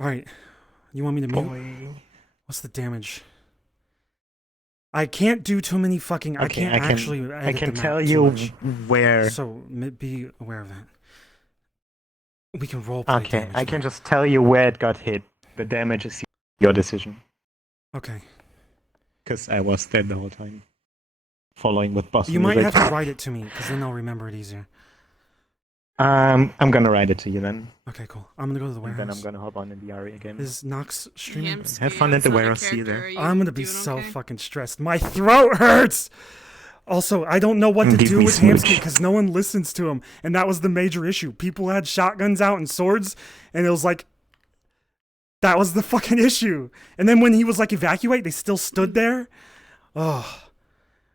Alright. You want me to mute? What's the damage? I can't do too many fucking... Okay, I can't actually edit I can the map tell too you much. where... So, be aware of that. We can roleplay Okay, damage. I can just tell you where it got hit. The damage is your decision. Okay. Because I was dead the whole time. Following with boss You music. might have to write it to me, because then I'll remember it easier. I'm gonna write it to you then. Okay, cool. I'm gonna go to the warehouse. And then I'm gonna hop on in the RE again. Is Nox streaming? Have fun at the warehouse, see you there. I'm gonna be so fucking stressed. My throat hurts! Also, I don't know what to do with Hamsky because no one listens to him. And that was the major issue. People had shotguns out and swords, and it was like... That was the fucking issue. And then when he was like, evacuate, they still stood there. Oh...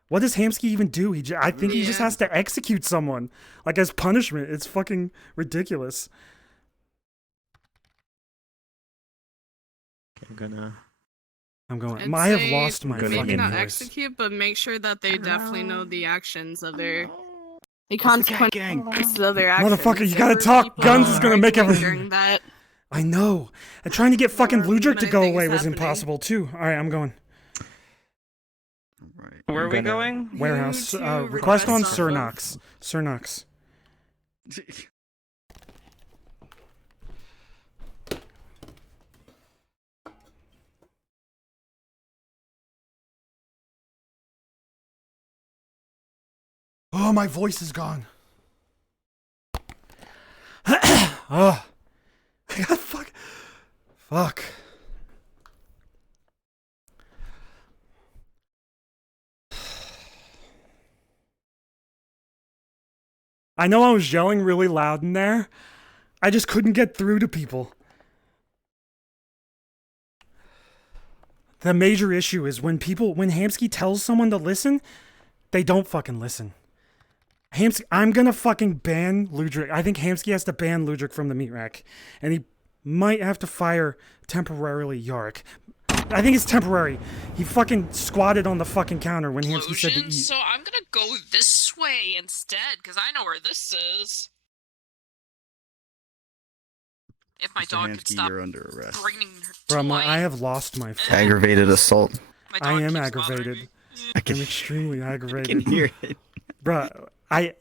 What does Hamsky even do? I think he just has to execute someone. Like, as punishment. It's fucking ridiculous. I'm going. I have lost my fucking maybe not voice. Execute, but make sure that they definitely know the actions of their... The consequences of their actions. Motherfucker, you gotta talk. Guns is gonna make everything... I know. And trying to get fucking Bludrick to go away was impossible, too. Alright, I'm going. Where are we going? Warehouse. Request on Cernox. Cernox. Oh, my voice is gone. Oh. I got fuck. I know I was yelling really loud in there. I just couldn't get through to people. The major issue is when Hamsky tells someone to listen, they don't fucking listen. I'm gonna fucking ban Ludric. I think Hamsky has to ban Ludric from the meat rack. And he might have to fire temporarily Yark. I think it's temporary. He fucking squatted on the fucking counter when Hamsky said to eat. So I'm gonna go this way instead, because I know where this is. If my dog could stop under arrest. bringing her Bro, toy. I have lost my Aggravated assault. I am aggravated. I'm extremely aggravated. I can hear it. Bruh,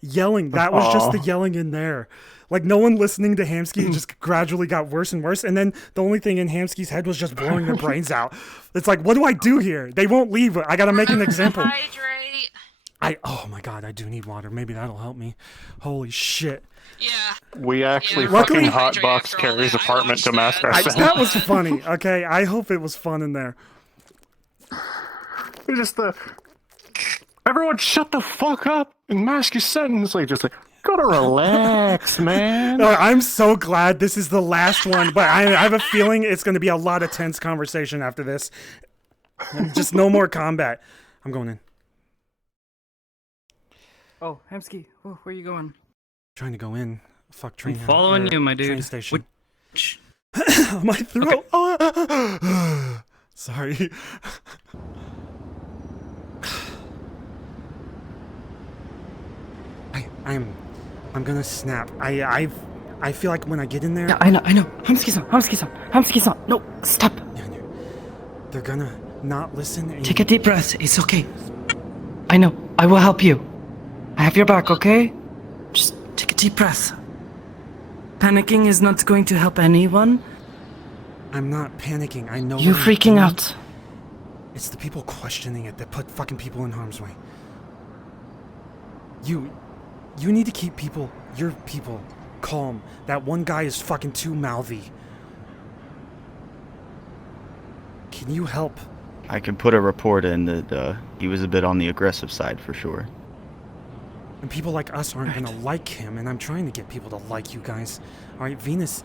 yelling, that was just the yelling in there. Like, no one listening to Hamsky just gradually got worse and worse, and then the only thing in Hamsky's head was just blowing their brains out. It's like, what do I do here? They won't leave. I gotta make an example. Hydrate. Oh my god, I do need water. Maybe that'll help me. Holy shit. Yeah. We actually Luckily- fucking hotbox Carrie's apartment to mask ourselves. That was funny, okay? I hope it was fun in there. Just everyone shut the fuck up and mask your sentence. Like, just like, gotta relax, man. I'm so glad this is the last one, but I have a feeling it's going to be a lot of tense conversation after this. And just no more combat. I'm going in. Oh, Hamsky, where are you going? Trying to go in. Fuck train. I'm following you, my dude. Train station. My throat. Okay. Sorry. I'm gonna snap. I feel like when I get in there. Yeah, I know. Hamsky-san. No, stop. Yeah, they're gonna not listen. And Take a deep breath. It's okay. I know. I will help you. I have your back, okay? Just take a deep breath. Panicking is not going to help anyone. I'm not panicking. I know. You freaking out. It's the people questioning it that put fucking people in harm's way. You need to keep your people, calm. That one guy is fucking too mouthy. Can you help? I can put a report in that he was a bit on the aggressive side for sure. And people like us aren't gonna like him, and I'm trying to get people to like you guys. Alright, Venus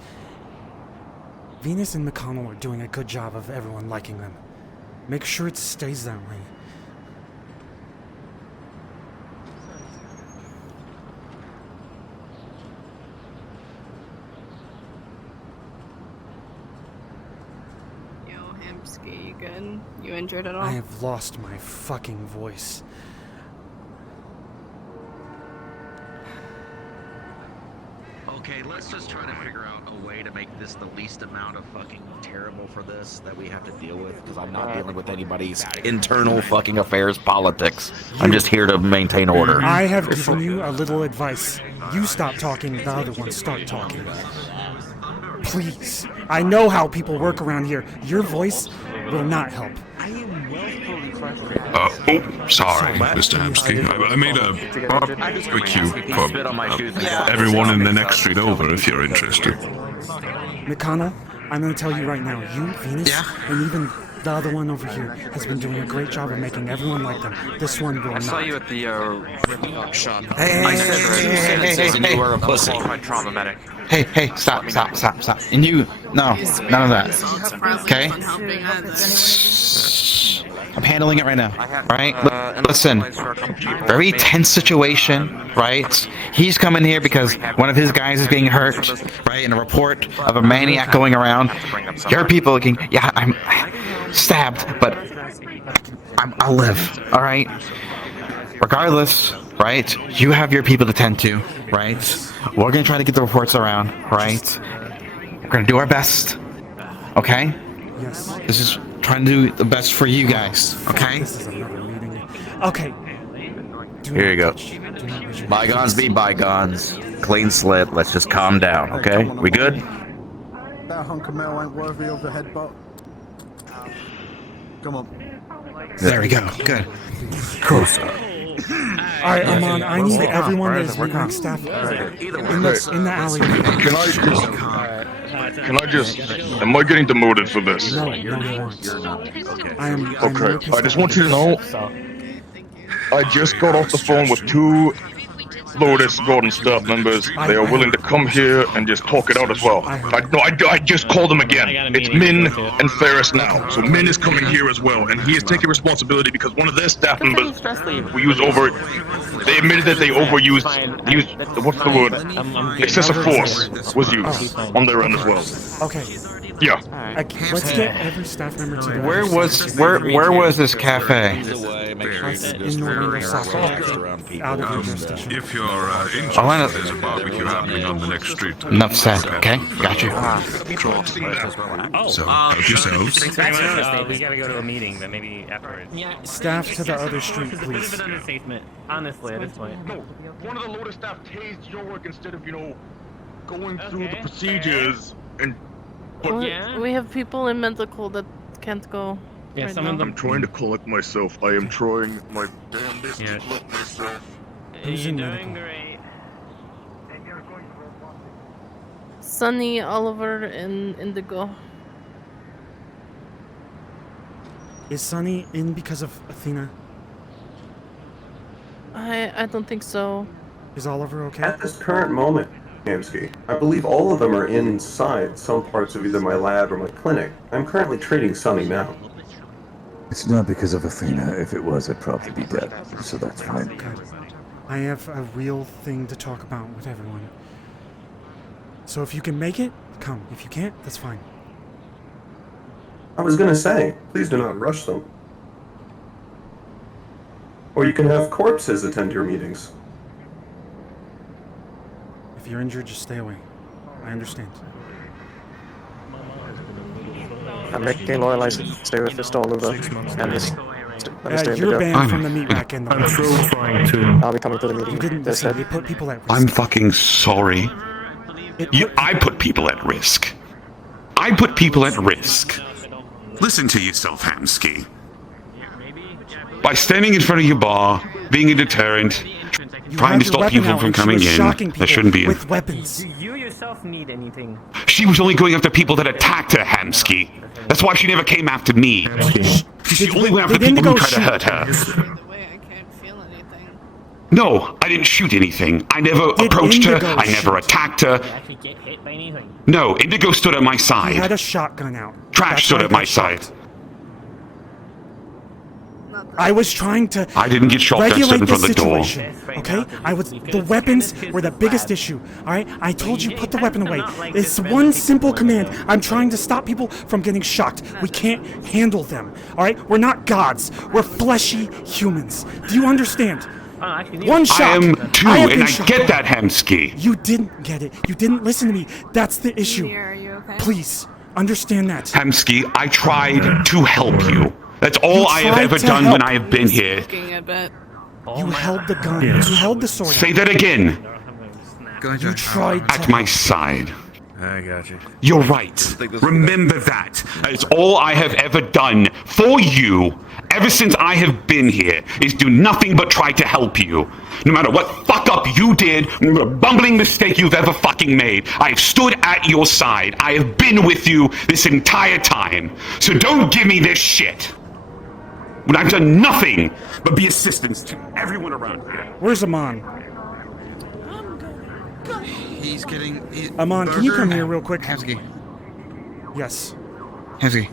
and McConnell are doing a good job of everyone liking them. Make sure it stays that way. Yo, Hamsky, you good? You injured at all? I have lost my fucking voice. Okay, let's just try to figure out a way to make this the least amount of fucking terrible for this that we have to deal with, because I'm not dealing with anybody's internal fucking affairs politics. I'm just here to maintain order. I have given you a little advice. You stop talking, the other ones start talking. Please. I know how people work around here. Your voice will not help. Sorry, Mr. Hamsky. I made a barbecue for everyone in the next street over, if you're interested. McConnell, I'm going to tell you right now, you, Venus, and even the other one over here has been doing a great job of making everyone like them. This one will not. I saw you at the shop. Hey, you were a pussy. Hey, stop. And you, no, none of that. Okay? I'm handling it right now, right? Listen, very tense situation, right? He's coming here because one of his guys is being hurt, right? And a report of a maniac going around. Your people looking, I'm stabbed, but I'll live, all right? Regardless, right? You have your people to tend to, right? We're gonna try to get the reports around, right? We're gonna do our best, okay? Yes. This is trying to do the best for you guys, okay? This is another meeting. Okay. Here you go. Bygones be bygones. Clean slate. Let's just calm down, okay? We good? That hunk of metal ain't worthy of the headbutt. Come on. There we go. Good. Closer. Alright, Amon, I need everyone that is meeting staff in the alley. Can I just... Am I getting demoted for this? No, you aren't. I'm Okay, I just want you to know... I just got off the phone with 2 Lotus Gordon staff members. They are willing to come here and just talk it out as well. I just called them again. It's Min and Ferris now. So Min is coming here as well, and he is taking responsibility because one of their staff members we used they admitted that they used what's the word? Excessive force was used on their end as well. Okay. Yeah. Let's get every staff member to Where was this cafe? in Norway, out of your jurisdiction. If you're interested, there's a barbecue happening on the next street. Enough said, okay? Got you. So, help yourselves. We gotta go to a meeting, but maybe afterwards. Staff to the other street, please. Leave it understatement, honestly, at this point. No, one of the Lotus staff tased your work instead of, going through the procedures and... We have people in medical that can't go. Yeah, some of them. I'm trying to collect myself. I am trying my damnedest to collect myself. You're doing great. Sunny, Oliver, and Indigo. Is Sunny in because of Athena? I don't think so. Is Oliver okay? At this current moment, Hamsky, I believe all of them are inside some parts of either my lab or my clinic. I'm currently treating Sunny now. It's not because of Athena. If it was, I'd probably be dead, so that's fine. Good. I have a real thing to talk about with everyone. So if you can make it, come. If you can't, that's fine. I was gonna say, please do not rush them. Or you can have corpses attend your meetings. If you're injured, just stay away. I understand. I'm making Loyal license stay with this all over. And this. You're banned from the meet back in. I'm still trying to. I'll be coming to the meeting. You didn't listen. They put people at risk. I'm fucking sorry. I put people at risk. I put people at risk. Listen to yourself, Hamsky. By standing in front of your bar, being a deterrent, trying to stop people from coming in, that shouldn't be with weapons. Do you yourself need anything? She was only going after people that attacked her, Hamsky. That's why she never came after me. She only went after people who tried to hurt her. No, I didn't shoot anything. I never approached her. I never attacked her. No, Indigo stood at my side. He had a shotgun out. Trash stood at my side. I was trying to I didn't get shot. regulate In the front of the door. situation. Okay, the weapons were the biggest issue. All right, I told you put the weapon away. It's one simple command. I'm trying to stop people from getting shocked. We can't handle them. All right, we're not gods. We're fleshy humans. Do you understand? actually, One shot. I am too, have and been I shot. get that, Hemsky. You didn't get it. You didn't listen to me. That's the issue. Are you okay? Please understand that. Hemsky, I tried to help you. That's all I have tried ever to done help. when I have been here. A bit. You held the gun. You held the sword. Say that again. You tried to At my side. I got you. You're right. Remember that. It's all I have ever done for you, ever since I have been here, is do nothing but try to help you. No matter what fuck up you did, bumbling mistake you've ever fucking made, I have stood at your side. I have been with you this entire time. So don't give me this shit. When I've done nothing but be assistance to everyone around here. Where's Amon? He's getting... Amon, can you come here real quick? Hemsky. Yes. Hemsky.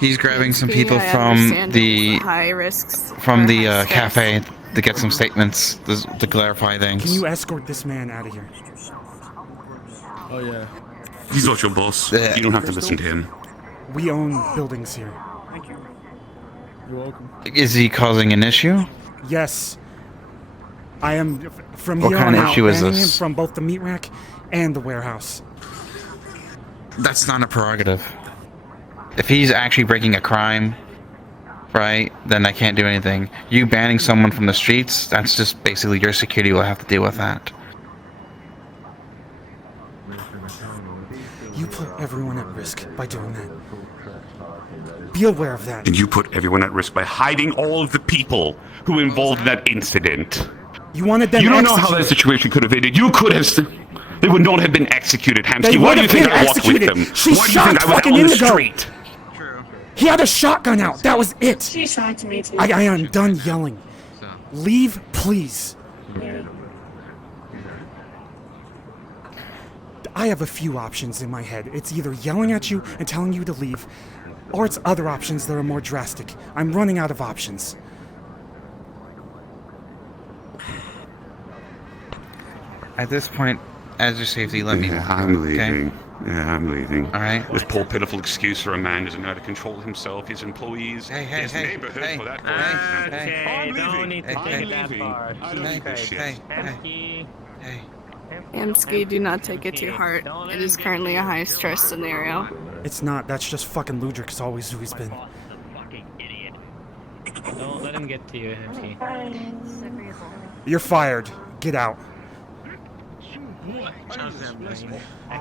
He's grabbing some Hemsky, people I from understand the... high risks. From or the high stress. cafe to get some statements to clarify things. Can you escort this man out of here? Oh yeah. He's not your boss. You don't have to listen to him. We own buildings here. Thank you. You're welcome. Is he causing an issue? Yes. I am from What here kind on of out issue is banning this? him from both the meat rack and the warehouse. That's not a prerogative. If he's actually breaking a crime, right, then I can't do anything. You banning someone from the streets, that's just basically your security will have to deal with that. You put everyone at risk by doing that. Be aware of that. And you put everyone at risk by hiding all of the people who were involved in that incident. You wanted them You don't know how executed. that situation could have ended. You could have... They would not have been executed, They Hamsky. Why would do you have think been I walked with executed. them? She Why do you shot think I was out fucking on the Indigo. street? He had a shotgun out. That was it. I am done yelling. Leave, please. I have a few options in my head. It's either yelling at you and telling you to leave, or it's other options that are more drastic. I'm running out of options. At this point, as your safety, let me walk. I'm okay? leaving. Yeah, I'm leaving. All right. This poor pitiful excuse for a man who doesn't know how to control himself, his employees, his neighborhood, for that matter. Okay, don't need to take it that leaving. far. I don't need this shit. Hemsky. Amsky, do not take it to heart. It is currently a high stress scenario. It's not. That's just fucking Ludric. It's always who he's been. Don't let him get to you, Hemsky. You're fired. Get out. I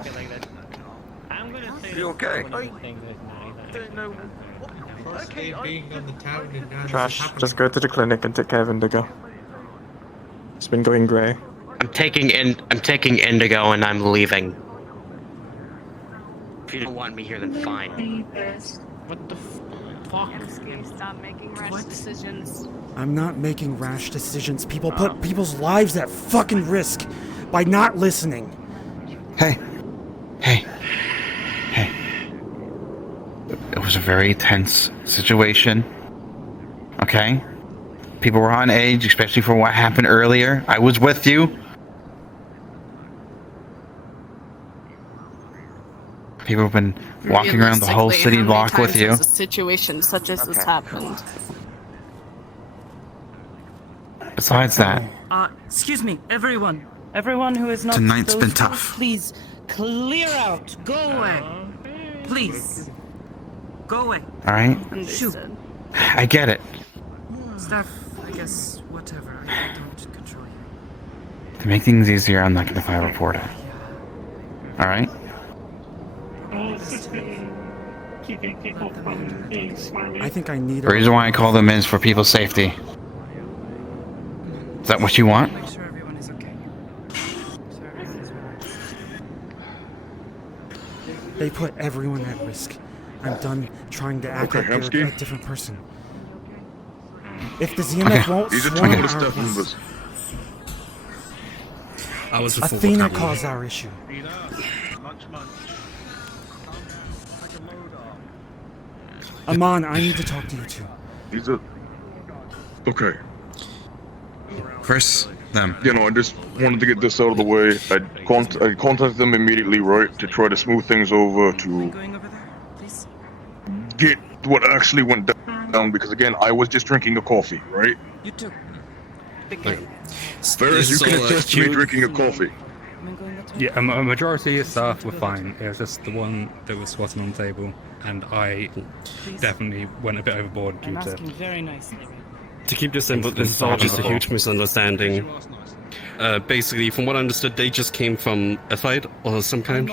feel like that's not at all. I'm gonna say You okay? Trash, just go to the clinic and take care of Indigo. It's been going grey. I'm taking Indigo and I'm leaving. If you don't want me here, then fine. What the fuck? Amsky, stop making rash decisions. I'm not making rash decisions. People put people's lives at fucking risk by not listening. Hey. It was a very tense situation. Okay? People were on edge, especially for what happened earlier. I was with you. People have been walking around the whole Realistically, city how many block with times you. has a situation such as this happened. Besides that, Excuse me, everyone. Everyone who is not Tonight's been supposed to, tough. Please, clear out. Go away. Please. Go away. alright? Understood. I get it. Staff, I guess, whatever. I don't control you. To make things easier, I'm not gonna file a report it. Alright? I think I need The reason why I call them in is for people's safety. Is that what you want? Make sure everyone is okay. They put everyone at risk. I'm done trying to act Okay, like they're Hemsky. a different person. If the ZMF won't These are swarm two our staff place, members. I was a full Athena vocabulary. caused our issue. Amon, I need to talk to you too. These are... Okay. Chris, them. You know, I just wanted to get this out of the way. I contacted them immediately, right, to try to smooth things over, to get what actually went down, because again, I was just drinking a coffee, right? You too. Ferris, you can attest to me drinking a coffee. Yeah, a majority of staff were fine. It was just the one that was squatting on the table, and I definitely went a bit overboard due to... very nicely. To keep this simple, this is all just a huge misunderstanding. Basically, from what I understood, they just came from a fight or some kind.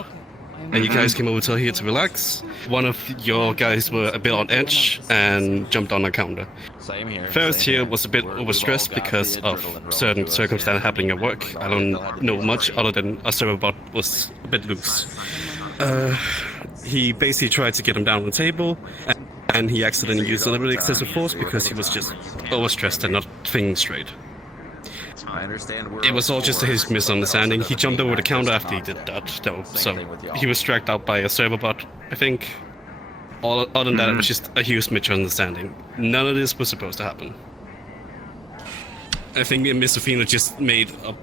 And you guys came over to here to relax. One of your guys were a bit on edge and jumped on a counter. Same here. Ferris here was a bit overstressed because of certain circumstances happening at work. I don't know much other than a server bot was a bit loose. He basically tried to get him down on the table, and he accidentally used a little bit of excessive force because he was just overstressed and not thinking straight. I understand. It was all just his misunderstanding. He jumped over the counter after he did that, though, so he was dragged out by a server bot, I think. Other than that, it was just a huge misunderstanding. None of this was supposed to happen. I think me and Miss Zaphira just made a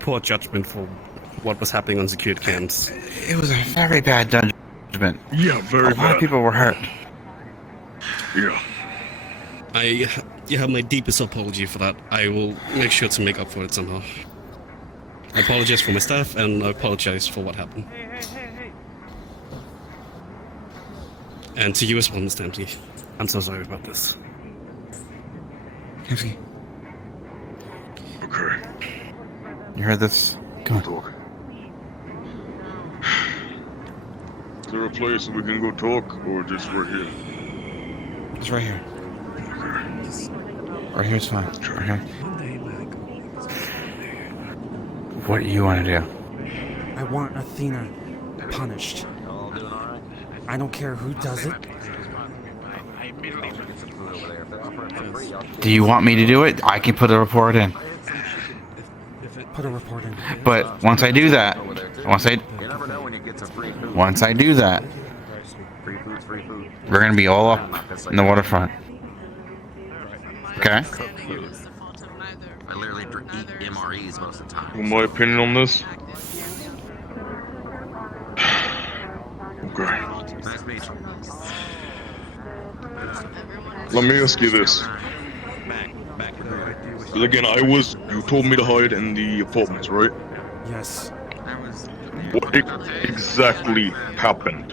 poor judgment for what was happening on secured cams. It was a very bad judgment. Yeah, very bad. A lot of people were hurt. Yeah. You have my deepest apology for that. I will make sure to make up for it somehow. I apologize for my staff, and I apologize for what happened. And to you as well, Mr. Empty. I'm so sorry about this. Empty. Okay. You heard this? Come on. Talk. Is there a place we can go talk, or just right here? It's right here. Right here's fine. Right here. What do you want to do? I want Athena punished. I don't care who does it. Do you want me to do it? I can put a report in. Put a report in. But once I do that, once I do that, we're gonna be all up in the waterfront. Okay. I literally eat MREs most of the time. Well, my opinion on this? Okay. Nice to meet you. Let me ask you this. Because again, you told me to hide in the apartments, right? Yes. What exactly happened?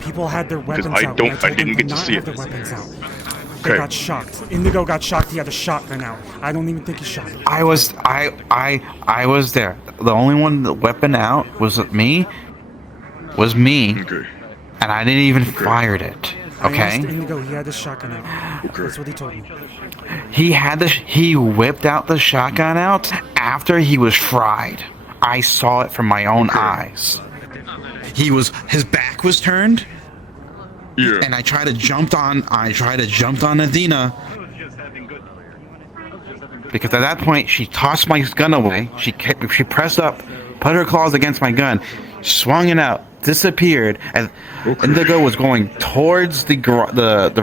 People had their weapons Because out. I didn't get to see it. Their weapons out. They got shocked. Indigo got shocked. He had a shotgun out. I don't even think he shot him. I was there. The only one the weapon out was me. Okay. And I didn't even fired it. I Okay. asked Indigo. He had his shotgun out. Okay. That's what he told me. He whipped out the shotgun out after he was fried. I saw it from my own eyes. His back was turned. Yeah. And I tried to jump on Athena. Because at that point she tossed my gun away. She pressed up, put her claws against my gun, swung it out, disappeared, and Indigo was going towards the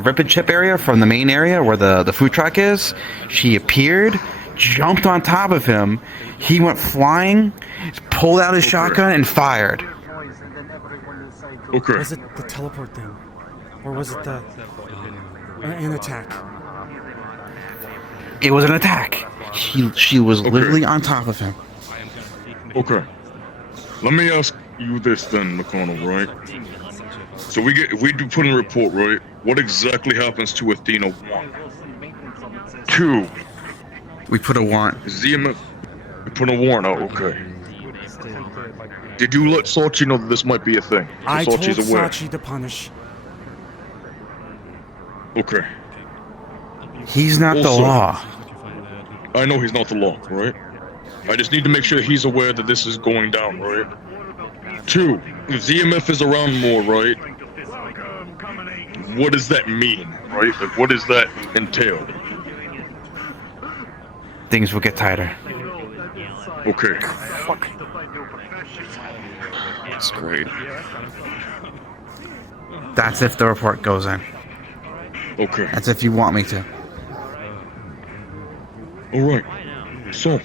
rip and chip area from the main area where the food truck is. She appeared, jumped on top of him. He went flying, pulled out his shotgun, and fired. Okay. Was it the teleport thing? Or was it an attack? It was an attack. She was literally on top of him. Okay. Let me ask you this then, McConnell, right? So if we do put in a report, right? What exactly happens to Athena 1? 2. We put a warrant. ZMF. We put a warrant out, okay. Did you let Sachi know that this might be a thing? So I told Sachi's aware. Sachi to punish. Okay. He's not the law. I know he's not the law, right? I just need to make sure he's aware that this is going down, right? 2, if ZMF is around more, right? What does that mean, right? Like, what does that entail? Things will get tighter. Okay. Fuck. That's great. That's if the report goes in. Okay. That's if you want me to. Alright. So,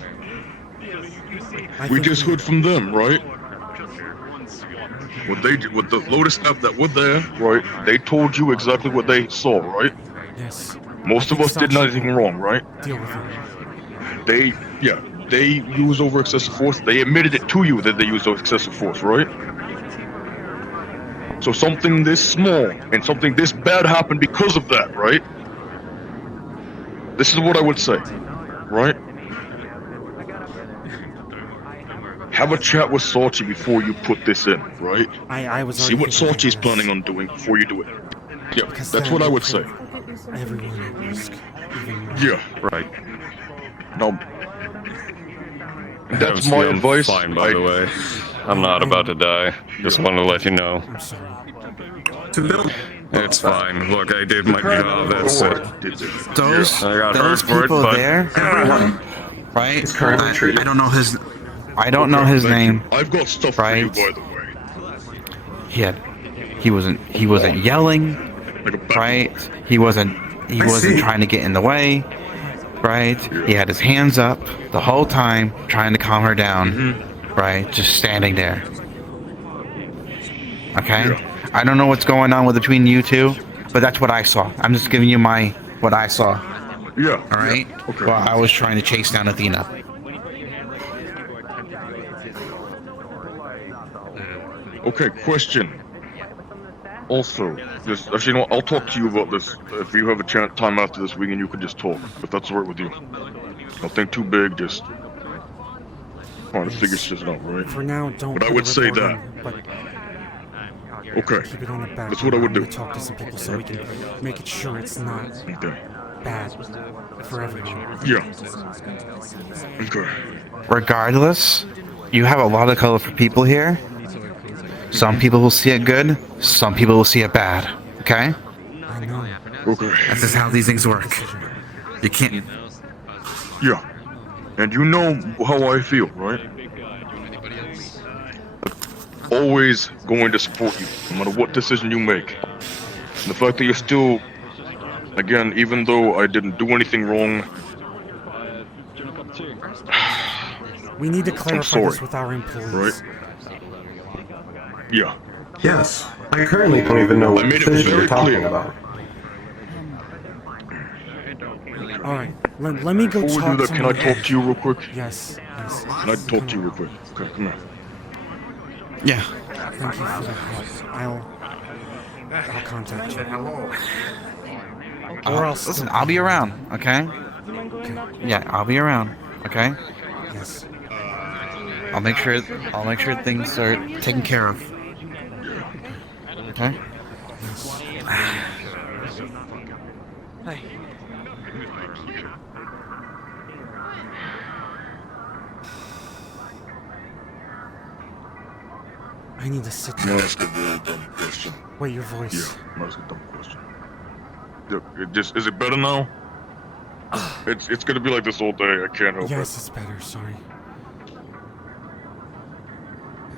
we just heard from them, right? What the Lotus staff that were there, right? They told you exactly what they saw, right? Yes. Most of us did nothing wrong, right? Deal with it. they use over excessive force. They admitted it to you that they used over excessive force, right? So something this small and something this bad happened because of that, right? This is what I would say, right? Have a chat with Sachi before you put this in, right? I was See what already Sachi's planning on doing before you do it. Yeah, Because that's that what I would would say. put everyone at risk. Even more. Yeah, right. Now, that's Hemsky, my I'm advice. fine, by the way. I'm not about to die. Just want to let you know. I'm sorry. It's fine. Look, I did my job. That's it. Those I got those hurt for it, people but there, right? It's currently treated. I don't know his. I don't know his name. I've got stuff right? for you, by the way. He wasn't yelling, right? He wasn't trying to get in the way, right? He had his hands up the whole time, trying to calm her down, right? Just standing there. Okay? I don't know what's going on between you two, but that's what I saw. I'm just giving you what I saw. Yeah. All right? Yeah. Okay. While I was trying to chase down Athena. Okay, question. Also, just actually, you know what, I'll talk to you about this if you have a time after this week, and you can just talk. If that's alright with you. Nothing too big, just trying to figure shit out, right? For now, don't. But I put a would say report that. in, but Okay. keep it on the back. That's what I would do. I'm gonna talk to some people so we can make it sure it's not bad for everyone. Yeah. Okay. Regardless, you have a lot of colorful people here. Some people will see it good, some people will see it bad. Okay? I know. Okay. That's just how these things work. You can't. Yeah. And you know how I feel, right? Always going to support you, no matter what decision you make. And the fact that you're still, again, even though I didn't do anything wrong, We need to clarify this sorry, with our employees. right? Yeah. Yes. I currently don't even know what I made it decision very you're talking clear. about. All right. Let me go Before we talk do to that, can my I talk head. to you real quick? Yes. Yes. Can I talk to you real quick? Okay, come here. Yeah. Thank you for the help. I'll contact you. Or else. Listen, I'll be around, okay? Yeah, I'll be around, okay? Yes. I'll make sure things are taken care of. Okay? I need to sit Can I down. ask a very dumb question? Wait, your voice. Yeah, can I ask a dumb question? Is it better now? It's gonna be like this all day, I can't help Yes, it. it's better. Sorry.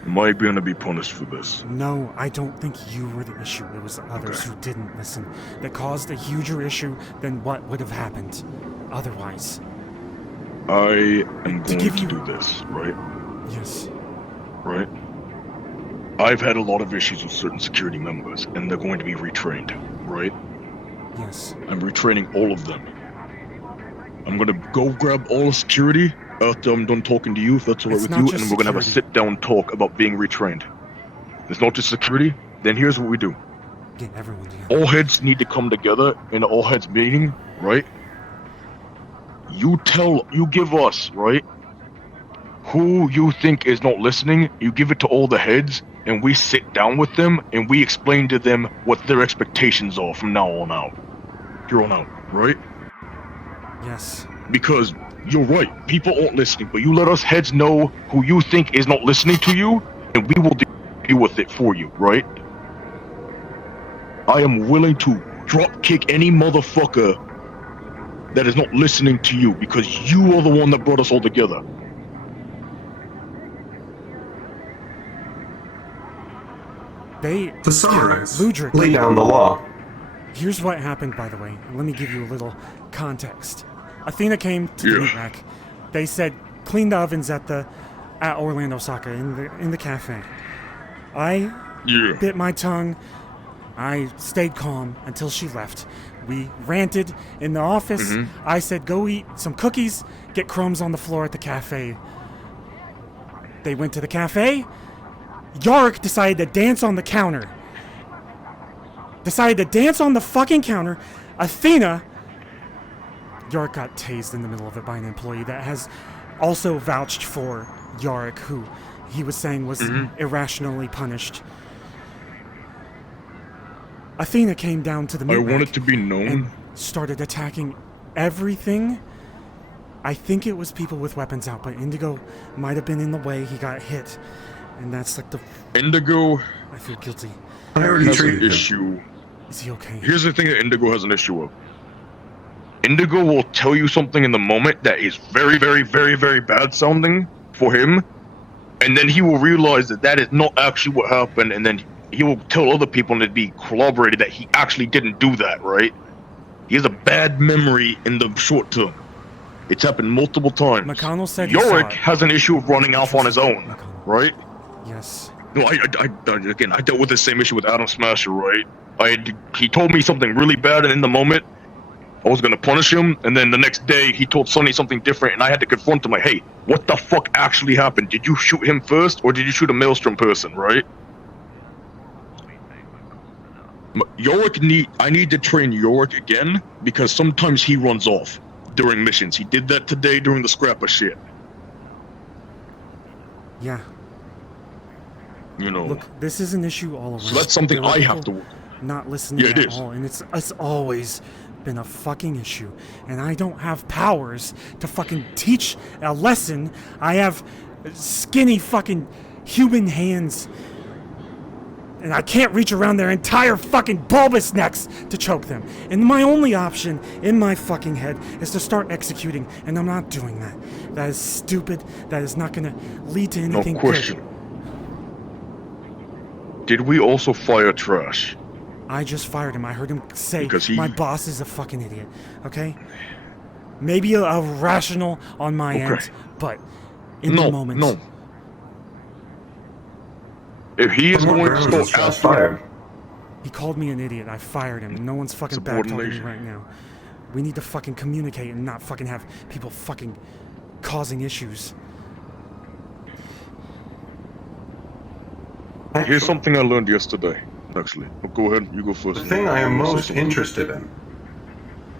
Am I gonna be punished for this? No, I don't think you were the issue. It was others who didn't listen that caused a huger issue than what would have happened otherwise. I am going give to you- do this, right? Yes. Right? I've had a lot of issues with certain security members, and they're going to be retrained, right? Yes. I'm retraining all of them. I'm gonna go grab all the security after I'm done talking to you, if that's alright It's with not you, just and we're gonna have a security. sit-down talk about being retrained. It's not just security, then here's what we do. Get everyone together. All heads need to come together in an all heads meeting, right? You give us, right? Who you think is not listening, you give it to all the heads, and we sit down with them, and we explain to them what their expectations are from now on out. Here on out, right? Yes. Because you're right, people aren't listening, but you let us heads know who you think is not listening to you, and we will deal with it for you, right? I am willing to drop kick any motherfucker that is not listening to you, because you are the one that brought us all together. To summarize, Ludric. lay down the law. Here's what happened, by the way. Let me give you a little context. Athena came to the meat rack. They said, clean the ovens at Orlando Saka in the cafe. I bit my tongue. I stayed calm until she left. We ranted in the office. I said, go eat some cookies, get crumbs on the floor at the cafe. They went to the cafe. Yorick decided to dance on the counter. Decided to dance on the fucking counter. Athena... Yorick got tased in the middle of it by an employee that has also vouched for Yorick, who he was saying was irrationally punished. Athena came down to the meat I want rack it to be known. and started attacking everything. I think it was people with weapons out, but Indigo might have been in the way. He got hit, and that's like the... Indigo... I feel guilty. I already has an issue. Is he okay? Here's the thing that Indigo has an issue of. Indigo will tell you something in the moment that is very, very, very, very bad sounding for him, and then he will realize that that is not actually what happened, and then he will tell other people and it'd be corroborated that he actually didn't do that, right? He has a bad memory in the short term. It's happened multiple times. McConnell said Yorick has an issue of running off on his own, right? Yes. No, again, I dealt with the same issue with Adam Smasher, right? He told me something really bad, and in the moment, I was gonna punish him, and then the next day, he told Sonny something different, and I had to confront him like, hey, what the fuck actually happened? Did you shoot him first, or did you shoot a Maelstrom person, right? I need to train Yorick again, because sometimes he runs off during missions. He did that today during the scrapper shit. Yeah. You know. Look, this is an issue all around. So that's something I have to work on. Not listening Yeah, it at is. all, and it's always been a fucking issue, and I don't have powers to fucking teach a lesson. I have skinny fucking human hands, and I can't reach around their entire fucking bulbous necks to choke them. And my only option in my fucking head is to start executing, and I'm not doing that. That is stupid. That is not gonna lead to anything No question. good. Did we also fire Trash? I just fired him. I heard him say Because he- my boss is a fucking idiot. Okay? Maybe a rational on my end, but in the moment. No. If he is going to start fired, He called me an idiot. I fired him, and no one's fucking back talking to me Subordination. right now. We need to fucking communicate and not fucking have people fucking causing issues. here's something I learned yesterday, actually. Go ahead, you go first. The thing I am most interested in.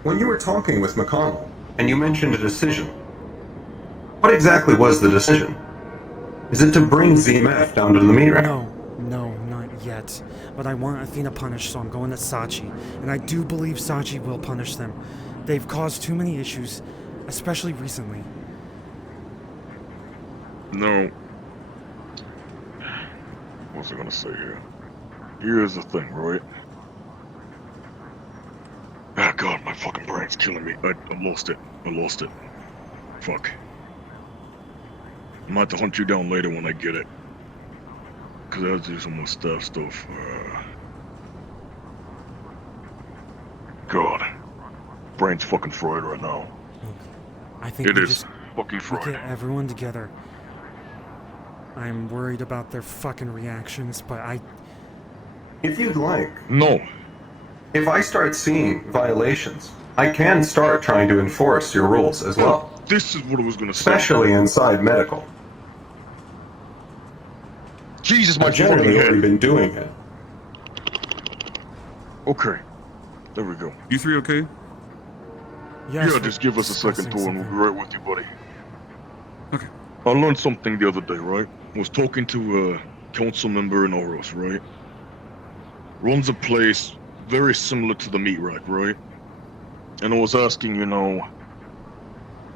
When you were talking with McConnell, and you mentioned a decision, what exactly was the decision? Is it to bring ZMF down to the meat rack? No, not yet. But I want Athena punished, so I'm going to Sachi. And I do believe Sachi will punish them. They've caused too many issues, especially recently. No. What was I gonna say here? Here's the thing, right? Ah, God, my fucking brain's killing me. I lost it. Fuck. I'm about to hunt you down later when I get it. Cause I have to do some more stuff. God. Brain's fucking fried right now. I think It we is just fucking we fried. get everyone together. I'm worried about their fucking reactions, but If you'd like. No. If I start seeing violations, I can start trying to enforce your rules as well. This is what I was gonna say. Especially inside medical. Jesus, my I've generally fucking already head. been doing it. Okay. There we go. You three okay? Yes, Yeah, just give us a second discussing tour and we'll be right with you, buddy. Okay. I learned something the other day, right? I was talking to a council member in Oros, right? Runs a place very similar to the meat rack, right? And I was asking,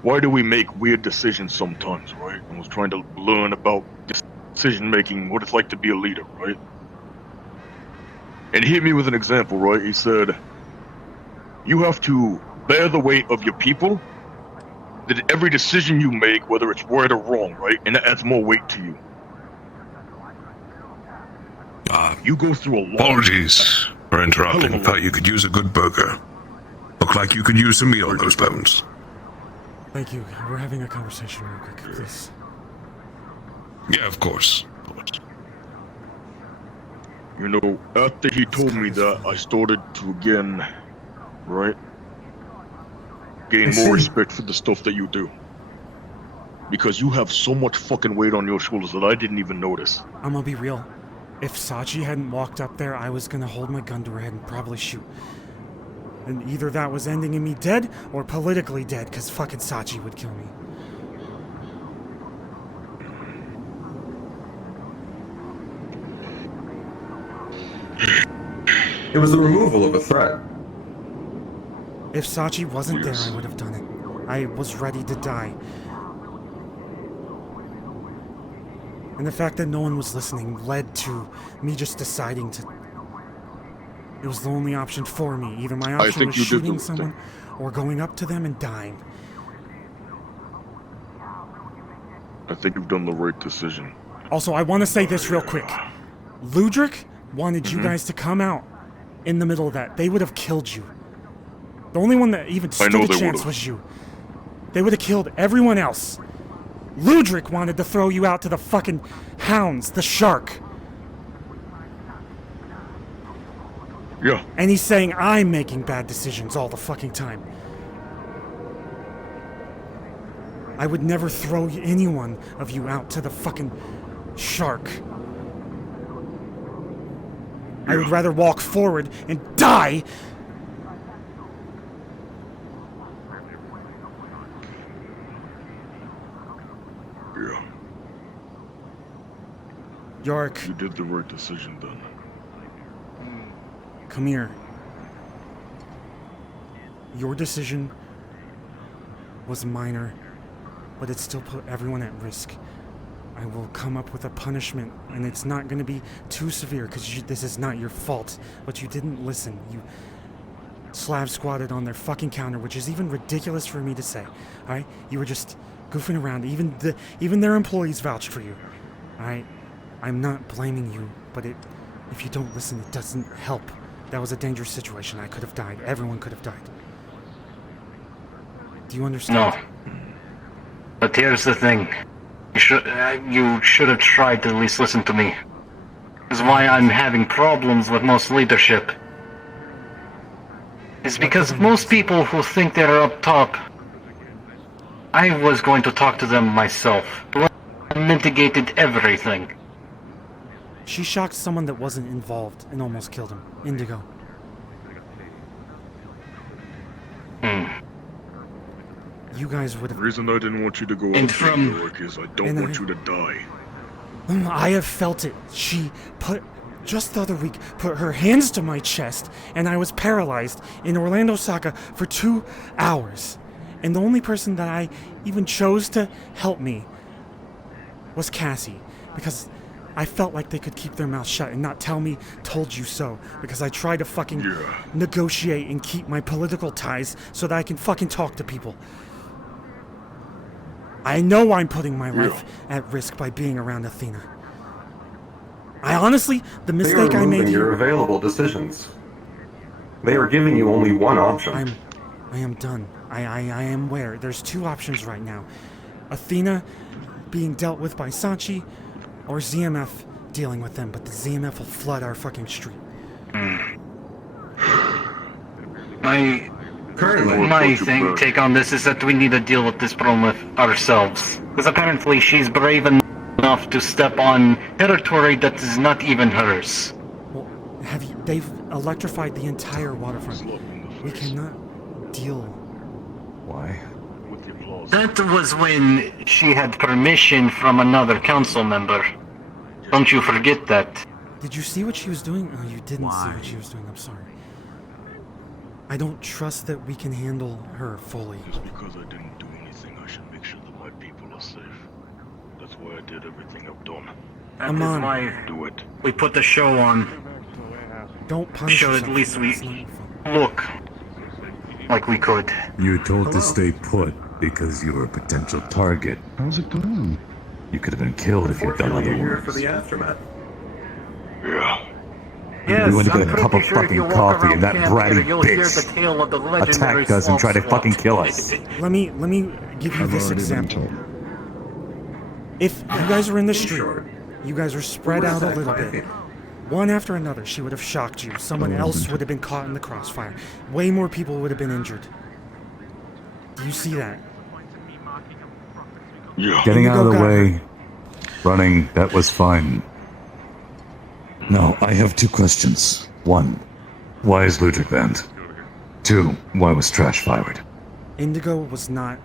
why do we make weird decisions sometimes, right? I was trying to learn about decision making, what it's like to be a leader, right? And he hit me with an example, right? He said, you have to bear the weight of your people, that every decision you make, whether it's right or wrong, right? And that adds more weight to you. You go through a lot. Apologies for interrupting. Thought you could use a good burger. Look like you could use some meat on those bones. Thank you. We're having a conversation real quick, please. Yeah, of course. After he told me that, I started to again right? Gain more respect for the stuff that you do. Because you have so much fucking weight on your shoulders that I didn't even notice. I'm gonna be real. If Sachi hadn't walked up there, I was gonna hold my gun to her head and probably shoot. And either that was ending in me dead or politically dead, because fucking Sachi would kill me. It was the removal of a threat. If Sachi wasn't there, I would have done it. I was ready to die. And the fact that no one was listening led to me just deciding to... It was the only option for me. Either my option was shooting someone or going up to them and dying. I think you've done the right decision. Also, I want to say this real quick. Ludric wanted you guys to come out in the middle of that. They would have killed you. The only one that even stood a chance was you. They would have killed everyone else. Ludric wanted to throw you out to the fucking hounds, the shark. Yeah. And he's saying I'm making bad decisions all the fucking time. I would never throw any one of you out to the fucking shark. I would rather walk forward and die. Yeah. York. You did the right decision then. Come here. Your decision was minor, but it still put everyone at risk. I will come up with a punishment, and it's not going to be too severe, because this is not your fault, but you didn't listen. You Slav squatted on their fucking counter, which is even ridiculous for me to say, alright? You were just goofing around. Even their employees vouched for you, alright? I'm not blaming you, but if you don't listen, it doesn't help. That was a dangerous situation. I could have died. Everyone could have died. Do you understand? No. But here's the thing. You should have tried to at least listen to me. This is why I'm having problems with most leadership. It's because most people who think they're up top, I was going to talk to them myself. I mitigated everything. She shocked someone that wasn't involved and almost killed him. Indigo. You guys would have... The reason I didn't want you to go out there, York, is I don't want you to die. I have felt it. She just the other week, put her hands to my chest, and I was paralyzed in Orlando Saka for 2 hours. And the only person that I even chose to help me was Cassie, because I felt like they could keep their mouth shut and not tell me, told you so, because I tried to fucking negotiate and keep my political ties so that I can fucking talk to people. I know I'm putting my life at risk by being around Athena. I honestly, the mistake I made your available decisions. They are giving you only one option. I am done. I am aware. There's 2 options right now. Athena being dealt with by Sachi, or ZMF dealing with them, but the ZMF will flood our fucking street. My take on this is that we need to deal with this problem with ourselves. Because apparently she's brave enough to step on territory that is not even hers. Well, they've electrified the entire waterfront. We cannot deal. Why? That was when she had permission from another council member. Don't you forget that. Did you see what she was doing? Oh, you didn't see what she was doing. I'm sorry. I don't trust that we can handle her fully. Just because I didn't do anything, I should make sure that my people are safe. That's why I did everything I've done. Come on. Do it. We put the show on. Don't punish yourself. At least we look like we could. You were told to stay put because you were a potential target. How's it going? You could have been killed if you'd done all your work. For the aftermath. Yeah. Yes, we went to get a cup of fucking coffee and that bratty bitch attacked us and tried to fucking kill us. Let me give you this example. If you guys are in the street, you guys are spread out a little bit. One after another, she would have shocked you. Someone else would have been caught in the crossfire. Way more people would have been injured. Do you see that? Yeah. Getting out of the got way, running, that was fine. Now, I have two questions. One, why is Ludwig banned? Two, why was Trash fired? Indigo was not...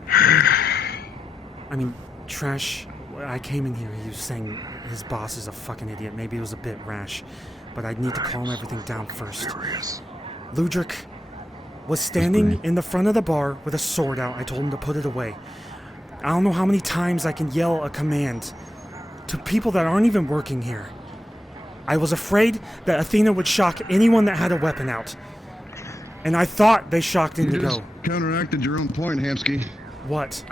I mean, Trash... I came in here, he was saying his boss is a fucking idiot. Maybe it was a bit rash, but I need to calm everything down first. Ludwig was standing in the front of the bar with a sword out. I told him to put it away. I don't know how many times I can yell a command to people that aren't even working here. I was afraid that Athena would shock anyone that had a weapon out. And I thought they shocked Indigo. You just counteracted your own point, Hamsky. What?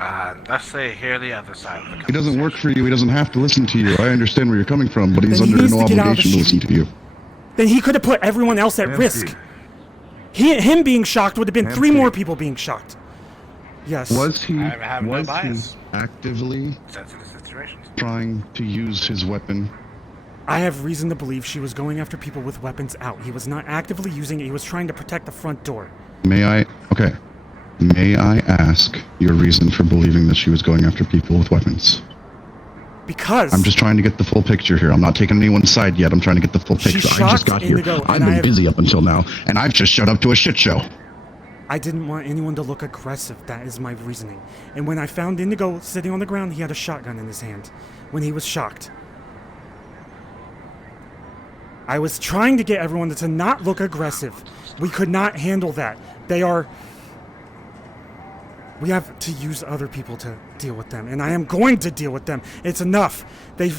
Let's say hear the other side of the He doesn't work for you. He doesn't have to listen to you. I understand where you're coming from, but he's Then he under needs no to get out of the obligation to listen to you. Then he could have put everyone else at risk. Him being shocked would have been 3 more people being shocked. Yes. Was he no bias. actively Sensitive situations. trying to use his weapon? I have reason to believe she was going after people with weapons out. He was not actively using it. He was trying to protect the front door. May I ask your reason for believing that she was going after people with weapons? Because I'm just trying to get the full picture here. I'm not taking anyone's side yet. I'm trying to get the full picture. I just got here. Indigo, I've been busy up until now, and I've just showed up to a shit show. I didn't want anyone to look aggressive. That is my reasoning. And when I found Indigo sitting on the ground, he had a shotgun in his hand when he was shocked. I was trying to get everyone to not look aggressive. We could not handle that. We have to use other people to deal with them, and I am going to deal with them. It's enough. They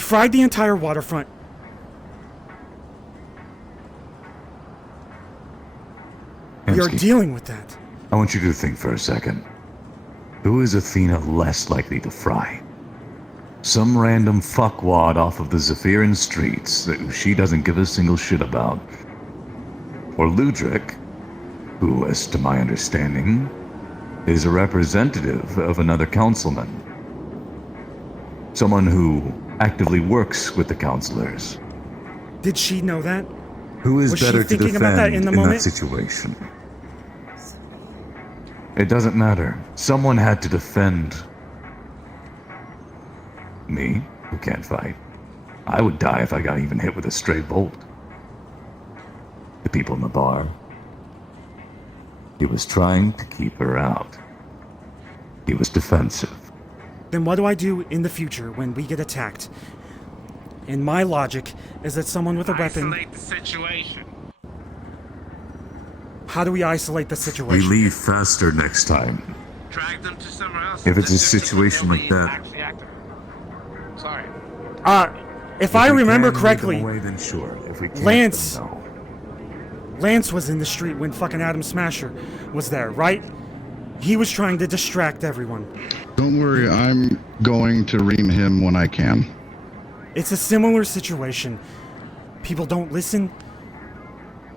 fried the entire waterfront. We are dealing with that. I want you to think for a second. Who is Athena less likely to fry? Some random fuckwad off of the Zaphira streets that she doesn't give a single shit about. Or Ludwig, who, as to my understanding, is a representative of another councilman. Someone who actively works with the councilors. Did she know that? Who is Was better she to thinking about defend that in the that moment? situation? It doesn't matter. Someone had to defend me, who can't fight. I would die if I got even hit with a stray bolt. The people in the bar. He was trying to keep her out. He was defensive. Then what do I do in the future when we get attacked? And my logic is that someone with a weapon... Isolate the situation. How do we isolate the We situation? leave faster next time. Drag them to somewhere else. If it's a situation like that. Sorry. If I remember can lead correctly, them away, then sure. If we can't, Lance... then no. Lance was in the street when fucking Adam Smasher was there, right? He was trying to distract everyone. Don't worry, I'm going to ream him when I can. It's a similar situation. People don't listen.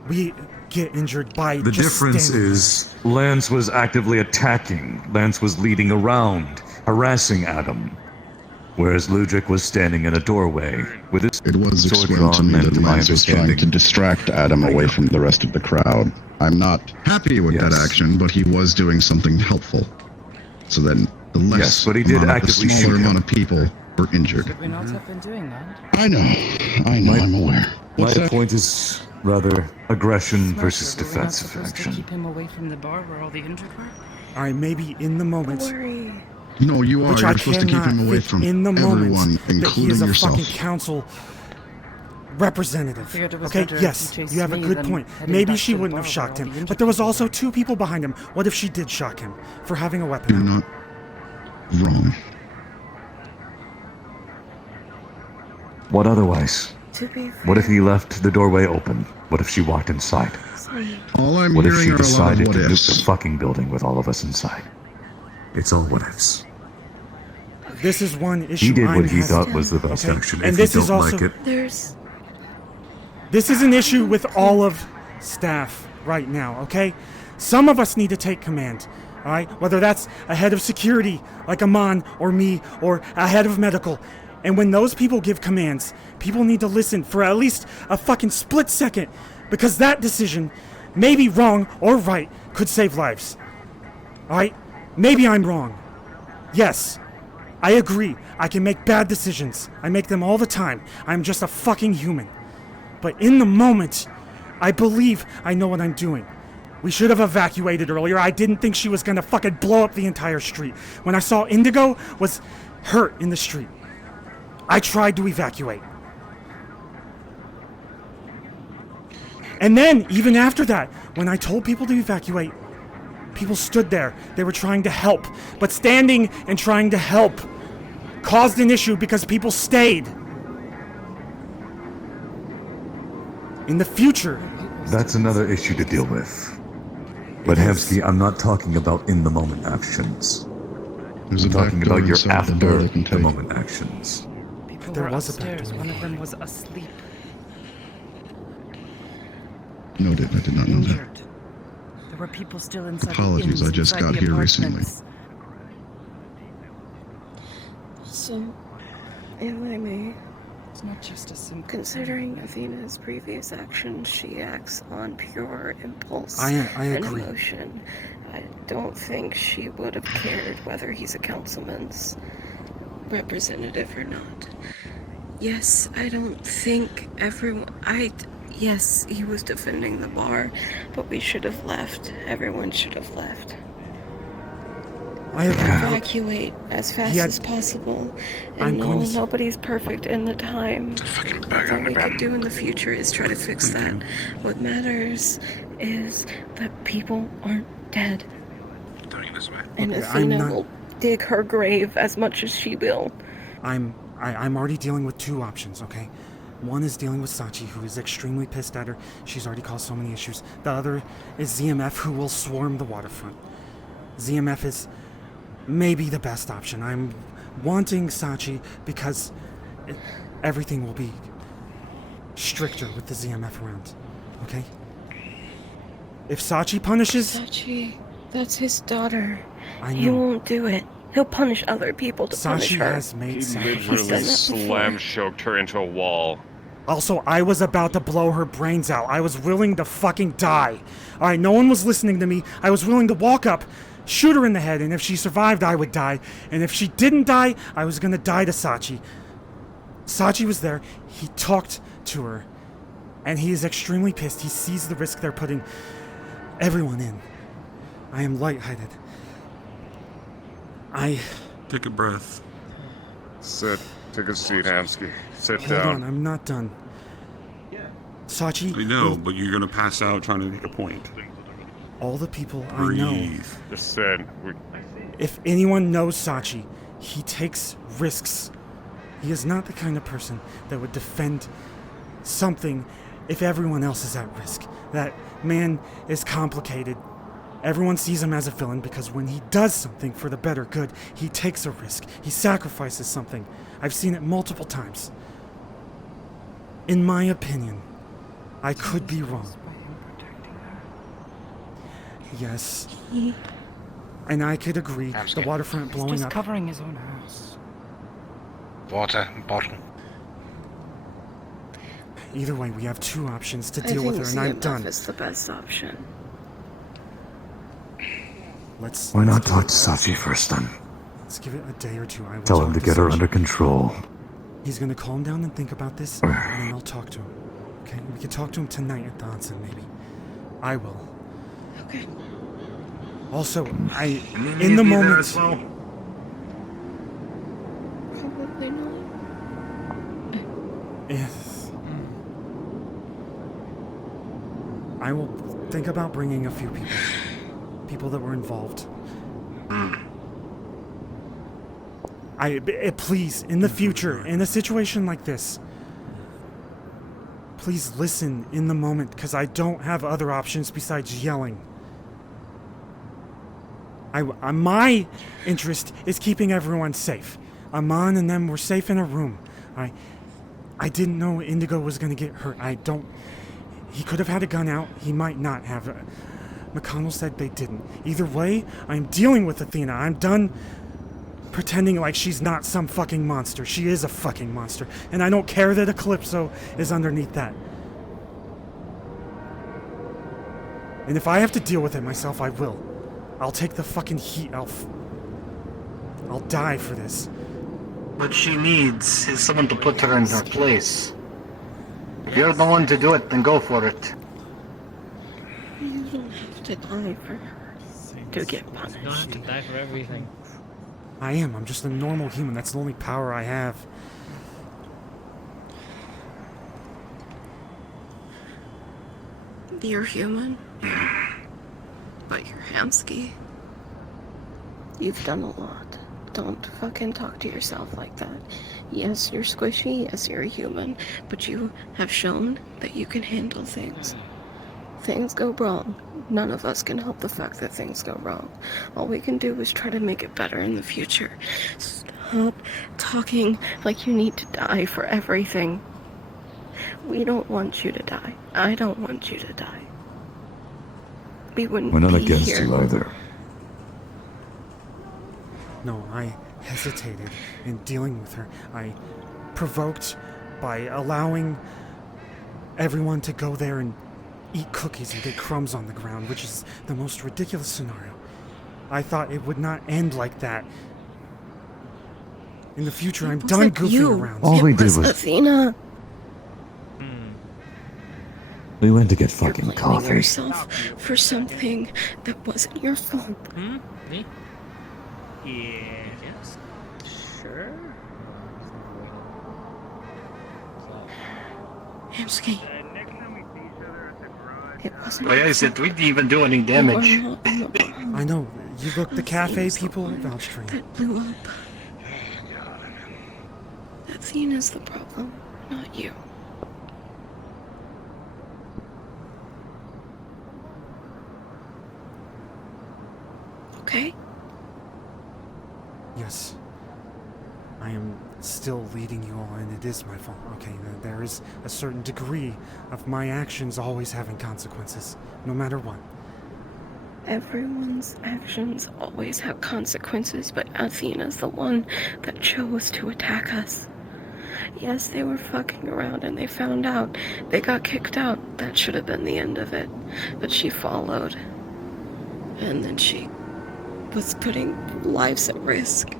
We get injured by The just difference standing there. is Lance was actively attacking. Lance was leading around, harassing Adam. Whereas Ludwig was standing in a doorway with his It was sword explained to drawn, me and that to my Lance was trying to understanding, distract Adam away from the rest of the crowd. I'm not happy with that action, but he was doing something helpful. So then the less Yes, but he did the actively smaller shoot him. amount of people were injured. Should we not have been doing that? I know, I'm aware. my What's that? point is rather aggression versus Were we not defensive supposed to action. keep him away from the bar where all the injured were? All right, maybe in the moment. No, you are. Which You're I supposed to keep cannot him away think from in the moment everyone, that he including is a yourself. fucking council representative. Figured it was Okay, better if yes, he chased you have a me good than point. heading Maybe back she to the wouldn't bar have where shocked all him, the but there was also 2 people behind him. What if she did shock him for having a weapon? You're not wrong. What otherwise? What if he left the doorway open? What if she walked inside? All I'm What if hearing she are a lot of decided what to nuke ifs. the fucking building with all of us inside? It's all what ifs. This is one issue. He did I'm what he having. thought was the best Okay? action. And If this you is don't also like it, this is an issue with all of staff right now. Okay, some of us need to take command. All right, whether that's a head of security like Aman or me, or a head of medical. And when those people give commands, people need to listen for at least a fucking split second, because that decision, maybe wrong or right, could save lives. Alright? Maybe I'm wrong. Yes, I agree. I can make bad decisions. I make them all the time. I'm just a fucking human. But in the moment, I believe I know what I'm doing. We should have evacuated earlier. I didn't think she was gonna fucking blow up the entire street. When I saw Indigo was hurt in the street, I tried to evacuate. And then, even after that, when I told people to evacuate, people stood there. They were trying to help. But standing and trying to help caused an issue because people stayed. In the future... That's another issue to deal with. But Hamsky, I'm not talking about in-the-moment actions. I'm talking about your after-the-moment actions. People There were was a back upstairs. door. One of them was asleep. No, I did not know that. Injured. There were people still inside Apologies, the inns, I just inside got the here recently. apartments. So, if I may, It's not just a simple... considering Athena's previous actions, she acts on pure impulse I and agree. emotion. I don't think she would have cared whether he's a councilman's representative or not. Yes, I don't think everyone... Yes, he was defending the bar, but we should have left. Everyone should have left. I agree. Evacuate as fast Yeah. as possible. I'm And going no, to- nobody's perfect in the time. What we could do in the future is try to fix that. What matters is that people aren't dead. Doing it this way. And Okay, I'm Athena not- will dig her grave as much as she will. I'm already dealing with two options, okay? One is dealing with Sachi, who is extremely pissed at her. She's already caused so many issues. The other is ZMF, who will swarm the waterfront. ZMF is maybe the best option. I'm wanting Sachi because everything will be stricter with the ZMF around, okay? If Sachi punishes... Sachi, that's his daughter. I He know. won't do it. He'll punish other people to punish Sachi her. has made He sacrifices. literally slam choked her into a wall. Also, I was about to blow her brains out. I was willing to fucking die. Alright, no one was listening to me. I was willing to walk up, shoot her in the head, and if she survived, I would die. And if she didn't die, I was gonna die to Sachi. Sachi was there. He talked to her. And he is extremely pissed. He sees the risk they're putting everyone in. I am lightheaded. Take a breath. Sit. Take a seat, Hamsky. Sit Hold down. on, I'm not done. Sachi, I know, but you're gonna pass out trying to make a point. all the people I know... Breathe. Just sit. If anyone knows Sachi, he takes risks. He is not the kind of person that would defend something if everyone else is at risk. That man is complicated. Everyone sees him as a villain because when he does something for the better good, he takes a risk. He sacrifices something. I've seen it multiple times. In my opinion, I could be wrong. Yes. And I could agree. The waterfront blowing He's just up. covering his own house. Water bottle. Either way, we have two options to I deal with think her, and I'm ZMF done. is the best option. Why not talk to Sachi first then? Let's give it a day or two. I will Tell talk him to get her Sachi. under control. He's gonna calm down and think about this, and then I'll talk to him. Okay? We can talk to him tonight at the onsen, maybe. I will. Okay. Also, in the moment... Probably not. Yes. I will think about bringing a few people. People that were involved. Please, in the future, in a situation like this, please listen in the moment, because I don't have other options besides yelling. My interest is keeping everyone safe. Amon and them were safe in a room. I didn't know Indigo was going to get hurt. He could have had a gun out. He might not have. McConnell said they didn't. Either way, I'm dealing with Athena. I'm done pretending like she's not some fucking monster. She is a fucking monster. And I don't care that Eclipso is underneath that. And if I have to deal with it myself, I will. I'll take the fucking heat. I'll die for this. What she needs is someone to put her in her place. If you're the one to do it, then go for it. You don't have to die for her to get punished. You don't have to die for everything. I am. I'm just a normal human. That's the only power I have. You're human. But you're Hamsky. You've done a lot. Don't fucking talk to yourself like that. Yes, you're squishy. Yes, you're a human. But you have shown that you can handle things. Things go wrong. None of us can help the fact that things go wrong. All we can do is try to make it better in the future. Stop talking like you need to die for everything. We don't want you to die. I don't want you to die. We wouldn't We're not be against here. you either. No, I hesitated in dealing with her. I provoked by allowing everyone to go there and eat cookies and get crumbs on the ground, which is the most ridiculous scenario. I thought it would not end like that. In the future, I'm done goofing around. All we It did was was Athena. we went to get fucking Blaming coffee. yourself for something that wasn't your fault. Me? Yes. Sure. Hamsky. It wasn't Like your I said, fault. we didn't even do any damage. You are not in the wrong. I know. You look, the cafe people vouched for you. That blew up. Athena's the problem, not you. Okay? Yes. I am still leading you all, and it is my fault. Okay, there is a certain degree of my actions always having consequences, no matter what. Everyone's actions always have consequences, but Athena's the one that chose to attack us. Yes, they were fucking around and they found out. They got kicked out. That should have been the end of it. But she followed. And then she was putting lives at risk.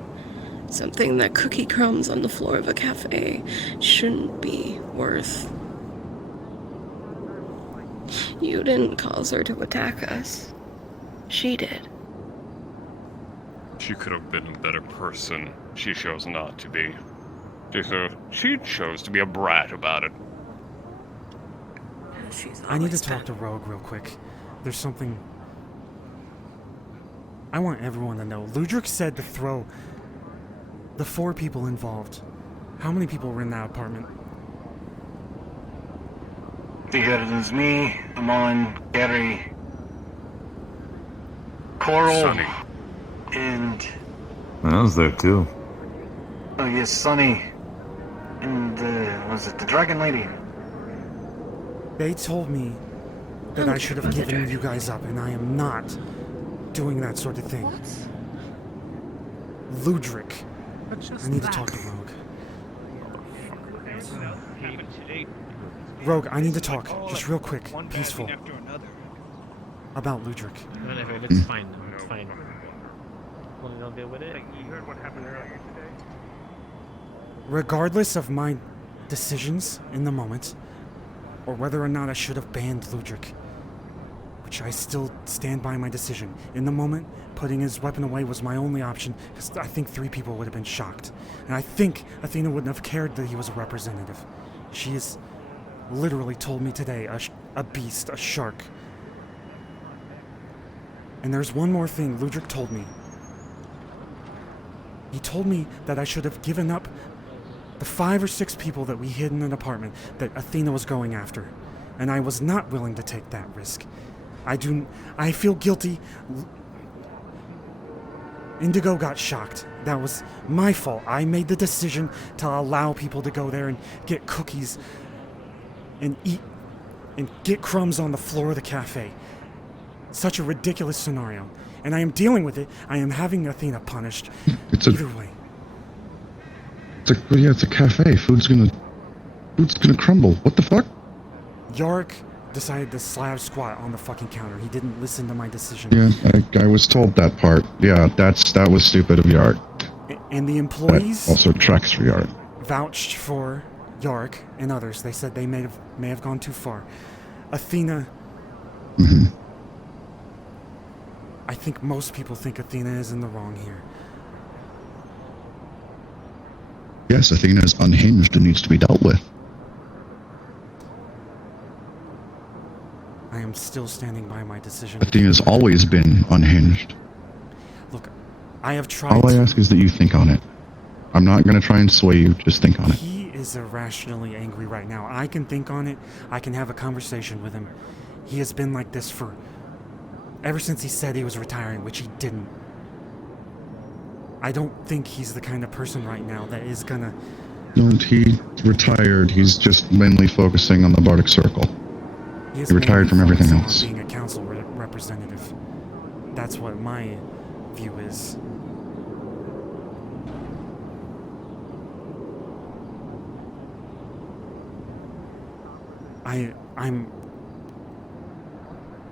Something that cookie crumbs on the floor of a cafe shouldn't be worth. You didn't cause her to attack us. She did. She could have been a better person. She chose not to be. She chose to be a brat about it. I need to talk to Rogue real quick. There's something... I want everyone to know. Ludric said to throw the 4 people involved. How many people were in that apartment? There's me, Amon, Gary, Coral, Sonny. and I was there too. oh yes, Sonny, and was it the Dragon Lady? They told me that I should have given you guys up, and I am not doing that sort of thing. Ludric. I need to talk to Rogue. Rogue, I need to talk, just real quick, peaceful, about Ludric. Whatever, it's fine. It's fine. Want to go deal with it? You heard what happened earlier today? Regardless of my decisions in the moment, or whether or not I should have banned Ludric, which I still stand by my decision. In the moment, putting his weapon away was my only option, because I think 3 people would have been shocked. And I think Athena wouldn't have cared that he was a representative. She has literally told me today, a beast, a shark. And there's one more thing Ludric told me. He told me that I should have given up the 5 or 6 people that we hid in an apartment that Athena was going after. And I was not willing to take that risk. I feel guilty. Indigo got shocked. That was my fault. I made the decision to allow people to go there and get cookies and eat and get crumbs on the floor of the cafe. Such a ridiculous scenario. and I am dealing with it. I am having Athena punished. Either way. It's a cafe. Food's gonna crumble. What the fuck? Yark decided to slab squat on the fucking counter. He didn't listen to my decision. Yeah, I was told that part. Yeah, that was stupid of Yark. And the employees That also tracks for Yark. vouched for Yark and others. They said they may have gone too far. Athena. I think most people think Athena is in the wrong here. Yes, Athena is unhinged and needs to be dealt with. I am still standing by my decision. Athena's always been unhinged. Look, I have tried. All I ask is that you think on it. I'm not going to try and sway you, just think on it. He is irrationally angry right now. I can think on it. I can have a conversation with him. He has been like this ever since he said he was retiring, which he didn't. I don't think he's the kind of person right now that is gonna... No, he retired. He's just mainly focusing on the Bardic Circle. He retired from everything else. Being a council representative. That's what my view is.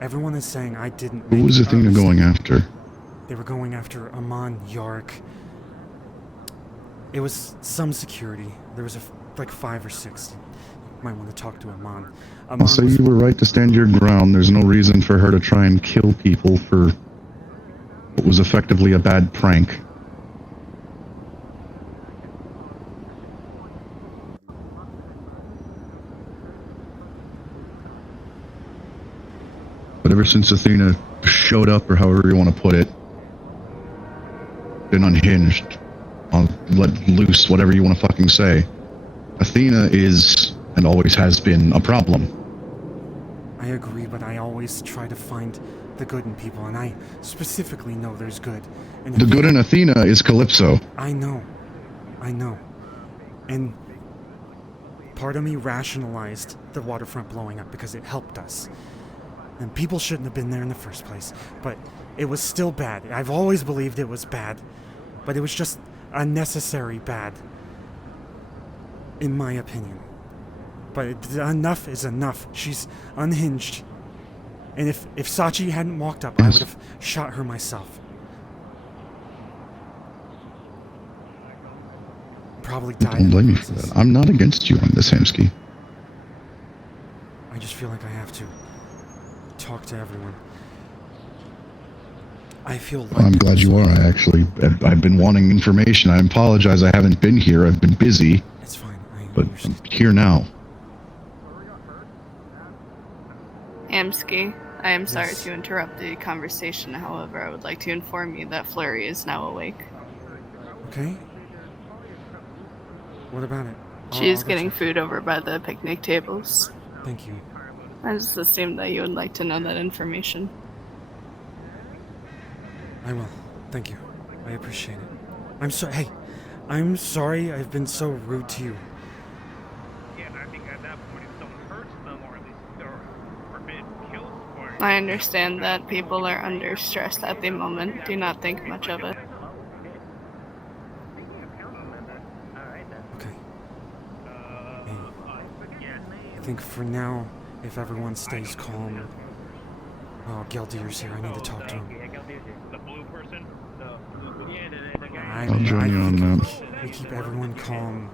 Everyone is saying I didn't... Who was Athena going after? They were going after Amon Yark. It was some security. There was like 5 or 6. You might want to talk to Amon. I'll say you were right to stand your ground. There's no reason for her to try and kill people for what was effectively a bad prank. But ever since Athena showed up, or however you want to put it, been unhinged, let loose, whatever you want to fucking say, Athena is, and always has been, a problem. I agree, but I always try to find the good in people, and I specifically know there's good. And The good in Athena is Calypso. I know. And part of me rationalized the waterfront blowing up because it helped us. And people shouldn't have been there in the first place. But it was still bad. I've always believed it was bad. But it was just unnecessary bad. In my opinion. But enough is enough. She's unhinged. And if Sachi hadn't walked up, I would have shot her myself. Probably died. Don't blame me for that. I'm not against you on this, Hamsky. I just feel like I have to talk to everyone. I feel like... I'm glad you are. I've been wanting information. I apologize I haven't been here. I've been busy. It's fine. But I'm here now. Amsky, I am sorry to interrupt the conversation. However, I would like to inform you that Flurry is now awake. Okay. What about it? She is getting food over by the picnic tables. Thank you. I just assumed that you would like to know that information. I will. Thank you. I appreciate it. I'm sorry. Hey, I'm sorry I've been so rude to you. I understand that people are under stress at the moment. Do not think much of it. Okay. I think for now, if everyone stays calm... Oh, Geldir's here. I need to talk to him. I'll join you on that. We keep everyone calm.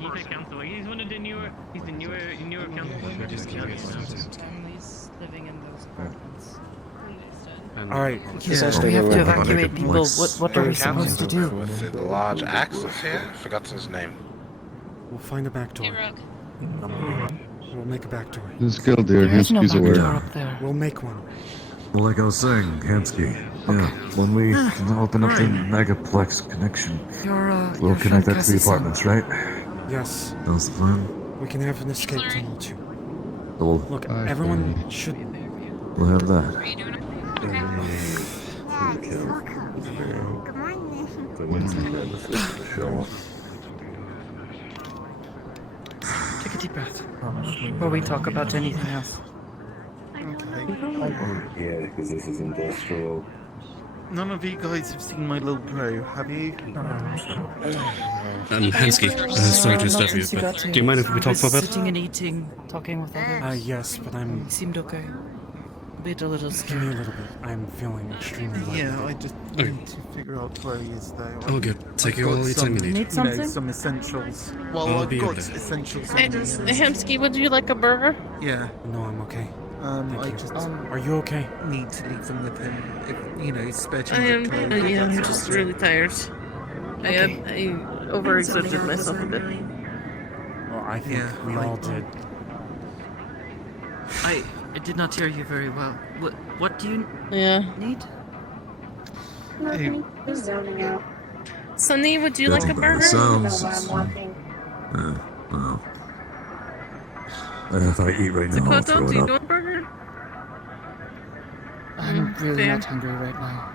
He's a counselor. He's one of the newer. He's the newer counselor. Families living in those apartments. All right. We have to evacuate people. What are we supposed to do? With the large axes here? I forgot his name. We'll find a back door. We'll make a back door. This Geldir, Hamsky's aware. We'll make one. Well, like I was saying, Hamsky, yeah, when we open up the Megaplex connection, we'll connect that to the apartments, right? Yes. That's the plan. We can have an escape tunnel too. So Look, everyone should... we'll have that. Take a deep breath. Before we talk about anything else. Yeah, because this is industrial. None of you guys have seen my little pro, have you? Hansky, sorry to disturb you, since you got but here. do you mind if we talk for a bit? Sitting and eating, talking with others. Yes, but I'm... You seemed okay. A little Give scared. me a little bit. I'm feeling extremely light. Yeah, I just need to figure out where he is though. Oh, good. Take I've got all your time you some, need. Need something? some essentials. Well, I'll I've be got over there. essentials. Hey, Hamsky, would you like a burger? Yeah. No, I'm okay. I just Are you okay? need to leave them with him. If, you know, spare I change am. of clothes. Yeah, I'm that just sort of really thing. tired. I overexerted myself a bit. Well, I think we all did. I did not hear you very well. What do you need? Sunny, would you like a burger? Well. If I eat right now, I'll Dakota, throw do it you up. want a burger? I'm really fair. not hungry right now.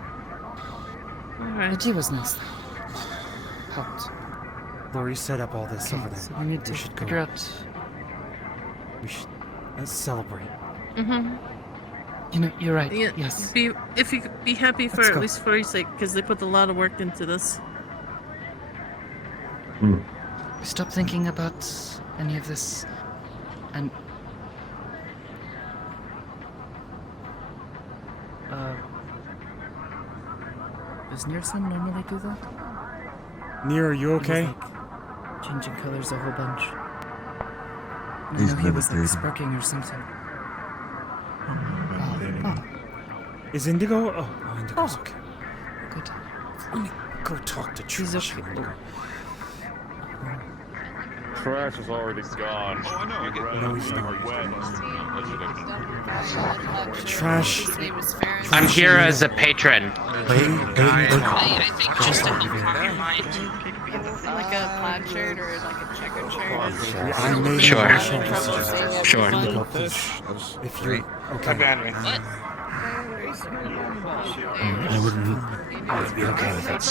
Alright. The tea was nice though. Helped. Lori set up all this over there. So we need to should figure go. out. We should celebrate. Mm-hmm. You know, you're right. Yeah, Yes. if you could be happy for Let's at go. least for your sake, because they put a lot of work into this. Stop thinking about any of this, and does Nearson normally do that? Near, are you He was, okay? like, changing colors a whole bunch. I He's know he was like meditating. sparking or something. Is Indigo? Oh, Indigo's okay. Good. Let me go talk to He's Trish. okay. Trash is already gone. Oh, I know. No, he's not. Trash. I'm here as a patron. I think just to help calm your mind. Like a plaid shirt or like a checkered shirt. I made Sure. an initial decision. Sure. Indigo, please. If you're okay. I wouldn't be okay with that.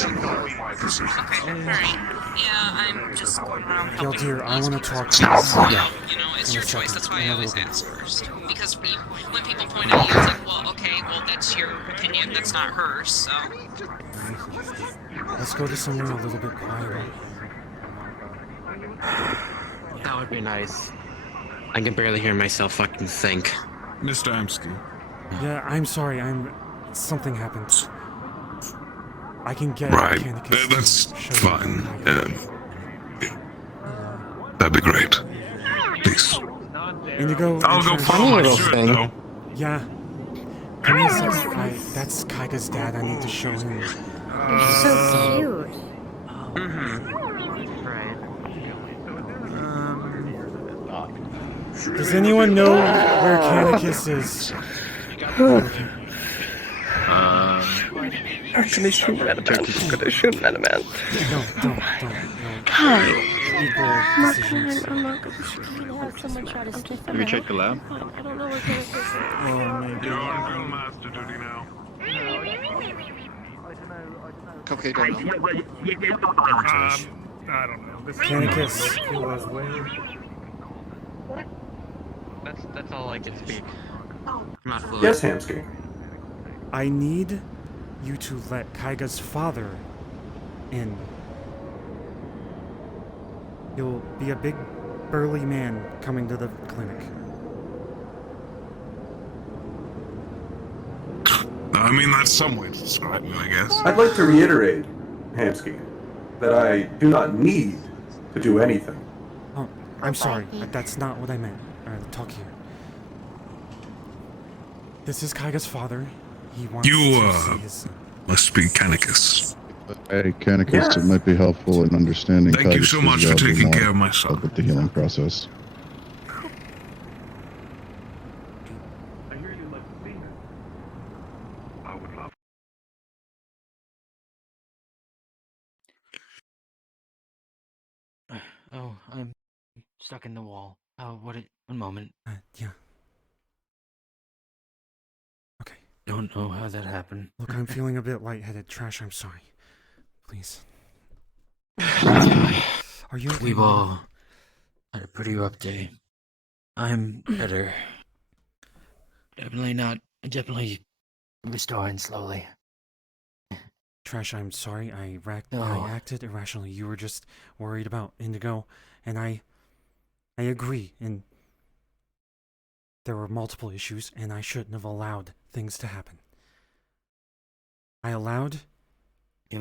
Yeah, I'm just going around. Yo, dear, I want to talk to Stop. you. Yeah. You know, it's your choice. That's why I In a always little bit. ask first. Because when people point at you, it's like, well, okay, well, that's your opinion. That's not hers. So. Let's go to somewhere a little bit quieter. That would be nice. I can barely hear myself fucking think. Mr. Amsky. Yeah, I'm sorry. Something happened. I can get Right. Mechanicus to That's show you fine. how to- That'd be great. Please. Indigo. I'll and go Trash. follow my shirt, though. Yeah. Come here a second. That's Kaiga's dad. I need to show him. You're so cute. Does anyone know where Canicus is? Actually, shooting at a man. Shooting at a man. Don't. Hi. Equal decisions. I'm not going to shoot. Have someone try to sniff him Have you out. checked the lab? I don't know what kind of person. You're on drill master duty now. Cupcake I don't know. Canicus. That's all I can speak. I'm not fluent. Yes, Hamsky. I need you to let Kaiga's father in. He'll be a big, burly man coming to the clinic. I mean, that's some way to describe it, I guess. I'd like to reiterate, Hamsky, that I do not need to do anything. Oh, I'm sorry. That's not what I meant. Talk here. This is Kaiga's father. He wants You, to see his... must be Canicus. Hey, Canicus, it might be helpful in understanding. Thank you Kai's so much for physiology taking more, care of my son. help with the healing process. Oh, I'm stuck in the wall. Oh, one moment. Yeah. Okay. Don't know how that happened. Look, I'm feeling a bit lightheaded. Trash, I'm sorry. Please. Are you okay? We've all had a pretty rough day. I'm better. Definitely restoring slowly. Trash, I'm sorry. I No. acted irrationally. You were just worried about Indigo, and I agree. And there were multiple issues, and I shouldn't have allowed things to happen. I allowed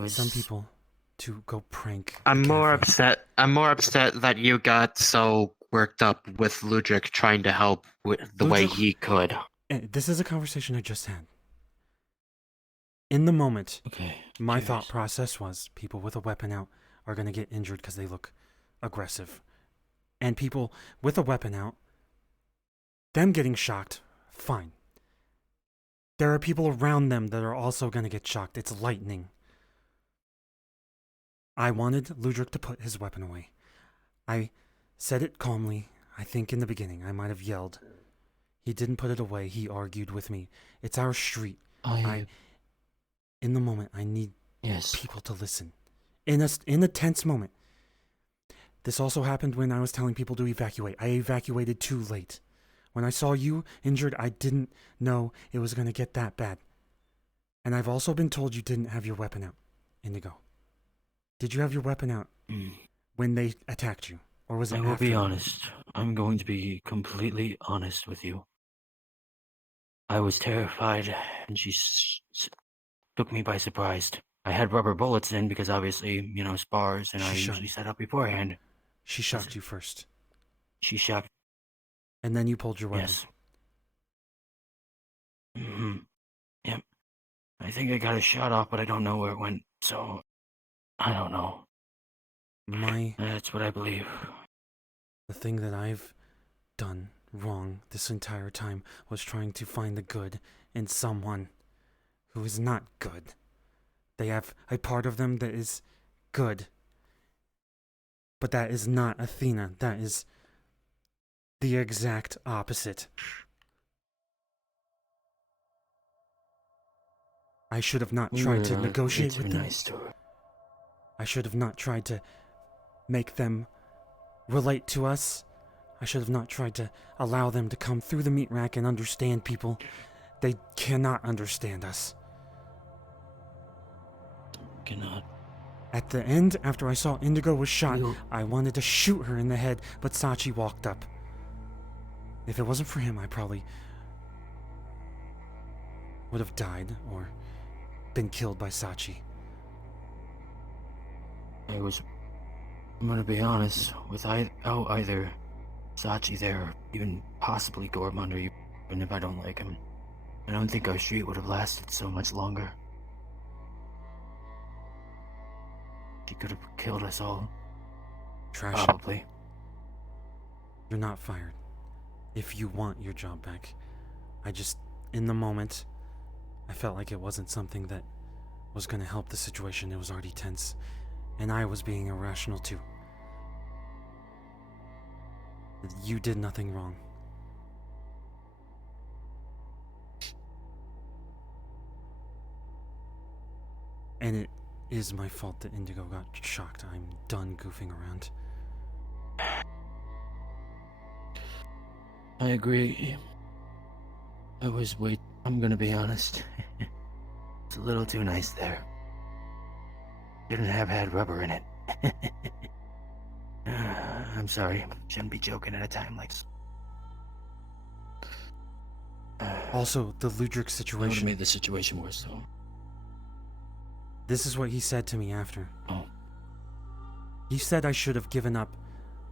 some people to go prank. I'm more upset that you got so worked up with Ludwig trying to help with the way Ludwig- he could. This is a conversation I just had. In the moment, my thought process was people with a weapon out are going to get injured because they look aggressive. And people with a weapon out, them getting shocked, fine. There are people around them that are also going to get shocked. It's lightning. I wanted Ludwig to put his weapon away. I said it calmly. I think in the beginning I might have yelled. He didn't put it away. He argued with me. It's our street. In the moment, I need people to listen. In a tense moment. This also happened when I was telling people to evacuate. I evacuated too late. When I saw you injured, I didn't know it was going to get that bad. And I've also been told you didn't have your weapon out, Indigo. Did you have your weapon out when they attacked you? Or was it I will after? be honest. I'm going to be completely honest with you. I was terrified, and she took me by surprise. I had rubber bullets in because obviously, spars, and I usually set up beforehand. She shocked you first. She shot. And then you pulled your weapon. Yes. Mm-hmm. Yep. I think I got a shot off, but I don't know where it went, so I don't know. That's what I believe. The thing that I've done wrong this entire time was trying to find the good in someone who is not good. They have a part of them that is good. But that is not Athena. That is the exact opposite. I should have not tried to negotiate with them. I should have not tried to make them relate to us. I should have not tried to allow them to come through the meat rack and understand people. They cannot understand us. Cannot. At the end, after I saw Indigo was shot, I wanted to shoot her in the head, but Sachi walked up. If it wasn't for him, I probably would have died or been killed by Sachi. I'm gonna be honest, with either Sachi there or even possibly Gormunder, even if I don't like him, I don't think our street would have lasted so much longer. He could have killed us all. Trash. Probably. You're not fired. If you want your job back. In the moment, I felt like it wasn't something that was going to help the situation. It was already tense. And I was being irrational too. You did nothing wrong. And it is my fault that Indigo got shocked. I'm done goofing around. I agree. I'm gonna be honest. It's a little too nice there. Shouldn't have had rubber in it. I'm sorry. Shouldn't be joking at a time like this. Also, the Ludwig That situation. would have made the situation worse, though. This is what he said to me after. Oh. He said I should have given up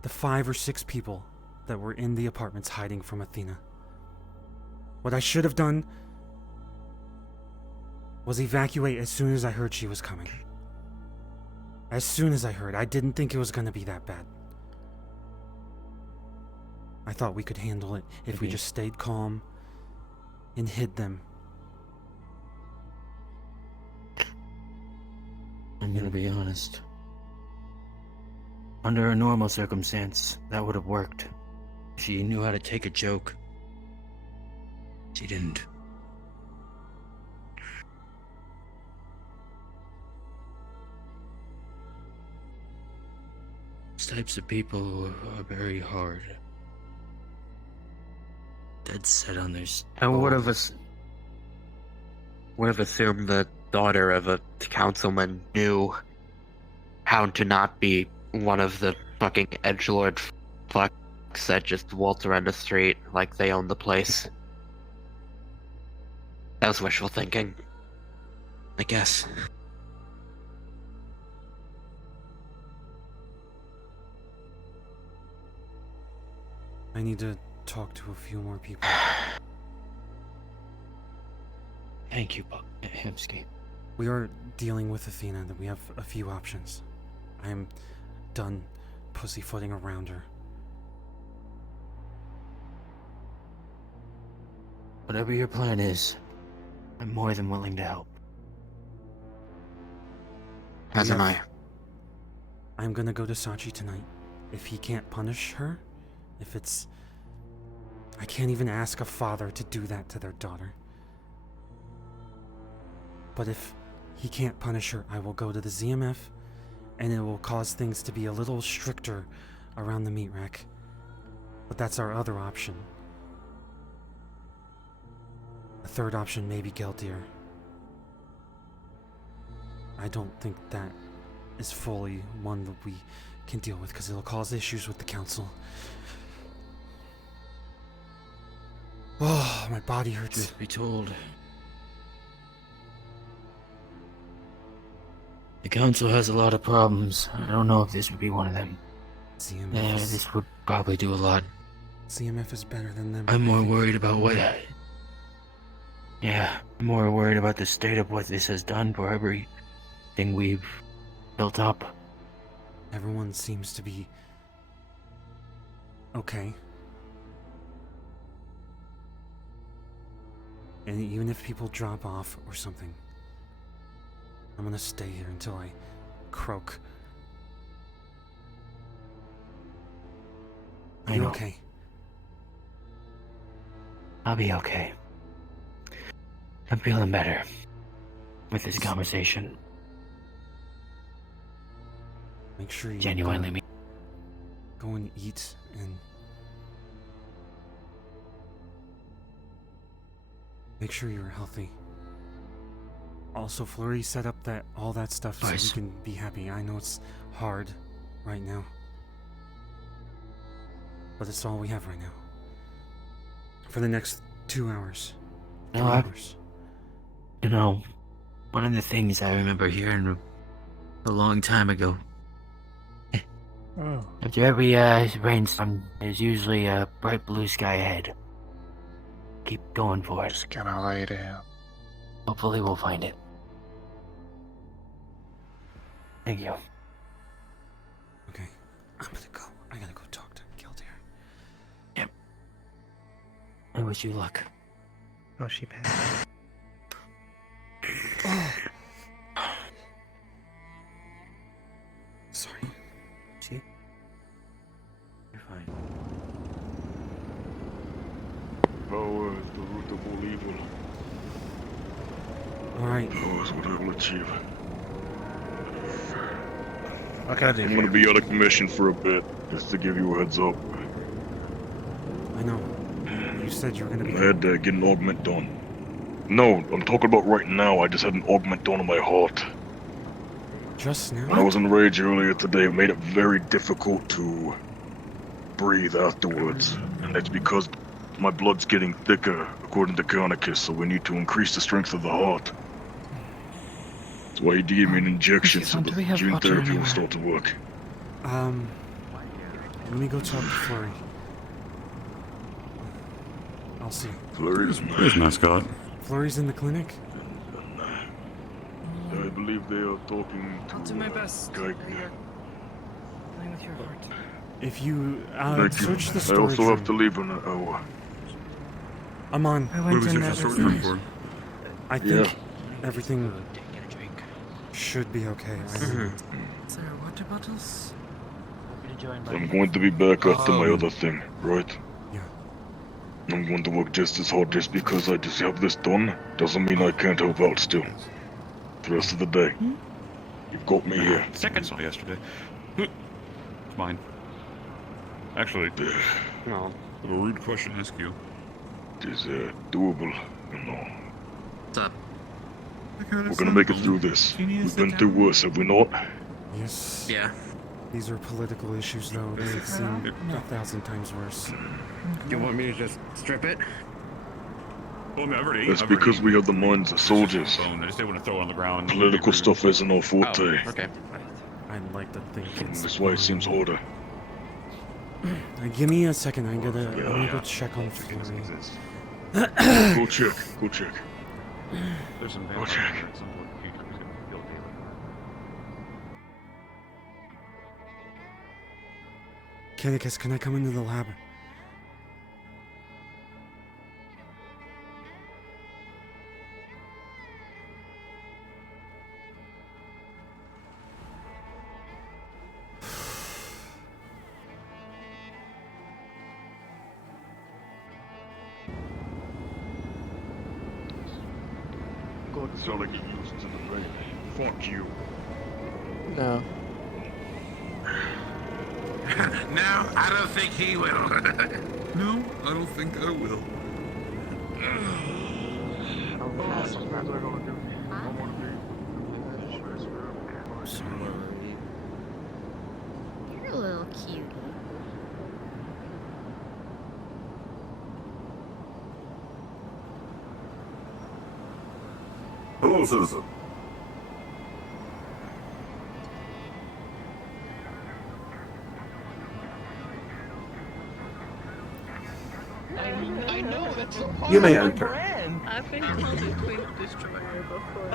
the 5 or 6 people that were in the apartments hiding from Athena. What I should have done was evacuate as soon as I heard she was coming. As soon as I heard. I didn't think it was going to be that bad. I thought we could handle it if we just stayed calm and hid them. I'm gonna be honest. Under a normal circumstance, that would have worked. She knew how to take a joke. She didn't. These types of people are very hard. Dead set on their. would have assumed the daughter of a councilman knew how to not be one of the fucking edgelord fucks that just waltz around the street like they own the place. That was wishful thinking, I guess. I need to talk to a few more people. Thank you, Hemsky. We are dealing with Athena, that we have a few options. I am done pussyfooting around her. Whatever your plan is, I'm more than willing to help. As am I. I'm gonna go to Sachi tonight. If he can't punish her, if it's... I can't even ask a father to do that to their daughter. But if he can't punish her, I will go to the ZMF, and it will cause things to be a little stricter around the meat rack. But that's our other option. The third option may be Geldir. I don't think that is fully one that we can deal with, because it'll cause issues with the council. Oh, my body hurts. Truth be told, the council has a lot of problems. I don't know if this would be one of them. CMF. This would probably do a lot. CMF is better than them. I'm more worried about what... Yeah, I'm more worried about the state of what this has done for everything we've built up. Everyone seems to be... okay. And even if people drop off or something, I'm gonna stay here until I croak. Are you okay? I'll be okay. I'm feeling better with this conversation. Make sure you genuinely go and eat and make sure you're healthy. Also, Flurry set up all that stuff so we can be happy. I know it's hard right now, but it's all we have right now. For the next 2 hours. 3 hours. You know, one of the things I remember hearing a long time ago. After every rainstorm, there's usually a bright blue sky ahead. Keep going for it. Just gonna lay down. Hopefully we'll find it. Thank you. Okay, I'm gonna go. I gotta go talk to Geldir. Yep. I wish you luck. Oh, she passed. Sorry. See? You're fine. Power is the root of all evil. Alright. Power is what I will achieve. What can I do? I'm gonna be out of commission for a bit, just to give you a heads up. I know. You said you were gonna be... I had to get an augment done. No, I'm talking about right now. I just had an augment done on my heart. Just now? When I was in rage earlier today, it made it very difficult to breathe afterwards. And that's because my blood's getting thicker, according to Conicus, so we need to increase the strength of the heart. That's why he gave me an injection so the gene therapy will start to work. Let me go talk to Flurry. I'll see. Flurry is Where's Mascot? Flurry's in the clinic? I believe they are talking to I'll do my best. Geiger. Playing with your heart. If you Thank search you. the I storage also have room. to leave in an hour. I'm on. I went in that room. I think everything should be okay. Is there water bottles? I'm going to be back after my other thing, right? Yeah. I'm going to work just as hard just because I just have this done. Doesn't mean I can't help out still. The rest of the day. You've got me here. Second saw yesterday. It's mine. Actually, no. A rude question to ask you. It is doable, you know. What's up? We're gonna make it through this. We've been through worse, have we not? Yes. Yeah. These are political issues, though. They've seen 1,000 times worse. You want me to just strip it? Well, I mean, That's because we have the minds of soldiers. I just didn't want to throw it on the ground. Political stuff isn't our forte. Oh, okay. I'd like to think it's That's why it seems harder. Give me a second. I'm gonna go check on Flurry. Go check. Go check. There's some Go check. at some point in the future who's gonna be guilty of it. Canicus, can I come into the lab? God, sound like he used to the rain. Fuck you. No. No, I don't think he will. No, I don't think I will. You're a little cutie. Hello, citizen. I know that's You may enter. I've been called a Queen Destroyer before.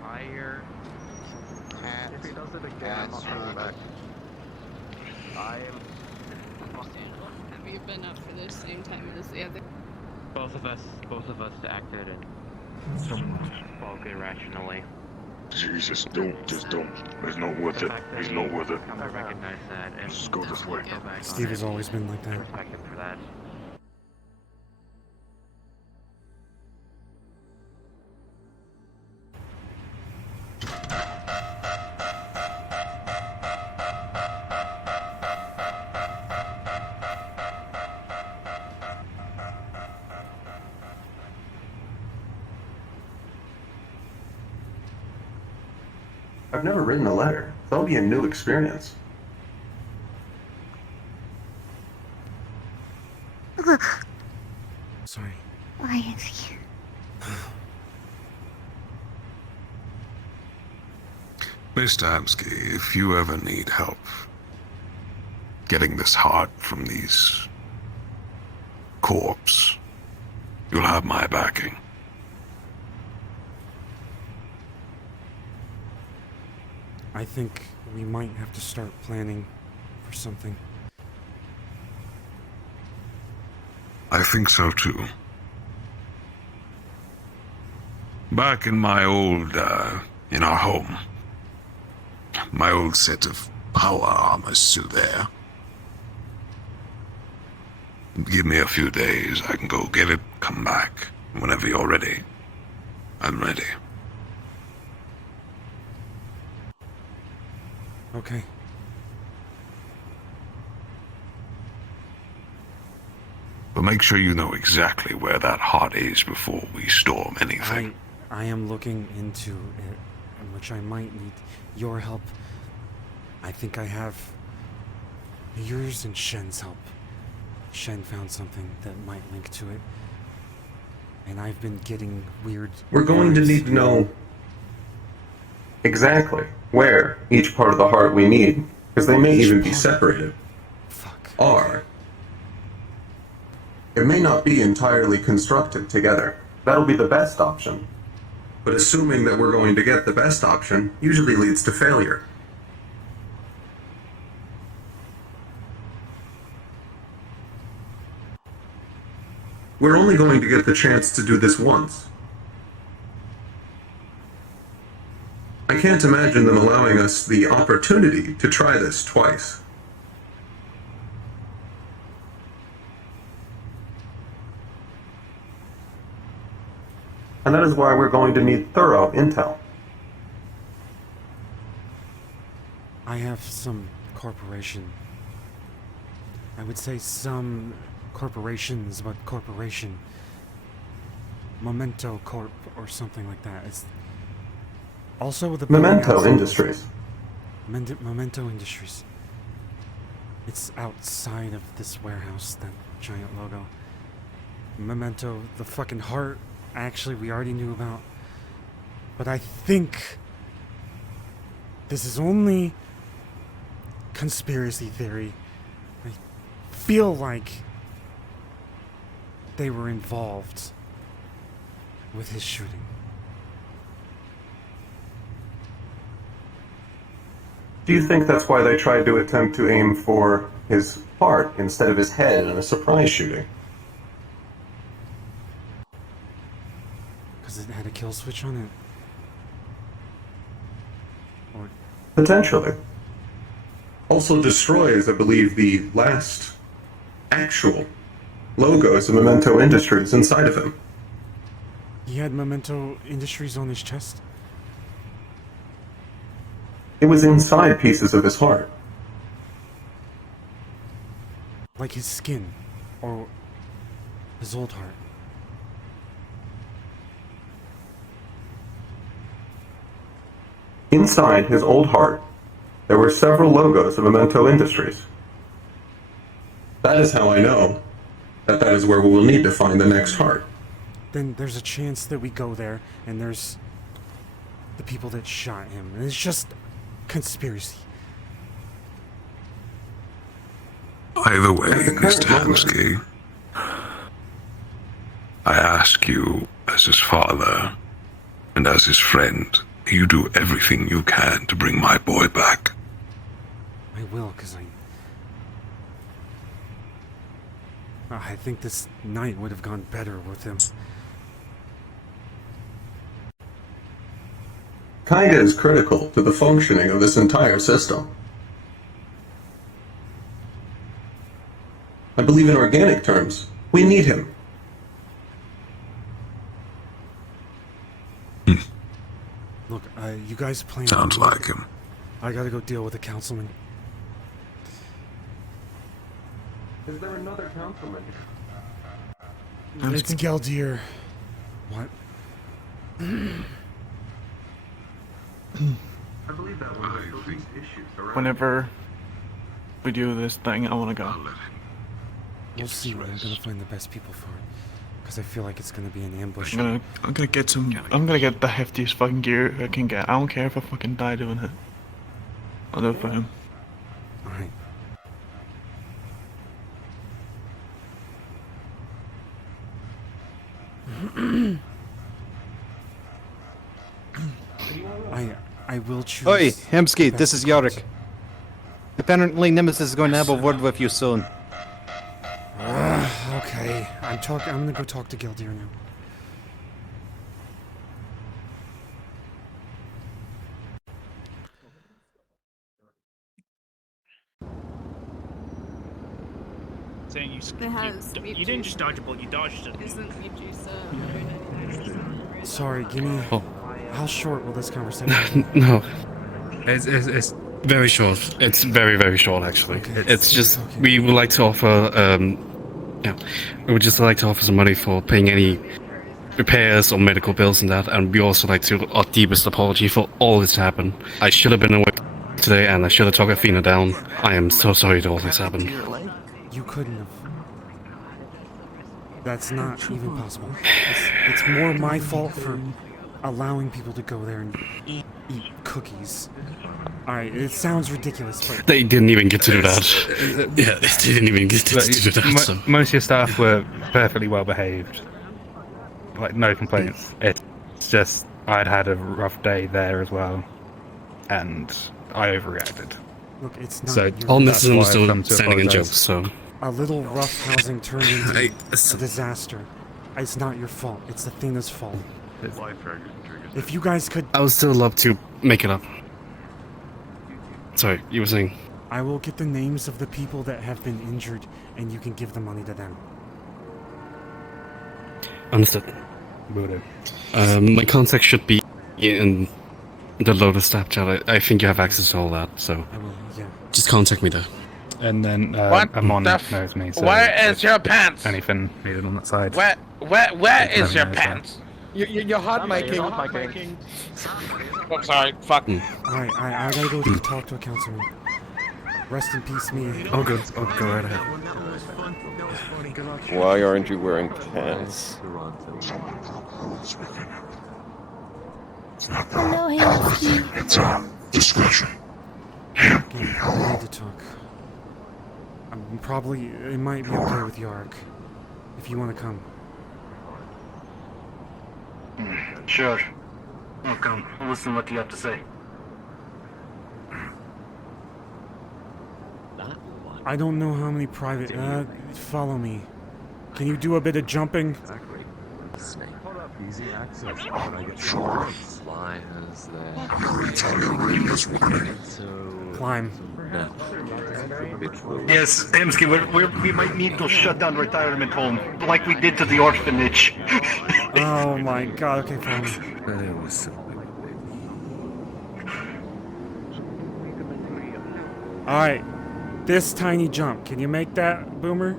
Fire. Cat. If he does it again, I'm not coming back. I am. Have you been up for the same time as the other? Both of us acted and spoke irrationally. Jesus, don't. It's not worth it. He's not worth it. Come to recognize that and Just go this way. get back Steve on has it. always been like that. Respect him for that. I've never written a letter. That'll be a new experience. Sorry. Why is he? Mr. Amsky, if you ever need help getting this heart from these corpse, you'll have my backing. I think we might have to start planning for something. I think so too. Back in my old, in our home, my old set of power armor's still there. Give me a few days, I can go get it, come back. Whenever you're ready, I'm ready. Okay. But make sure you know exactly where that heart is before we storm anything. I am looking into it, in which I might need your help. I think I have yours and Shen's help. Shen found something that might link to it. And I've been getting weird... We're going to need to know exactly where each part of the heart we need, because they may even be separated. Are. It may not be entirely constructed together. That'll be the best option. But assuming that we're going to get the best option usually leads to failure. We're only going to get the chance to do this once. I can't imagine them allowing us the opportunity to try this twice. And that is why we're going to need thorough intel. I have some corporation. I would say some corporations, but corporation. Memento Corp or something like that. It's also the Memento Industries. Memento Industries. It's outside of this warehouse, that giant logo. Memento, the fucking heart, actually we already knew about. But I think this is only conspiracy theory. I feel like they were involved with his shooting. Do you think that's why they tried to attempt to aim for his heart instead of his head in a surprise shooting? Because it had a kill switch on it? Or... Potentially. Also destroys, I believe, the last actual logos of Memento Industries inside of him. He had Memento Industries on his chest? It was inside pieces of his heart. Like his skin, or his old heart. Inside his old heart, there were several logos of Memento Industries. That is how I know that that is where we will need to find the next heart. Then there's a chance that we go there, and there's the people that shot him. And it's just conspiracy. Either way, Mr. Hemsky, I ask you, as his father and as his friend, you do everything you can to bring my boy back. I will, because I think this night would have gone better with him. Kaiga is critical to the functioning of this entire system. I believe in organic terms, we need him. Look, you guys plan. Sounds like him. I gotta go deal with the councilman. Is there another councilman? It's Geldir. What? I believe that one of the least issues around. Whenever we do this thing, I want to go. We'll see. I'm gonna find the best people for it, because I feel like it's gonna be an ambush. I'm gonna get the heftiest fucking gear I can get. I don't care if I fucking die doing it. I'll do it for him. Alright. I will choose. Oi, Hemsky, this is Yorick. Apparently Nemesis is going to have a word with you soon. Okay, I'm gonna go talk to Geldir now. Saying you didn't just dodge a bullet, you dodged it. Isn't Medusa Sorry, give me. How short will this conversation be? No. It's very short. It's very, very short, actually. Okay, it's just, we would like to offer, we would just like to offer some money for paying any repairs or medical bills and that, and we also like to our deepest apology for all this to happen. I should have been away today, and I should have talked Athena down. I am so sorry that all this happened. You couldn't have. That's not even possible. It's more my fault for allowing people to go there and eat cookies. Alright, it sounds ridiculous, but... They didn't even get to do that. Yeah, they didn't even get to do that. So. Most of your staff were perfectly well behaved. Like, no complaints. It's just, I'd had a rough day there as well. And I overreacted. Look, it's not... So, all this is still standing in jokes, so... A little rough housing turned into a disaster. It's not your fault. It's Athena's fault. If you guys could... I would still love to make it up. Sorry, you were saying? I will get the names of the people that have been injured, and you can give the money to them. Understood. Will do. My contact should be in the Lotus Snapchat. I think you have access to all that, so yeah. just contact me there. And then What Amon the knows me. So where is if your pants? Anything needed on that side? Where is your pants? You're hot miking. I'm sorry. Fuck. Alright, I gotta go talk to a councilman. Rest in peace, me. Oh, good. Oh, go right ahead. Why aren't you wearing pants? Hello, Hamsky. It's discretion. I need to talk. It might be okay with Yark. If you want to come. Sure. I'll come. I'll listen to what you have to say. I don't know how many private... follow me. Can you do a bit of jumping? Exactly. Snake. Easy access. When I get sure. Sly has Climb. Yes, Hamsky, we might need to shut down retirement home, like we did to the orphanage. Oh my god, okay, fine. Alright. This tiny jump. Can you make that, Boomer?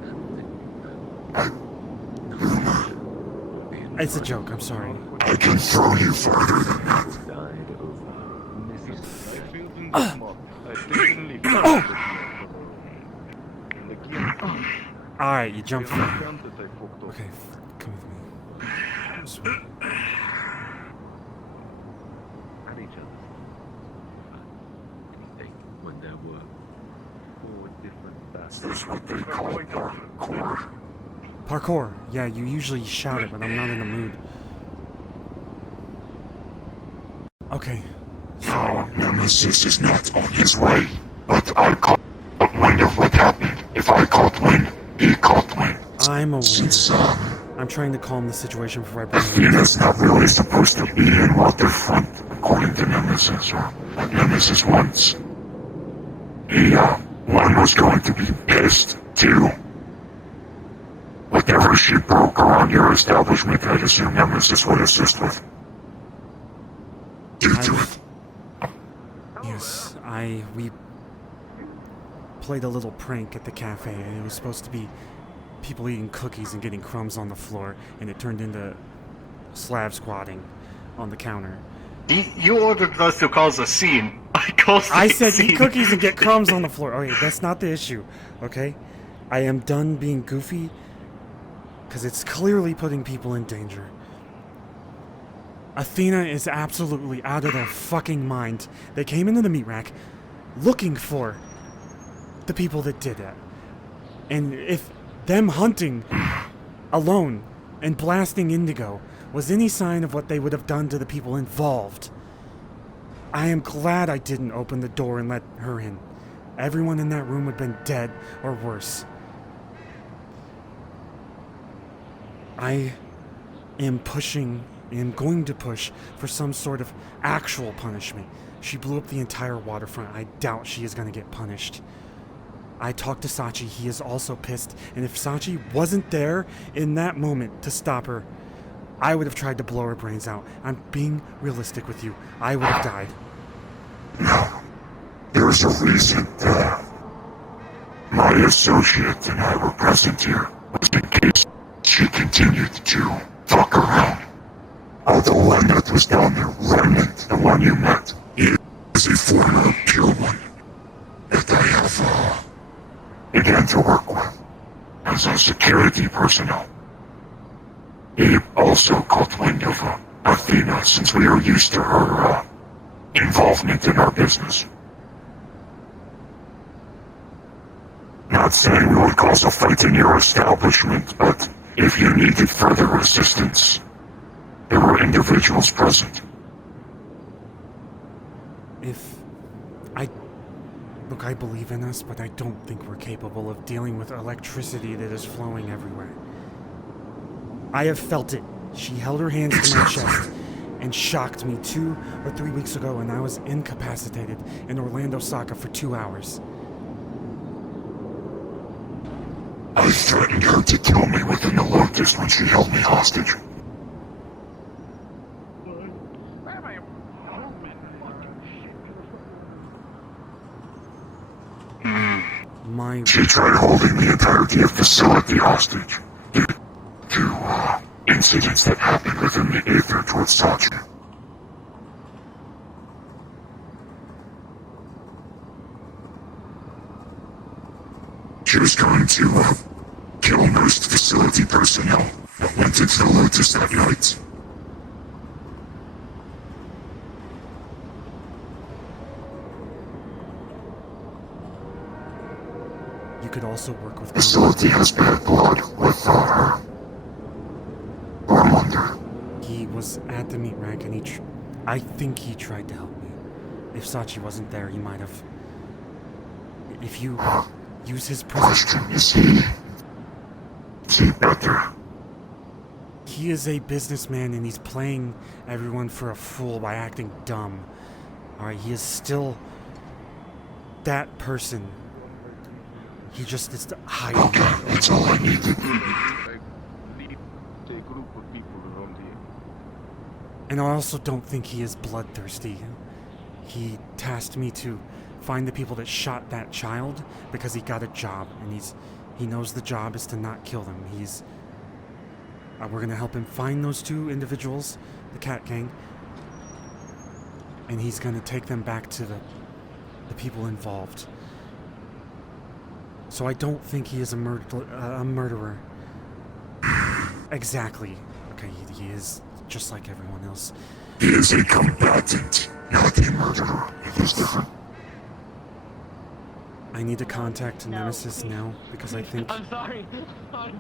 It's a joke, I'm sorry. I can throw you further than that. Alright, you jumped through. Okay, come with me. Sweet. When there were 4 different That's what they call parkour. Parkour. Yeah, you usually shout it, but I'm not in the mood. Okay. No, Nemesis is not on his way. But I caught wind of what happened. If I caught wind, he caught wind. I'm aware. Since, I'm trying to calm the situation before I bring it Athena's not really supposed to be in Waterfront, according to Nemesis, or what Nemesis wants. One was going to be pissed, too. Whatever she broke around your establishment, I'd assume Nemesis would assist with. Yes, we played a little prank at the cafe. It was supposed to be people eating cookies and getting crumbs on the floor, and it turned into slab squatting on the counter. You ordered us to cause a scene. I said eat cookies and get crumbs on the floor. Okay, that's not the issue, okay? I am done being goofy, because it's clearly putting people in danger. Athena is absolutely out of their fucking mind. They came into the meat rack looking for the people that did that. And if them hunting alone and blasting Indigo was any sign of what they would have done to the people involved, I am glad I didn't open the door and let her in. Everyone in that room would have been dead or worse. I am going to push for some sort of actual punishment. She blew up the entire waterfront. I doubt she is going to get punished. I talked to Sachi. He is also pissed. And if Sachi wasn't there in that moment to stop her, I would have tried to blow her brains out. I'm being realistic with you. I would have died. No. There's a reason that my associate and I were present here was in case she continued to fuck around. The one that was down there, Remnant, the one you met, he is a former pure one that I have began to work with as a security personnel. He also caught wind of Athena since we are used to her involvement in our business. Not saying we would cause a fight in your establishment, but if you needed further assistance, there were individuals present. Look, I believe in us, but I don't think we're capable of dealing with electricity that is flowing everywhere. I have felt it. She held her hands to my chest and shocked me 2 or 3 weeks ago, and I was incapacitated in Orlando, Saka for 2 hours. I threatened her to kill me within the Lotus when she held me hostage. She tried holding the entirety of the facility hostage due to incidents that happened within the Aether towards Sachi. She was going to kill most facility personnel that went into the Lotus that night. You could also work with... Facility has bad blood with her. He was at the meat rack and I think he tried to help me. If Sachi wasn't there, he might have... If you use his presence... Is he better? He is a businessman and he's playing everyone for a fool by acting dumb. Alright, he is still that person. He just is hiding. Okay, that's all I need to do. And I also don't think he is bloodthirsty. He tasked me to find the people that shot that child because he got a job, and he knows the job is to not kill them. We're gonna help him find those two individuals, the Cat Gang, and he's gonna take them back to the people involved. So I don't think he is a murderer. Exactly. Okay, he is just like everyone else. He is a combatant, not a murderer. It is different. I need to contact Nemesis now because I think... I'm sorry. I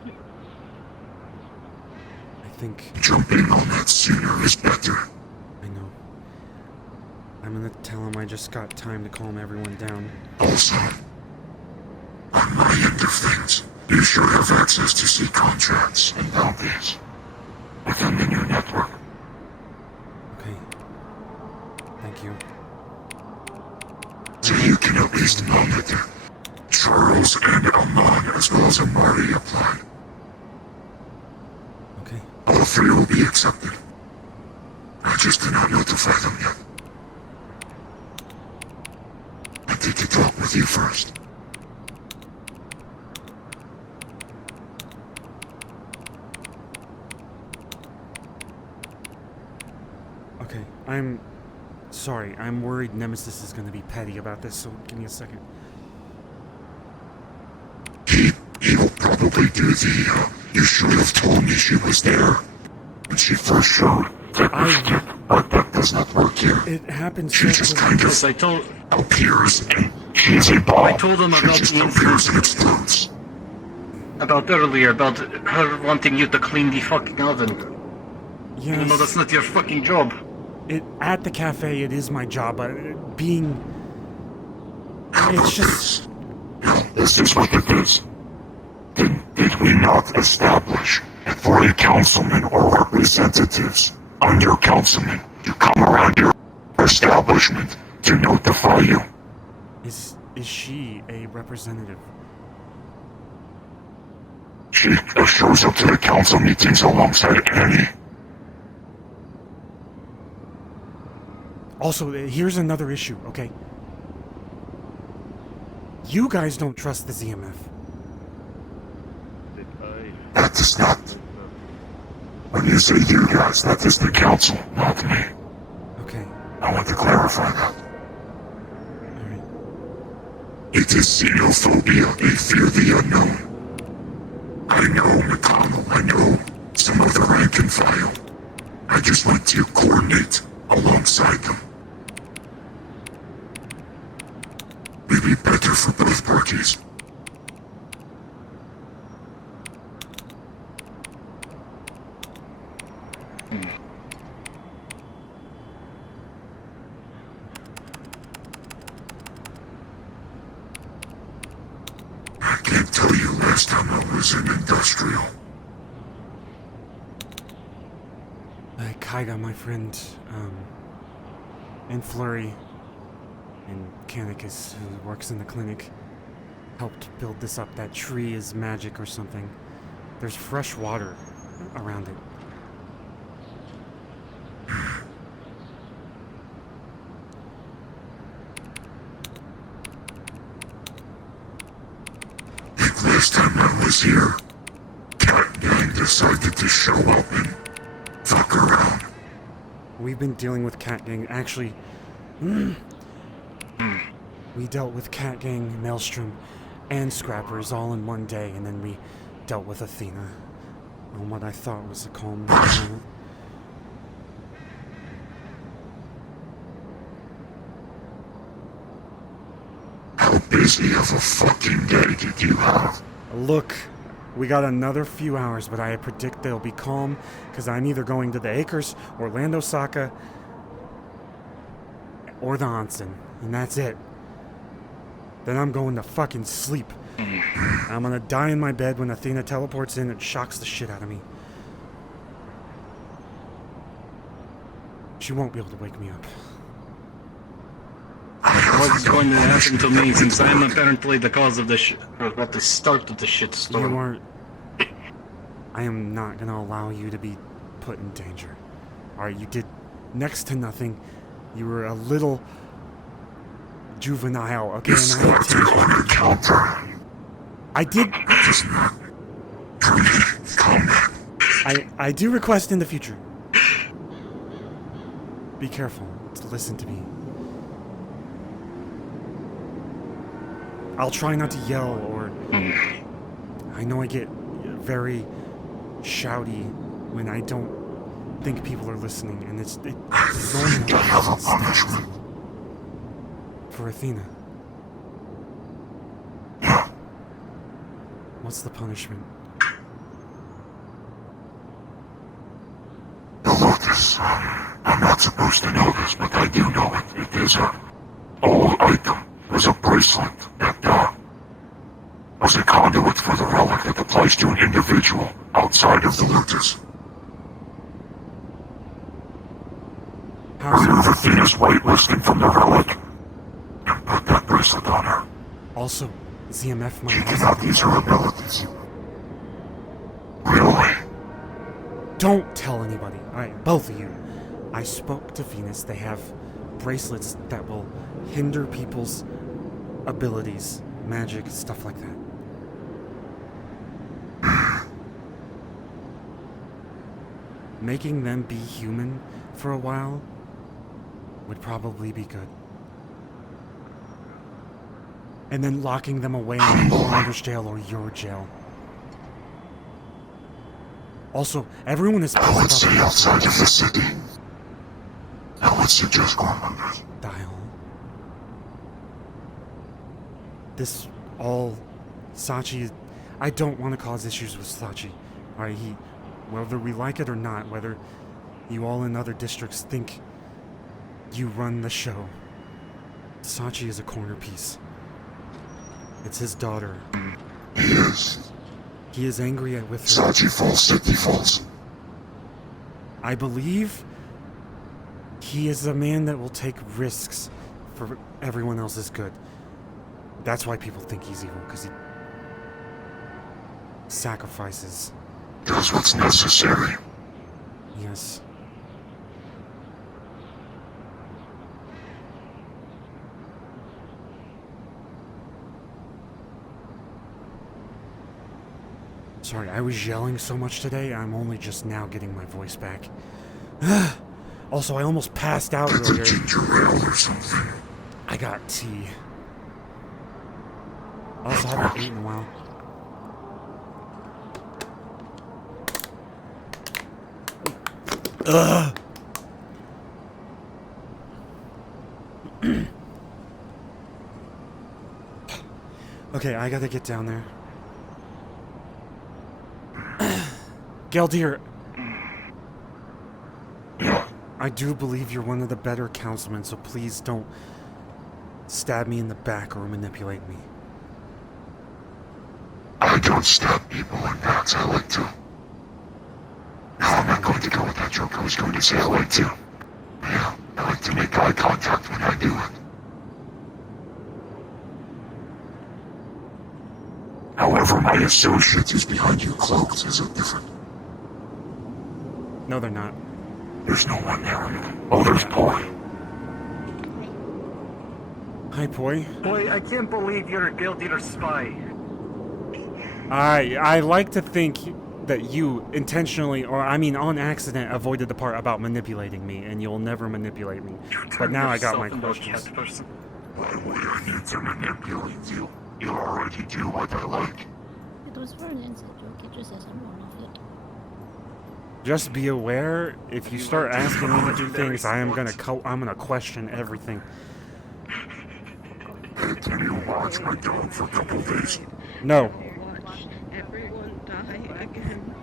think... Jumping on that sooner is better. I know. I'm gonna tell him I just got time to calm everyone down. Also, on my end of things, you should have access to see contracts and bounties within the new network. Okay. Thank you. So you can at least monitor. Charles and Aman as well as Amari applied. Okay. All three will be accepted. I just did not notify them yet. I need to talk with you first. Okay, I'm sorry. I'm worried Nemesis is going to be petty about this, so give me a second. He'll probably do the, you should have told me she was there when she first showed. But that does not work here. It happens. She just kind of appears and she is a bomb. I told him about the incident. About earlier, about her wanting you to clean the fucking oven. Yes. You know that's not your fucking job. At the cafe, it is my job, but being... It's just... This is what it is. Did we not establish for a councilman or representatives under councilman to come around your establishment to notify you? Is she a representative? She shows up to the council meetings alongside Annie. Also, here's another issue, okay? You guys don't trust the ZMF. That does not. When you say you guys, that is the council, not me. Okay. I want to clarify that. Alright. It is xenophobia, a fear the unknown. I know McConnell, I know some other rank and file. I just want to coordinate alongside them. We'd be better for both parties. I can't tell you last time I was in industrial. Kaiga, my friend, and Flurry, and Canicus, who works in the clinic, helped build this up. That tree is magic or something. There's fresh water around it. last time I was here, Cat Gang decided to show up and fuck around. We've been dealing with Cat Gang. Actually, we dealt with Cat Gang, Maelstrom, and Scrappers all in one day, and then we dealt with Athena on what I thought was a calm moment. How busy of a fucking day did you have? Look, we got another few hours, but I predict they'll be calm, because I'm either going to the Acres, Orlando Saka, or the Onsen, and that's it. Then I'm going to fucking sleep. I'm gonna die in my bed when Athena teleports in and shocks the shit out of me. She won't be able to wake me up. What's going to happen to me since I'm apparently the cause of the shit, or at the start of the shitstorm? You aren't. I am not gonna allow you to be put in danger. Alright, you did next to nothing. You were a little juvenile, okay? I did. I do request in the future. Be careful to listen to me. I'll try not to yell or... I know I get very shouty when I don't think people are listening, and it's normal for Athena. What's the punishment? Lotus, I'm not supposed to know this, but I do know it. It is a old item. It was a bracelet that was a conduit for the relic that applies to an individual outside of the Lotus. Remove Athena's whitelisting from the relic and put that bracelet on her. Also, ZMF might... She cannot use her abilities. Really? Don't tell anybody. Alright, both of you. I spoke to Venus. They have bracelets that will hinder people's abilities, magic, stuff like that. Making them be human for a while would probably be good. And then locking them away in Commander's jail or your jail. Also, everyone is... I would say outside of the city. I would suggest Commander's. Dial. This all... Sachi... I don't want to cause issues with Sachi. Alright, whether we like it or not, whether you all in other districts think you run the show, Sachi is a corner piece. It's his daughter. He is. He is angry with her. Sachi falls, City falls. I believe he is a man that will take risks for everyone else's good. That's why people think he's evil, because he sacrifices. Does what's necessary. Yes. Sorry, I was yelling so much today, I'm only just now getting my voice back. Also, I almost passed out earlier. Ginger ale or something. I got tea. I also haven't eaten in a while. Ugh. Okay, I gotta get down there. Geldir, I do believe you're one of the better councilmen, so please don't stab me in the back or manipulate me. I don't stab people in backs, I like to. No, I'm not going to go with that joke. I was going to say I like to. Yeah, I like to make eye contact when I do it. However, my associate is behind your cloaks. Is it different? No, they're not. There's no one there. Oh, there's Poi. Hi, Poi. Boy, I can't believe you're a Guild Eater spy. I like to think that you intentionally, or I mean on accident, avoided the part about manipulating me, and you'll never manipulate me. But now I got my questions. Why would I need to manipulate you? You already do what I like. It was for an inside joke, it just isn't one of it. Just be aware, if you start asking me to do things, I'm gonna question everything. Hey, can you watch my dog for a couple days? No. Watch everyone die again.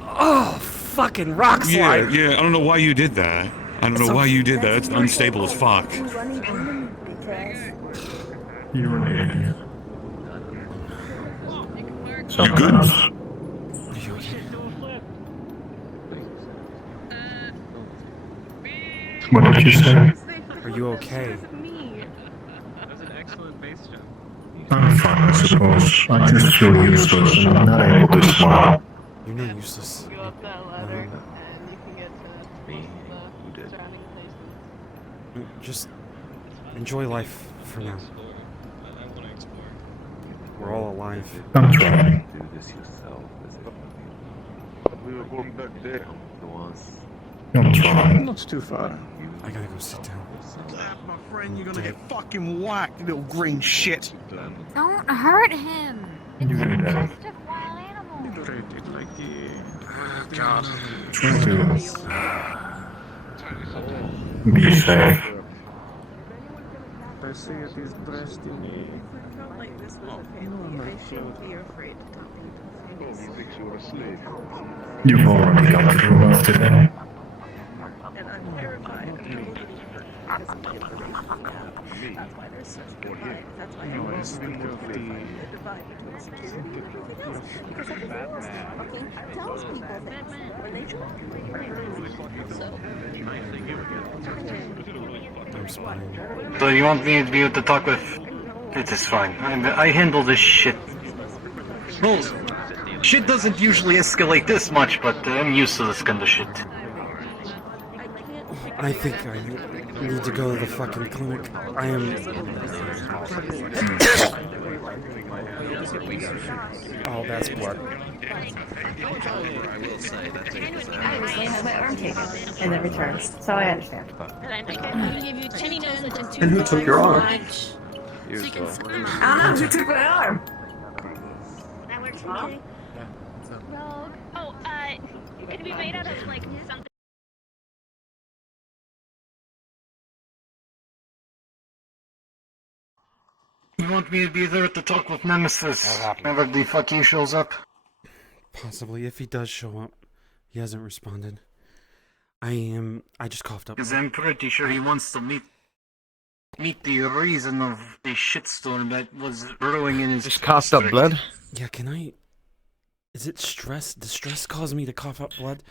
Oh, fucking rock slide! Yeah, I don't know why you did that. I don't know why you did that. It's unstable as fuck. You're an idiot. So good. What did you say? Are you okay? That's an excellent base jump. I'm fine, I suppose. I just feel useless and I'm not able to smile. You're not useless. Go up that ladder, and you can get to most of the surrounding places. Just enjoy life for now. We're all alive. I'm trying. Do this yourself. We were going back there. I'm trying. Not too far. I gotta go sit down. My friend, you're gonna get fucking whacked, you little green shit. Don't hurt him. You did that. Just a wild animal. Rated like the... God. Try to be safe. I see it is dressed in Felt like this was a family. I shouldn't be afraid to talk into a You've already gone through enough today. And I'm terrified of nobody because of the information we have. That's why there's such a divide. That's why everyone's terrified the divide between security and everything else. Because everything else fucking tells people things when they try. So. So you want me to be able to talk with... It is fine. I handle this shit. Well, shit doesn't usually escalate this much, but I'm used to this kind of shit. I think I need to go to the fucking clinic. I am... Oh, that's blood. I recently had my arm taken and then returned, so I understand. And who took your arm? I don't know, who took my arm? That works for me. Rogue. Oh, could it be made out of, like, something? You want me to be there to talk with Nemesis whenever the fuck he shows up? Possibly, if he does show up. He hasn't responded. I just coughed up. Because I'm pretty sure he wants to meet the reason of the shitstorm that was brewing in his... Just coughed up blood? Yeah, can I... Is it stress? Does stress cause me to cough up blood?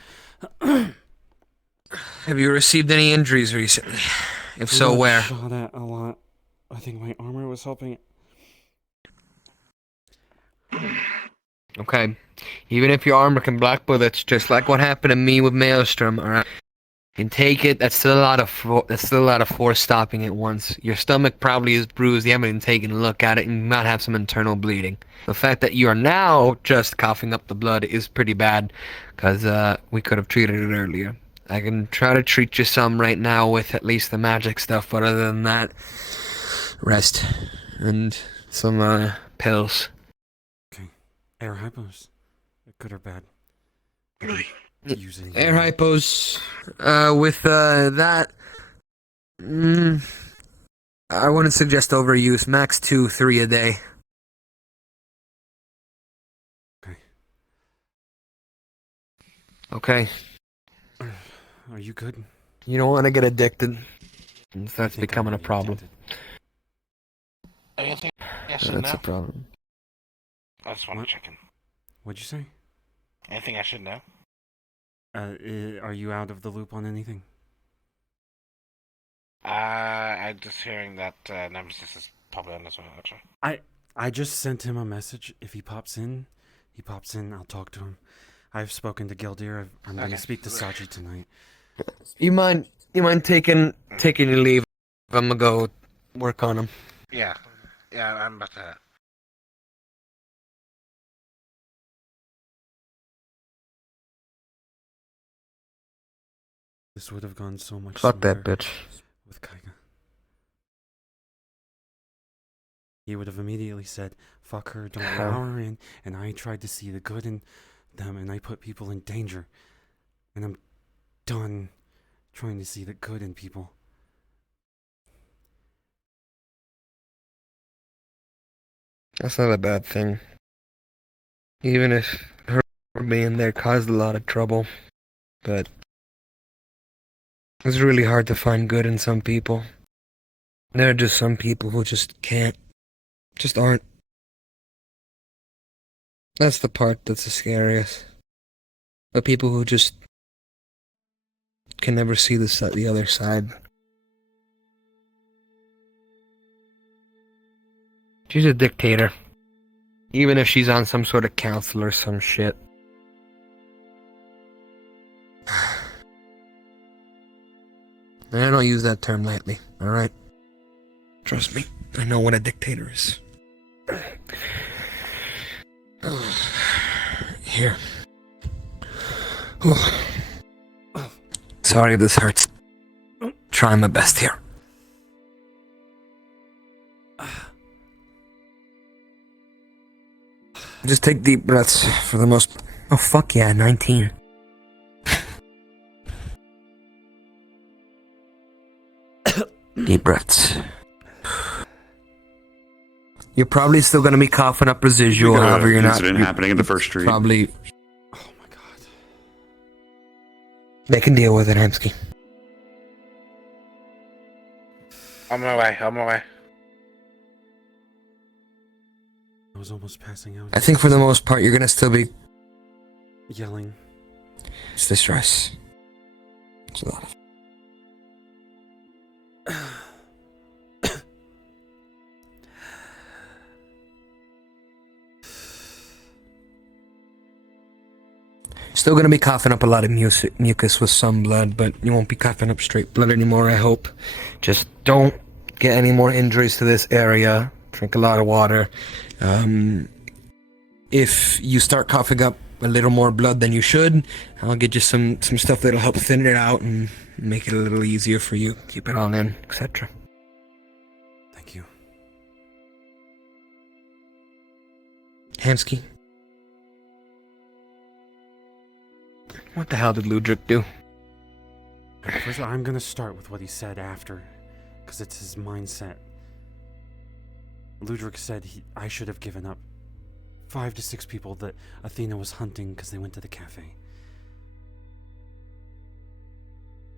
Have you received any injuries recently? If so, I got where? Shot at a lot. I think my armor was helping. Okay. Even if your armor can block bullets, just like what happened to me with Maelstrom, alright? You can take it, that's still a lot of force stopping it once. Your stomach probably is bruised, you haven't even taken a look at it, and you might have some internal bleeding. The fact that you are now just coughing up the blood is pretty bad, because we could have treated it earlier. I can try to treat you some right now with at least the magic stuff, but other than that, rest. And some pills. Okay. Air hypos. Good or bad? Using Air hypos, with that, I wouldn't suggest overuse. Max 2-3 a day. Okay. Are you good? You don't want to get addicted. And that's becoming a problem. Anything I should That's know? a problem. I just want to check in. What'd you say? Anything I should know? Are you out of the loop on anything? I'm just hearing that Nemesis is probably on this one, actually. I just sent him a message. If he pops in, I'll talk to him. I've spoken to Gildir. I'm going to speak to Saji tonight. You mind taking your leave? I'm gonna go work on them. Yeah. Yeah, I'm about to. This would have gone so much Fuck that smoother bitch. with Kaiga. He would have immediately said, fuck her, don't allow her in, and I tried to see the good in them, and I put people in danger. And I'm done trying to see the good in people. That's not a bad thing. Even if her being there caused a lot of trouble. But it's really hard to find good in some people. There are just some people who just can't. Just aren't. That's the part that's the scariest. The people who just can never see the other side. She's a dictator. Even if she's on some sort of council or some shit. And I don't use that term lightly, alright? Trust me, I know what a dictator is. Here. Sorry if this hurts. Trying my best here. Just take deep breaths for the most... Oh, fuck yeah, 19. Deep breaths. You're probably still gonna be coughing up residual, however you're not... Incident happening in the first street. Probably... They can deal with it, Hamsky. On my way, on my way. I was almost passing out. I think for the most part, you're gonna still be... Yelling. It's the stress. It's a lot of... Still gonna be coughing up a lot of mucus with some blood, but you won't be coughing up straight blood anymore, I hope. Just don't get any more injuries to this area. Drink a lot of water. If you start coughing up a little more blood than you should, I'll get you some stuff that'll help thin it out and make it a little easier for you. Keep it all in, etc. Thank you. Hamsky. What the hell did Ludwig do? First, I'm gonna start with what he said after, because it's his mindset. Ludwig said I should have given up 5 to 6 people that Athena was hunting because they went to the cafe.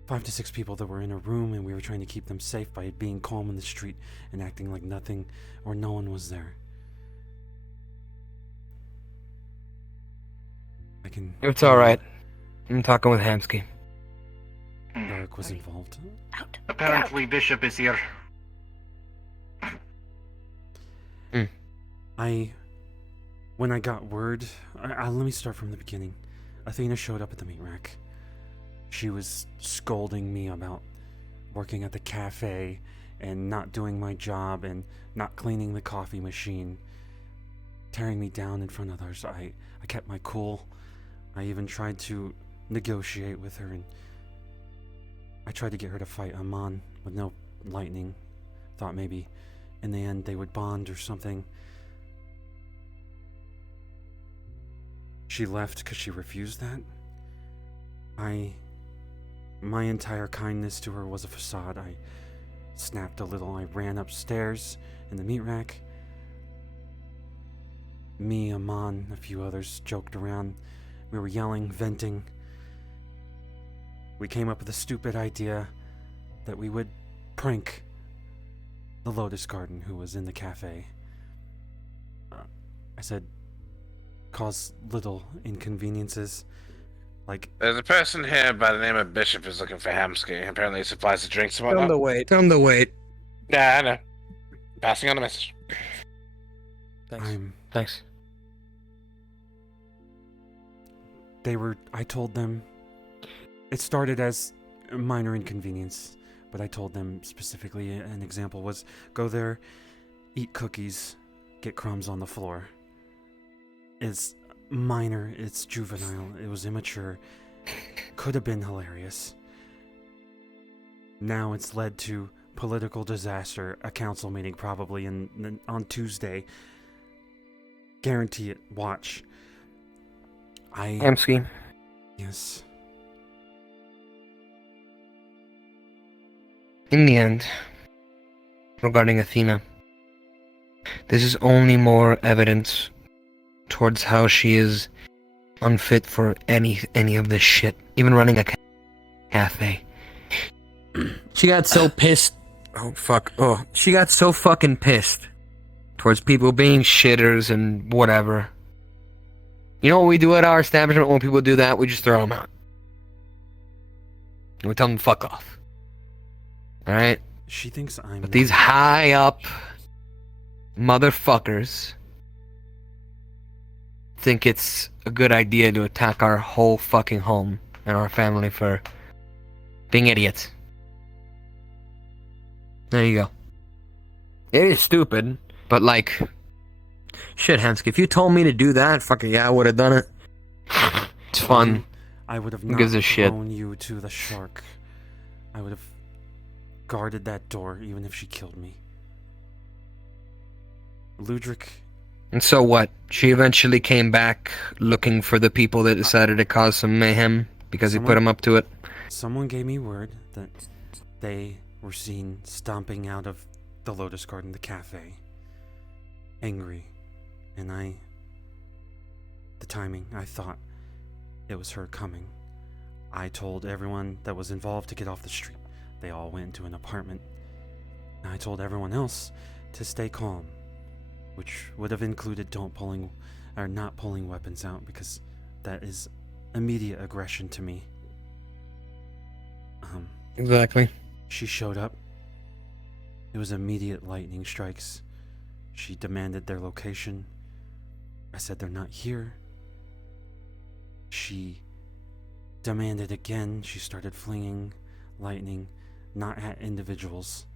5 to 6 people that were in a room and we were trying to keep them safe by being calm in the street and acting like nothing or no one was there. It's alright. I'm talking with Hamsky. Derek was involved. Apparently, Bishop is here. When I got word, let me start from the beginning. Athena showed up at the meat rack. She was scolding me about working at the cafe and not doing my job and not cleaning the coffee machine, tearing me down in front of others. I kept my cool. I even tried to negotiate with her, and I tried to get her to fight Amon with no lightning. Thought maybe in the end they would bond or something. She left because she refused that. My entire kindness to her was a facade. I snapped a little. I ran upstairs in the meat rack. Me, Amon, a few others joked around. We were yelling, venting. We came up with a stupid idea that we would prank the Lotus Garden who was in the cafe. I said, cause little inconveniences. Like, There's a person here by the name of Bishop who's looking for Hamsky. Apparently he supplies the drinks and Tell whatnot. Tell him to wait. Yeah, I know. Passing on the message. Thanks. I told them it started as a minor inconvenience, But I told them specifically, an example was, go there, eat cookies, get crumbs on the floor. It's minor, it's juvenile, it was immature, could have been hilarious. Now it's led to political disaster, a council meeting probably on Tuesday. Guarantee it, watch. Hamsky. Yes. In the end, regarding Athena, this is only more evidence towards how she is unfit for any of this shit. Even running a cafe. She got so pissed. Oh, fuck. Oh, she got so fucking pissed towards people being shitters and whatever. You know what we do at our establishment when people do that? We just throw them out. And we tell them to fuck off. Alright? She thinks I'm... But these high up motherfuckers think it's a good idea to attack our whole fucking home and our family for being idiots. There you go. It is stupid, but like, shit, Hansky, if you told me to do that, fucking yeah, I would have done it. It's fun. I would have Who not gives a shit? thrown you to the shark. I would have guarded that door even if she killed me. Ludwig. And so what? She eventually came back looking for the people that decided to cause some mayhem because he put them up to it. Someone gave me word that they were seen stomping out of the Lotus Garden, the cafe, angry, and the timing, I thought it was her coming. I told everyone that was involved to get off the street. They all went into an apartment. And I told everyone else to stay calm, which would have included not pulling weapons out, because that is immediate aggression to me. Exactly. She showed up. It was immediate lightning strikes. She demanded their location. I said they're not here. She demanded again. She started flinging lightning, not at individuals.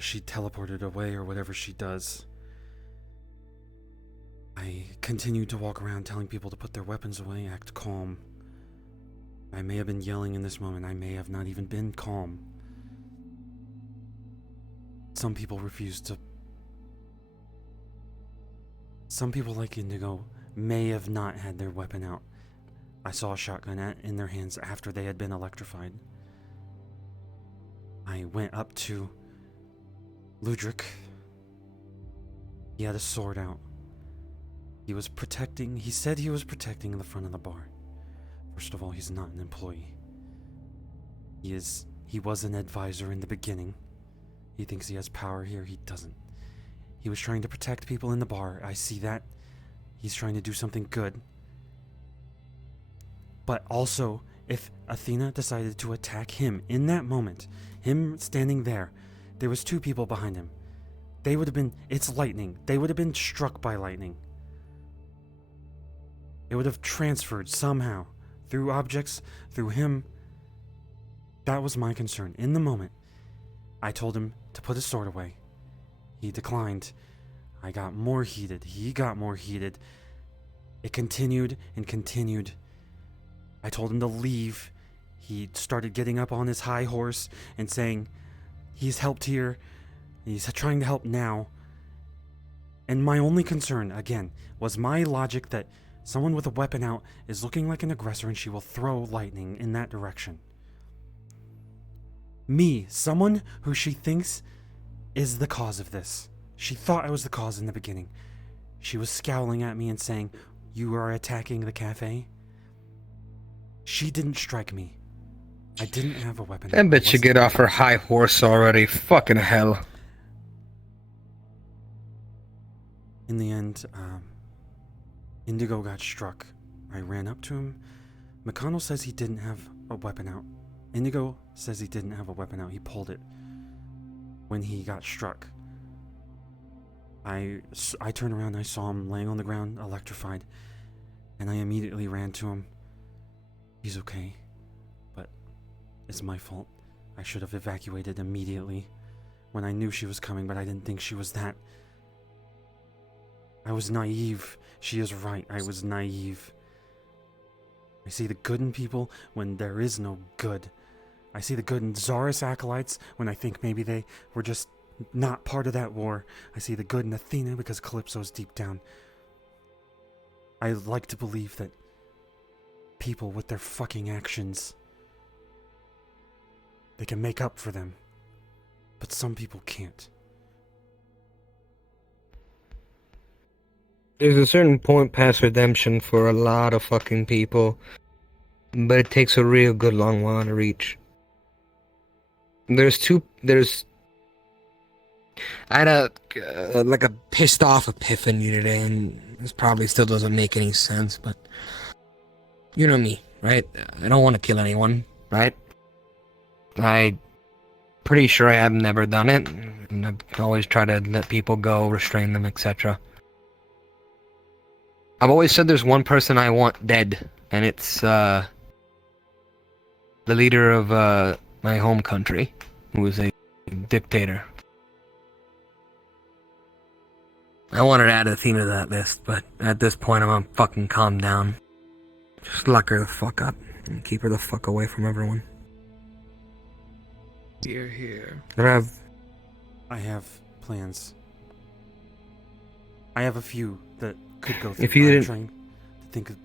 She teleported away or whatever she does. I continued to walk around telling people to put their weapons away, act calm. I may have been yelling in this moment. I may have not even been calm. Some people refused to... Some people like Indigo may have not had their weapon out. I saw a shotgun in their hands after they had been electrified. I went up to Ludwig. He had a sword out. He said he was protecting the front of the bar. First of all, he's not an employee. He was an advisor in the beginning. He thinks he has power here. He doesn't. He was trying to protect people in the bar. I see that. He's trying to do something good. But also, if Athena decided to attack him in that moment, him standing there was 2 people behind him. They would have been... It's lightning. They would have been struck by lightning. It would have transferred somehow. Through objects, through him. That was my concern. In the moment, I told him to put his sword away. He declined. I got more heated. He got more heated. It continued and continued. I told him to leave. He started getting up on his high horse and saying, he's helped here. He's trying to help now. And my only concern, again, was my logic that someone with a weapon out is looking like an aggressor and she will throw lightning in that direction. Me, someone who she thinks is the cause of this. She thought I was the cause in the beginning. She was scowling at me and saying, "You are attacking the cafe?" She didn't strike me. I didn't have a weapon. I bet you get off her high horse already. Fucking hell. In the end, Indigo got struck. I ran up to him. McConnell says he didn't have a weapon out. Indigo says he didn't have a weapon out. He pulled it when he got struck. I turned around and I saw him laying on the ground, electrified, and I immediately ran to him. He's okay, but is my fault. I should have evacuated immediately when I knew she was coming, but I didn't think she was that. I was naive. She is right. I was naive. I see the good in people when there is no good. I see the good in Zarus acolytes when I think maybe they were just not part of that war. I see the good in Athena because Calypso's deep down. I like to believe that people with their fucking actions, they can make up for them. But some people can't. There's a certain point past redemption for a lot of fucking people, but it takes a real good long while to reach. I had a pissed off epiphany today, and this probably still doesn't make any sense, but you know me, right? I don't want to kill anyone, right? I'm pretty sure I have never done it, and I've always tried to let people go, restrain them, etc. I've always said there's one person I want dead, and it's the leader of my home country, who was a dictator. I wanted to add Athena to that list, but at this point I'm gonna fucking calm down. Just lock her the fuck up and keep her the fuck away from everyone. Here. I have plans. I have a few that could go through. If you I'm didn't- trying to think of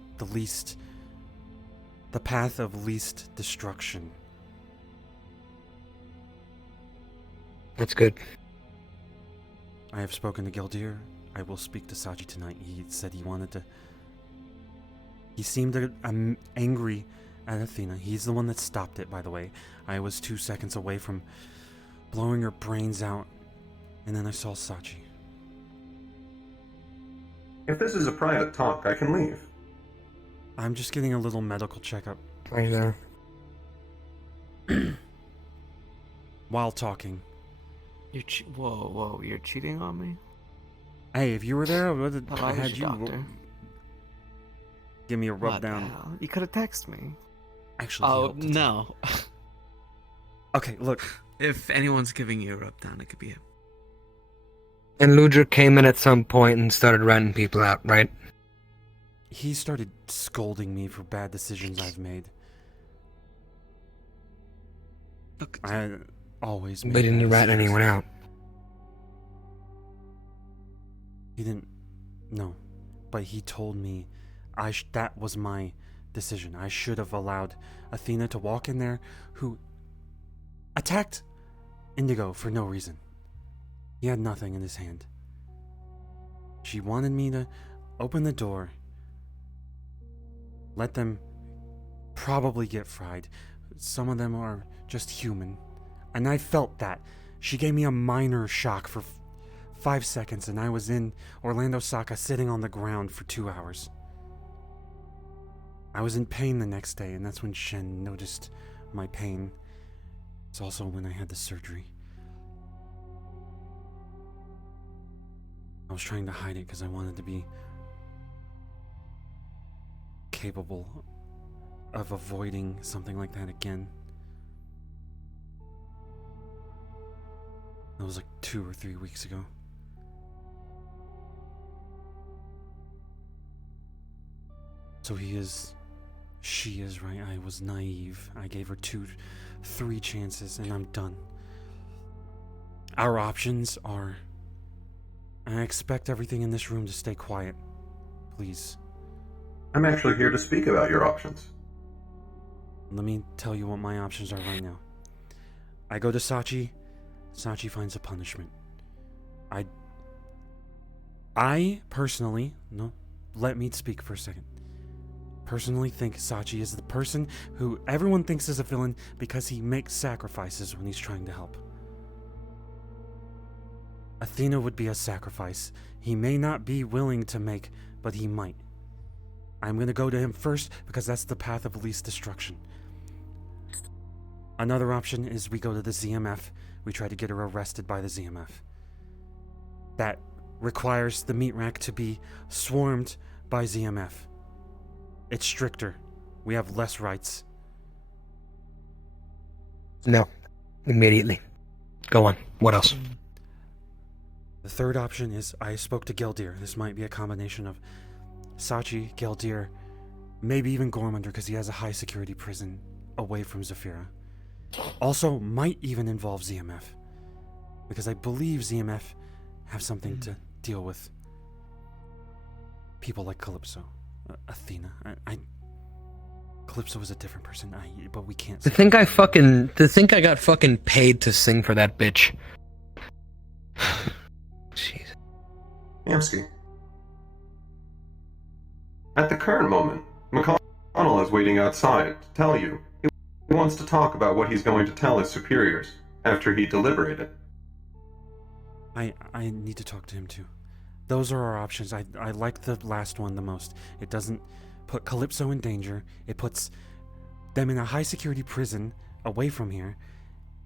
the path of least destruction. That's good. I have spoken to Gildir. I will speak to Saji tonight. He said he wanted to. He seemed angry at Athena. He's the one that stopped it, by the way. I was 2 seconds away from blowing her brains out, and then I saw Saji. If this is a private talk, I can leave. I'm just getting a little medical checkup. Right there. While talking. Whoa, you're cheating on me? Hey, if you were there, I would have Well, I was had your you doctor. give me a rub What down. the hell? You could have texted me. Actually, he Oh, helped to no. Okay, look. If anyone's giving you a rub down, it could be him. And Ludra came in at some point and started ratting people out, right? He started scolding me for bad decisions I've made. Look, I always made But didn't bad you rat decisions. anyone out? He didn't. No. But he told me that was my decision. I should have allowed Athena to walk in there, who attacked Indigo for no reason. He had nothing in his hand. She wanted me to open the door, let them probably get fried. Some of them are just human. And I felt that. She gave me a minor shock for 5 seconds, and I was in Orlando Saka sitting on the ground for 2 hours. I was in pain the next day, and that's when Shen noticed my pain. It's also when I had the surgery. I was trying to hide it because I wanted to be capable of avoiding something like that again. That was like 2 or 3 weeks ago. So she is right. I was naive. I gave her 2, 3 chances, and I'm done. Our options are... I expect everything in this room to stay quiet. Please. I'm actually here to speak about your options. Let me tell you what my options are right now. I go to Sachi. Sachi finds a punishment. I personally... No, let me speak for a second. Personally think Sachi is the person who everyone thinks is a villain because he makes sacrifices when he's trying to help. Athena would be a sacrifice he may not be willing to make, but he might. I'm gonna go to him first because that's the path of least destruction. Another option is we go to the ZMF. We try to get her arrested by the ZMF. That requires the meat rack to be swarmed by ZMF. It's stricter. We have less rights. No. Immediately. Go on. What else? The third option is I spoke to Geldir. This might be a combination of Sachi, Geldir, maybe even Gormander because he has a high security prison away from Zaphira. Also, might even involve ZMF because I believe ZMF have something to deal with people like Calypso, Athena. Calypso is a different person, but we can't. To think I got fucking paid to sing for that bitch. Jeez. Amsky. At the current moment, McConnell is waiting outside to tell you. He wants to talk about what he's going to tell his superiors after he deliberated. I need to talk to him too. Those are our options. I like the last one the most. It doesn't put Calypso in danger. It puts them in a high security prison away from here.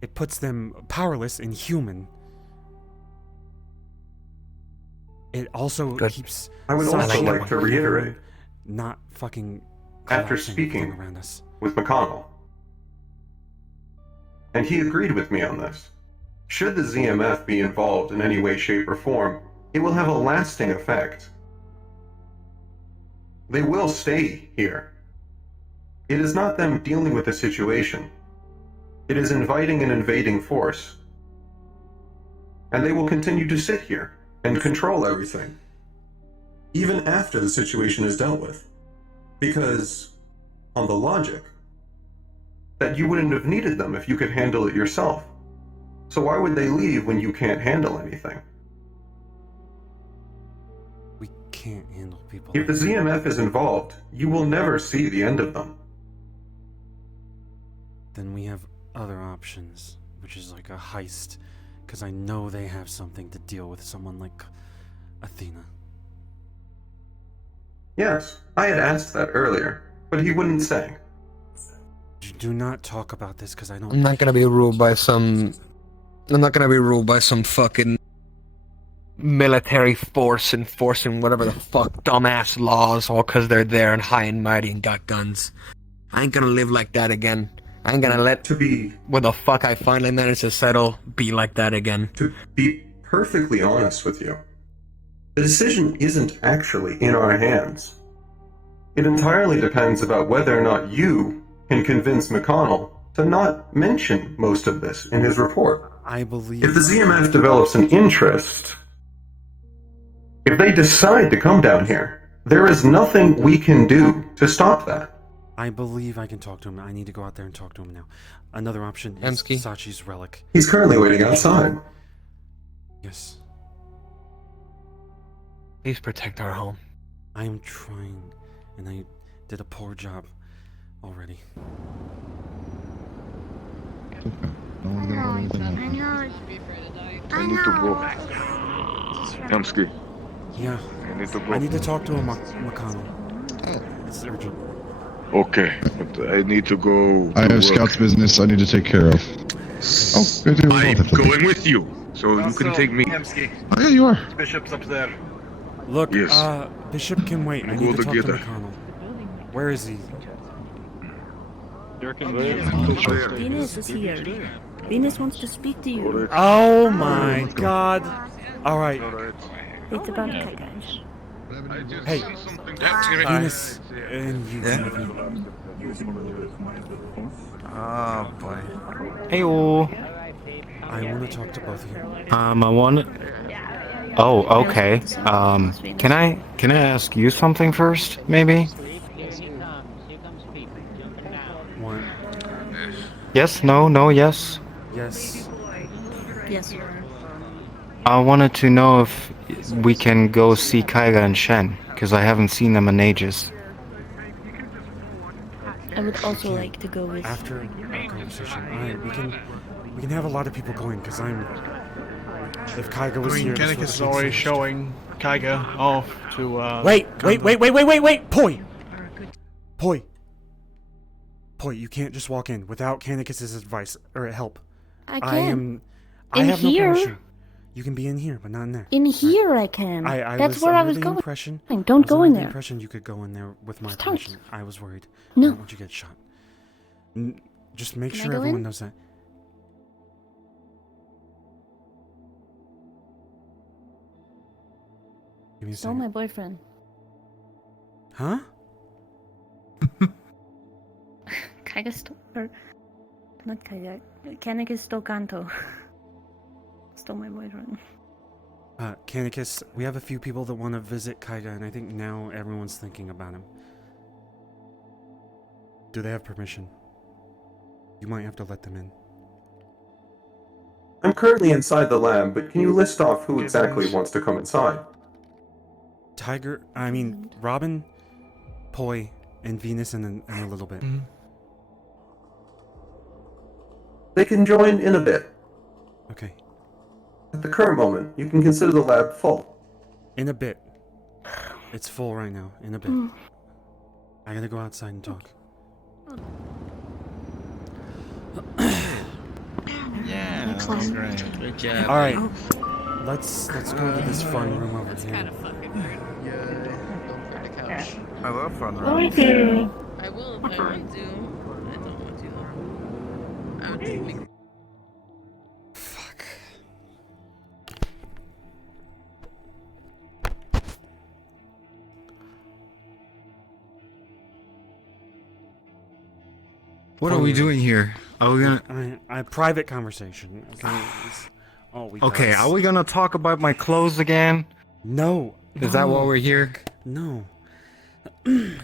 It puts them powerless and human. It also keeps. I would also like to reiterate, not fucking. After speaking around us with McConnell, and he agreed with me on this. Should the ZMF be involved in any way, shape, or form, it will have a lasting effect. They will stay here. It is not them dealing with the situation. It is inviting an invading force. And they will continue to sit here and control everything, even after the situation is dealt with. Because, on the logic, that you wouldn't have needed them if you could handle it yourself. So why would they leave when you can't handle anything? We can't handle people. If the ZMF is involved, you will never see the end of them. Then we have other options, which is like a heist, because I know they have something to deal with someone like Athena. Yes, I had asked that earlier, but he wouldn't say. Do not talk about this, because I don't. I'm not gonna be ruled by some. I'm not gonna be ruled by some fucking military force enforcing whatever the fuck dumbass laws, all because they're there and high and mighty and got guns. I ain't gonna live like that again. I ain't gonna let what the fuck I finally managed to settle be like that again. To be perfectly honest with you, the decision isn't actually in our hands. It entirely depends about whether or not you can convince McConnell to not mention most of this in his report. I believe... If the ZMF develops an interest, if they decide to come down here, there is nothing we can do to stop that. I believe I can talk to him. I need to go out there and talk to him now. Another option is Sachi's relic. He's currently waiting outside. Yes. Please protect our home. I am trying, and I did a poor job already. I need to go. Amsky. Yeah. I need to go. I need to talk to him, McConnell. It's urgent. Okay, but I need to go. I have Scout's business I need to take care of. Oh, good. I'm going with you, so you can take me. Oh, yeah, you are. Bishop's up there. Look, Yes. Bishop can wait. I We'll need to go talk to together. McConnell. Where is he? Venus is here. Venus wants to speak to you. Oh my god. Alright. It's about Kaka. Hey, Venus and you come with me. Oh boy. Heyo. I want to talk to both of you. I want. Oh, okay. Can I ask you something first, maybe? What? Yes. No. Yes. Yes. Yes. I wanted to know if we can go see Kaiga and Shen, because I haven't seen them in ages. I would also like to go with. After our conversation, we can have a lot of people going because I'm. If Kaiga was Green here, Genicus is already showing Kaiga off to. Wait! Poi! You can't just walk in without Canicus's advice or help. I can. I have no here. permission. You can be in here, but not in there. In here, I can. That's where I was going. Don't go in there. Impression you could go in there with my Start. permission. I was worried. No. I don't want you to get shot. Just make Can I sure go everyone in? knows that. Give me a Stole second. my boyfriend. Huh? Kaiga stole, or not Kaiga. Kaneki stole Kanto. Stole my boyfriend. Canicus, we have a few people that want to visit Kaiga, and I think now everyone's thinking about him. Do they have permission? You might have to let them in. I'm currently inside the lab, but can you list off who exactly wants to come inside? Robin, Poi, and Venus in a little bit. They can join in a bit. Okay. At the current moment, you can consider the lab full. In a bit. It's full right now. In a bit. I gotta go outside and talk. Yeah, excellent. Great. Good job. All right. Let's go to this fun room over here. Kind of fucking weird. I love fun Oh, rooms. okay. I will if I want to. I don't want to though. I would take me. What are we doing here? Are we gonna? I private conversation. Okay. Okay, are we gonna talk about my clothes again? No. Is that why we're here? No. The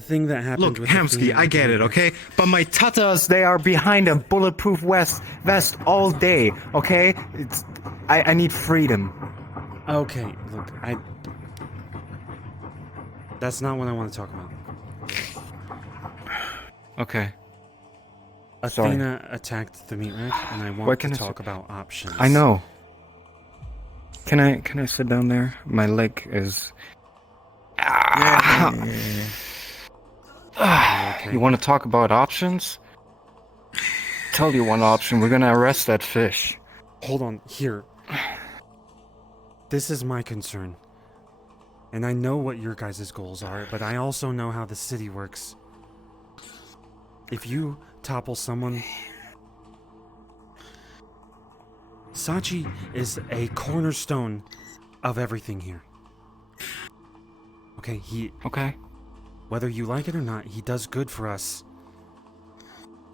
thing that happened. Look, with Hamsky, I get it, okay? But my tatas, they are behind a bulletproof vest all day, okay? I need freedom. Okay, look, that's not what I want to talk about. Okay. Athena attacked the meat rack, and I want to talk about options. I know. Can I sit down there? My leg is. You want to talk about options? Tell you one option. We're gonna arrest that fish. Hold on, here. This is my concern. And I know what your guys' goals are, but I also know how the city works. If you topple someone... Sachi is a cornerstone of everything here. Okay, Okay. Whether you like it or not, he does good for us.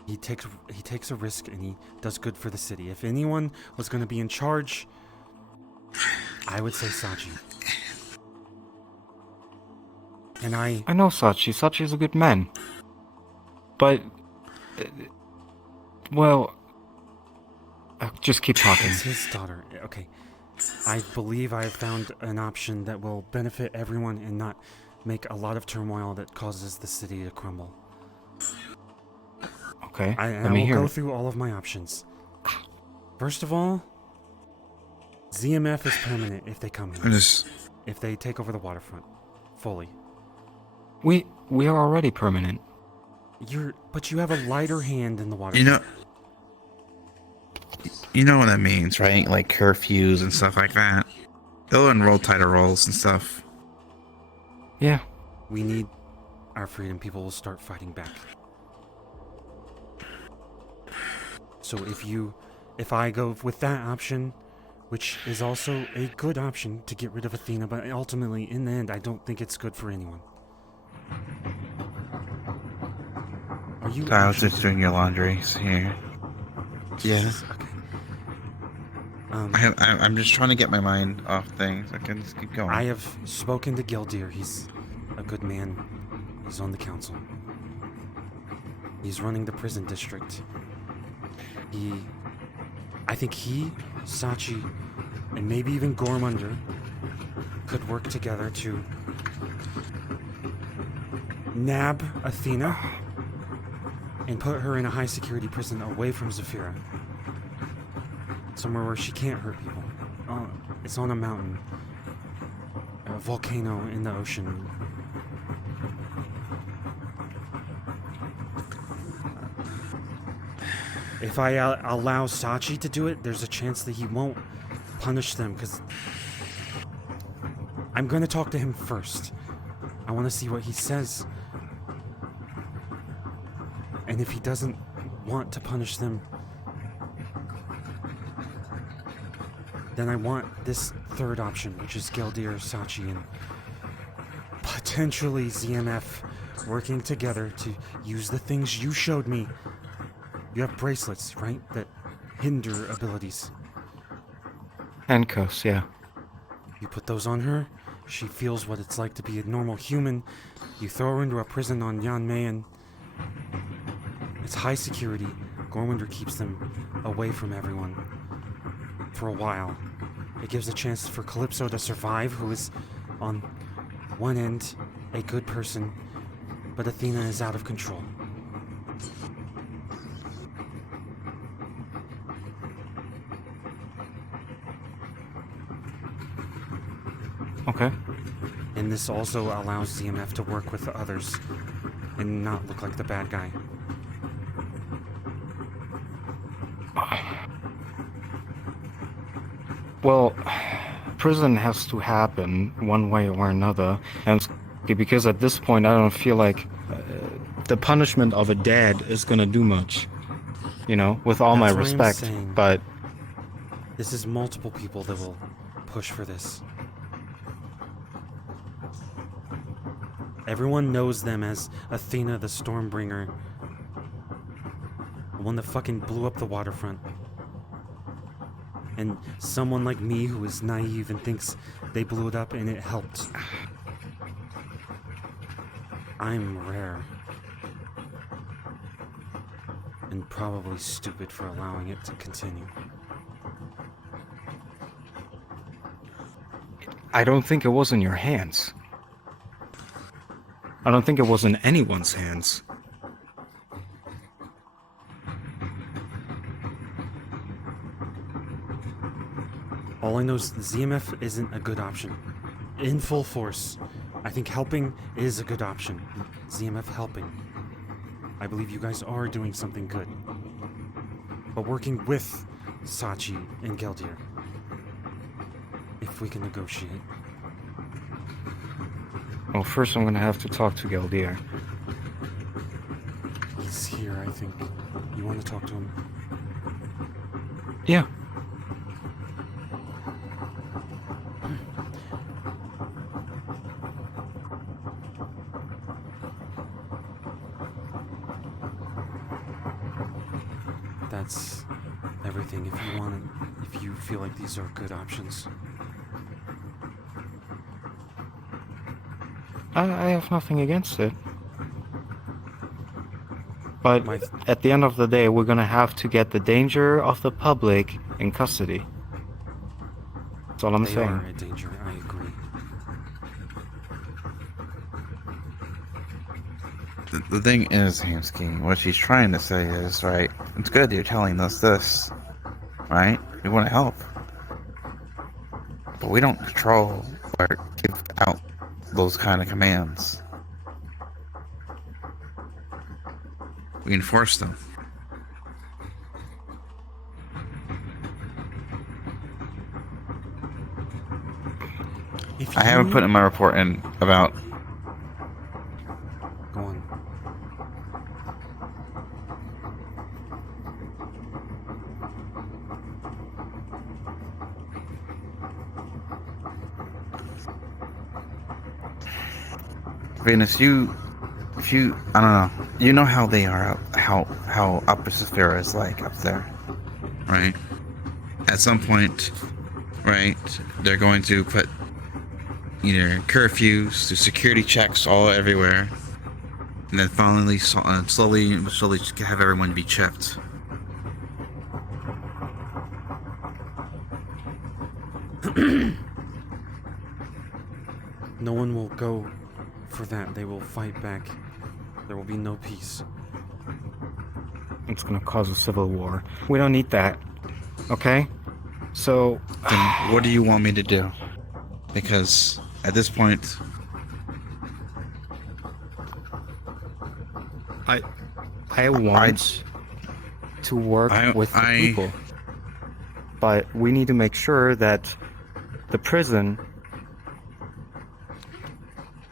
He takes a risk and he does good for the city. If anyone was going to be in charge, I would say Sachi. And I know Sachi. Sachi is a good man. But... well... just keep talking. It's his daughter. Okay. I believe I have found an option that will benefit everyone and not make a lot of turmoil that causes the city to crumble. Okay, I let me will hear go it. through all of my options. First of all, ZMF is permanent if they come here. If they take over the waterfront. Fully. We are already permanent. But you have a lighter hand in the waterfront. You know what that means, right? Like curfews and stuff like that. They'll enroll tighter roles and stuff. Yeah. We need our freedom. People will start fighting back. So if I go with that option, which is also a good option to get rid of Athena, but ultimately, in the end, I don't think it's good for anyone. Are you? I was just doing your laundry here. Yeah. Okay. I'm just trying to get my mind off things. I can just keep going. I have spoken to Gildir. He's a good man. He's on the council. He's running the prison district. I think he, Sachi, and maybe even Gormunder could work together to nab Athena and put her in a high security prison away from Zaphira. Somewhere where she can't hurt people. It's on a mountain. A volcano in the ocean. If I allow Sachi to do it, there's a chance that he won't punish them, because I'm going to talk to him first. I want to see what he says. And if he doesn't want to punish them, then I want this third option, which is Geldir, Sachi, and potentially ZMF working together to use the things you showed me. You have bracelets, right? That hinder abilities. Handcuffs, yeah. You put those on her, she feels what it's like to be a normal human. You throw her into a prison on Yanmei, and it's high security. Gorwinder keeps them away from everyone for a while. It gives a chance for Calypso to survive, who is on one end a good person, but Athena is out of control. Okay. And this also allows ZMF to work with others and not look like the bad guy. Well, prison has to happen one way or another, and because at this point I don't feel like the punishment of a dead is gonna do much. You know, with all my That's what I'm respect, saying. but This is multiple people that will push for this. Everyone knows them as Athena the Stormbringer. The one that fucking blew up the waterfront. And someone like me who is naive and thinks they blew it up and it helped. I'm rare. And probably stupid for allowing it to continue. I don't think it was in your hands. I don't think it was in anyone's hands. All I know is ZMF isn't a good option. In full force, I think helping is a good option. ZMF helping. I believe you guys are doing something good. But working with Sachi and Geldir. If we can negotiate. Well, first I'm gonna have to talk to Geldir. He's here, I think. You want to talk to him? Yeah. That's everything. If you want it, if you feel like these are good options. I have nothing against it. But at the end of the day, we're gonna have to get the danger of the public in custody. That's all I'm They saying. are a danger, I agree. The thing is, Hamsky, what she's trying to say is, right, it's good you're telling us this, right? We want to help. But we don't control or give out those kind of commands. We enforce them. I haven't put in my report in about... Go on. Venus, if you, I don't know, you know how they are up, how Upper Zaphira is like up there, right? At some point, right, they're going to put either curfews, to security checks all everywhere, and then finally, slowly have everyone be chipped. No one will go for that. They will fight back. There will be no peace. It's gonna cause a civil war. We don't need that. Okay? So... Then what do you want me to do? Because at this point... I want to work with the people. But we need to make sure that the prison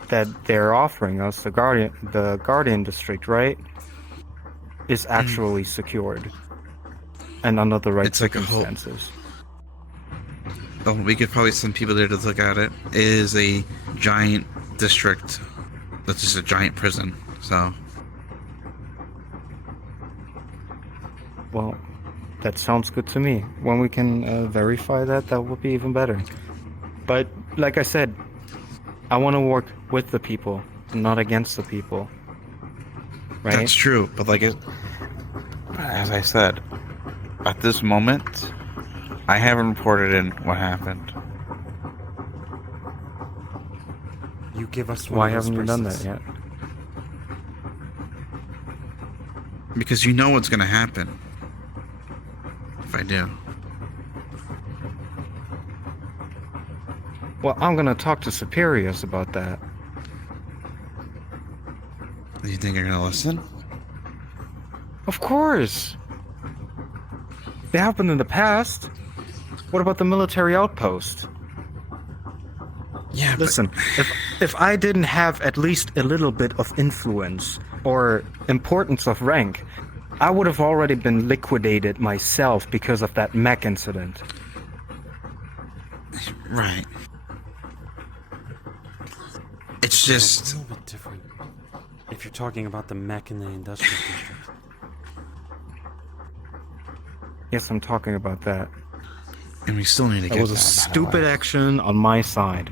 that they're offering us, the Guardian District, right, is actually secured and under the right circumstances. Oh, we could probably send people there to look at it. It is a giant district. That's just a giant prison. So. Well, that sounds good to me. When we can verify that, that would be even better. But like I said, I want to work with the people, not against the people. Right? That's true, but as I said, at this moment, I haven't reported in what happened. You give us Why haven't you done that yet? Because you know what's gonna happen. If I do. Well, I'm gonna talk to superiors about that. Do you think you're gonna listen? Of course! They happened in the past. What about the military outpost? Yeah, listen, if I didn't have at least a little bit of influence or importance of rank, I would have already been liquidated myself because of that mech incident. Right. It's just a little bit different. If you're talking about the mech in the industrial district. Yes, I'm talking about that. And we still need to get that was a stupid action on my side.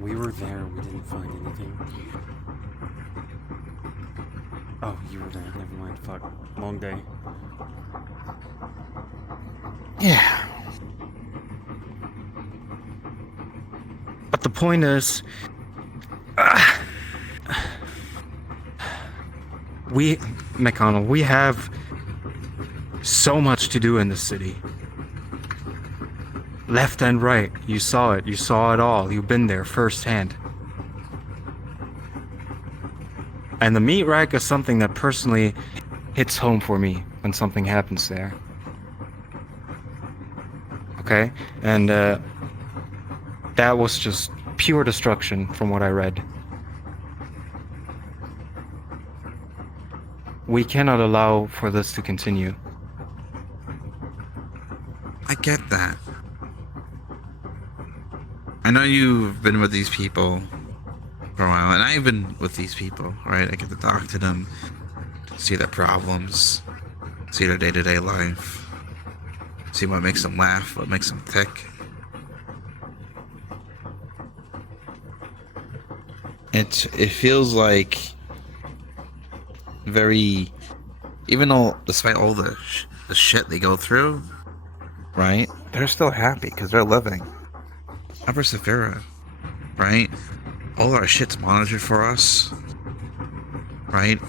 We were there, we didn't find anything. Oh, you were there, never mind, fuck. Long day. Yeah. But the point is, McConnell, we have so much to do in the city. Left and right, you saw it all, you've been there firsthand. And the meat rack is something that personally hits home for me when something happens there. Okay? And that was just pure destruction from what I read. We cannot allow for this to continue. I get that. I know you've been with these people for a while, and I've been with these people, right? I get to talk to them, see their problems, see their day-to-day life, see what makes them laugh, what makes them tick. It feels like very, even though despite all the shit they go through, right? They're still happy because they're living. Upper Zaphira, right? All our shit's monitored for us, right?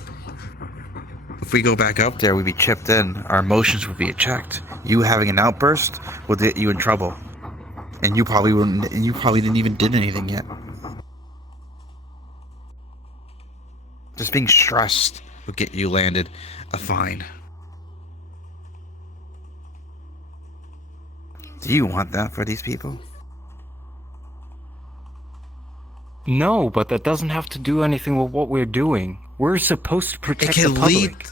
If we go back up there, we'd be chipped in. Our emotions would be checked. You having an outburst would get you in trouble, and you probably wouldn't. And you probably didn't even did anything yet. Just being stressed would get you landed a fine. Do you want that for these people? No, but that doesn't have to do anything with what we're doing. We're supposed to protect the public.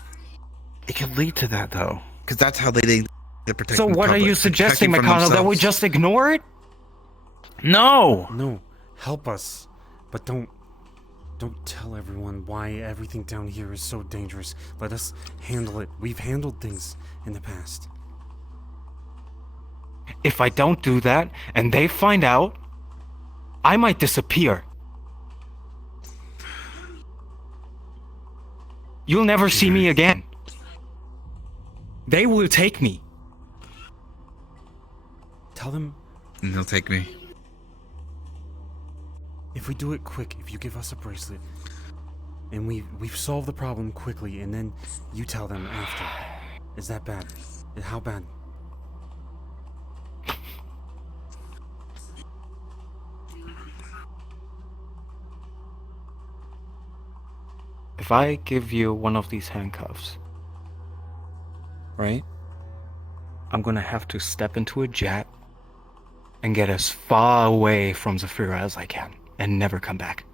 It can lead to that, though, because that's how they protect. So what are you suggesting, McConnell? That we just ignore it? No. No, help us, but don't tell everyone why everything down here is so dangerous. Let us handle it. We've handled things in the past. If I don't do that and they find out, I might disappear. You'll never see me again. They will take me. Tell them. And they'll take me. If we do it quick, if you give us a bracelet, and we've solved the problem quickly, and then you tell them after. Is that bad? How bad? If I give you one of these handcuffs, right? I'm gonna have to step into a jet and get as far away from Zaphira as I can and never come back.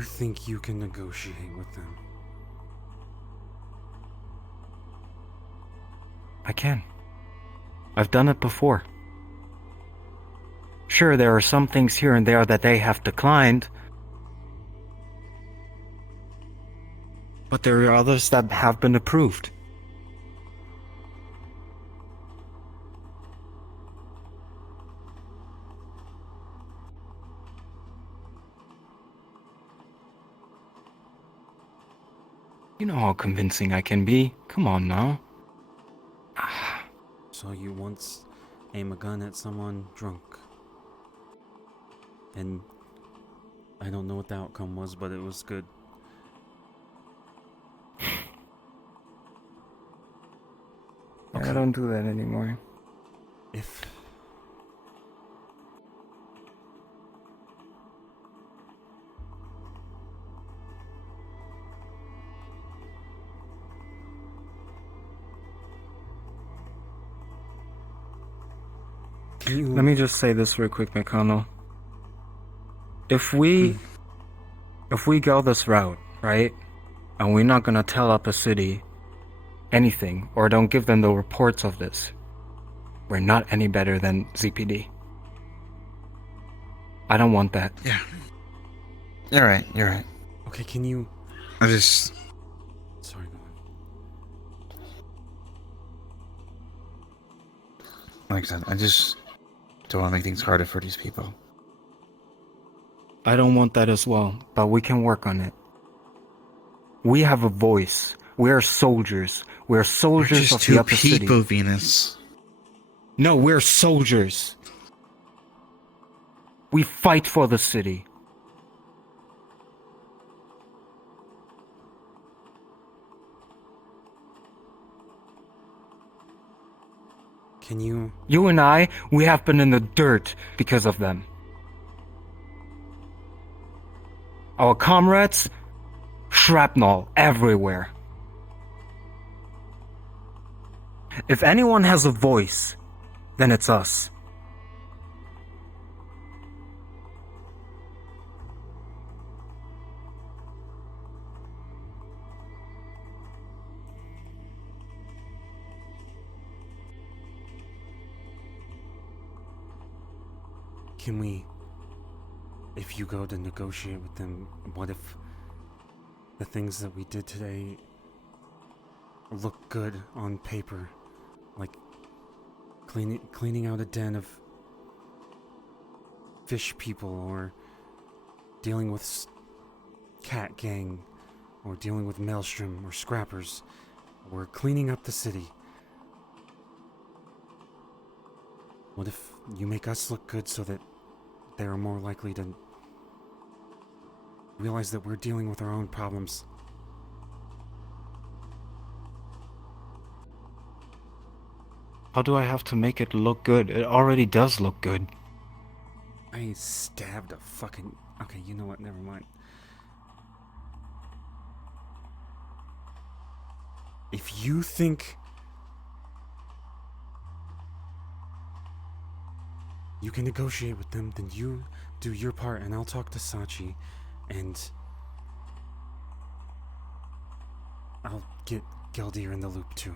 you think you can negotiate with them? I can. I've done it before. Sure, there are some things here and there that they have declined, but there are others that have been approved. You know how convincing I can be. Come on now. So you once aim a gun at someone drunk. And I don't know what the outcome was, but it was good. I don't do that anymore. If Let me just say this real quick, McConnell. If we go this route, right, and we're not gonna tell Upper City anything, or don't give them the reports of this, we're not any better than ZPD. I don't want that. Yeah. You're right. You're right. Okay, can you? I just. Sorry, go on. Like I said, I just don't want to make things harder for these people. I don't want that as well, but we can work on it. We have a voice. We're soldiers. We're soldiers of the Upper City. We're just two people, Venus. No, we're soldiers. We fight for the city. Can you? You and I, we have been in the dirt because of them. Our comrades, shrapnel everywhere. If anyone has a voice, then it's us. Can we, if you go to negotiate with them, what if the things that we did today look good on paper? Like cleaning out a den of fish people, or dealing with cat gang, or dealing with Maelstrom or scrappers, or cleaning up the city. What if you make us look good so that they are more likely to realize that we're dealing with our own problems? How do I have to make it look good? It already does look good. I stabbed a fucking... Okay, you know what? Never mind. If you think you can negotiate with them, then you do your part, and I'll talk to Sachi, and I'll get Geldir in the loop too.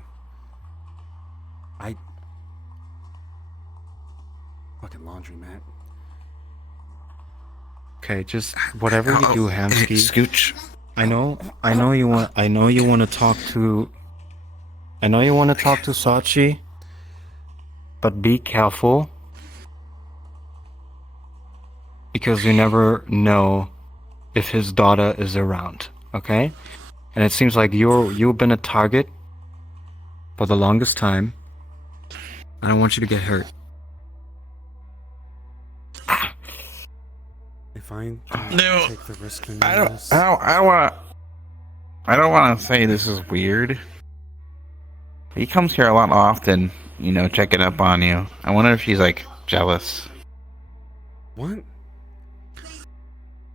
Fucking laundromat. Okay, just whatever you do, Hamsky. Scooch. I know you want to talk to Sachi, but be careful, because you never know if his daughter is around, okay? And it seems like you've been a target for the longest time. I don't want you to get hurt. If I No, take the risk, then I don't want to say this is weird. He comes here a lot often, you know, checking up on you. I wonder if he's like jealous. What?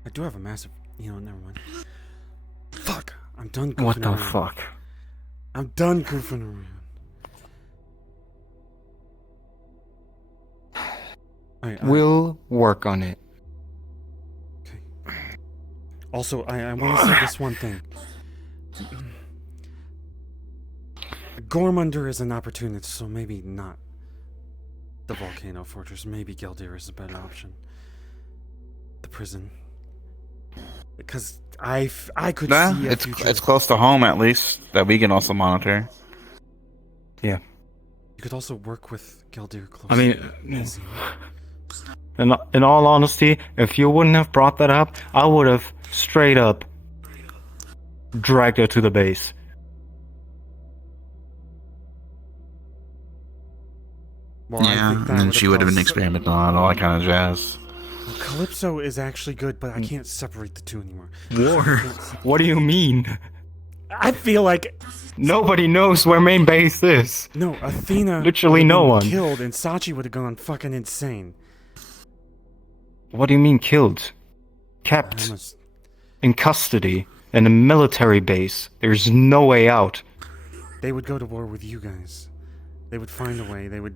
I do have a massive... You know, never mind. Fuck! I'm done goofing What the around. fuck? I'm done goofing around. We'll work on it. Also, I want to say this one thing. Gormunder is an opportunist, so maybe not the Volcano Fortress. Maybe Geldir is a better option. The prison. Because I could see a future. It's close to home at least, that we can also monitor. Yeah. You could also work with Geldir closely. I mean, in all honesty, if you wouldn't have brought that up, I would have straight up dragged her to the base. Well, yeah, and then she would have been experimenting on all that kind of jazz. Well, Calypso is actually good, but I can't separate the two anymore. War? What do you mean? I feel like nobody knows where main base is. No, Athena. Literally no one. Killed, and Sachi would have gone fucking insane. What do you mean killed? Kept in custody in a military base. There's no way out. They would go to war with you guys. They would find a way. They would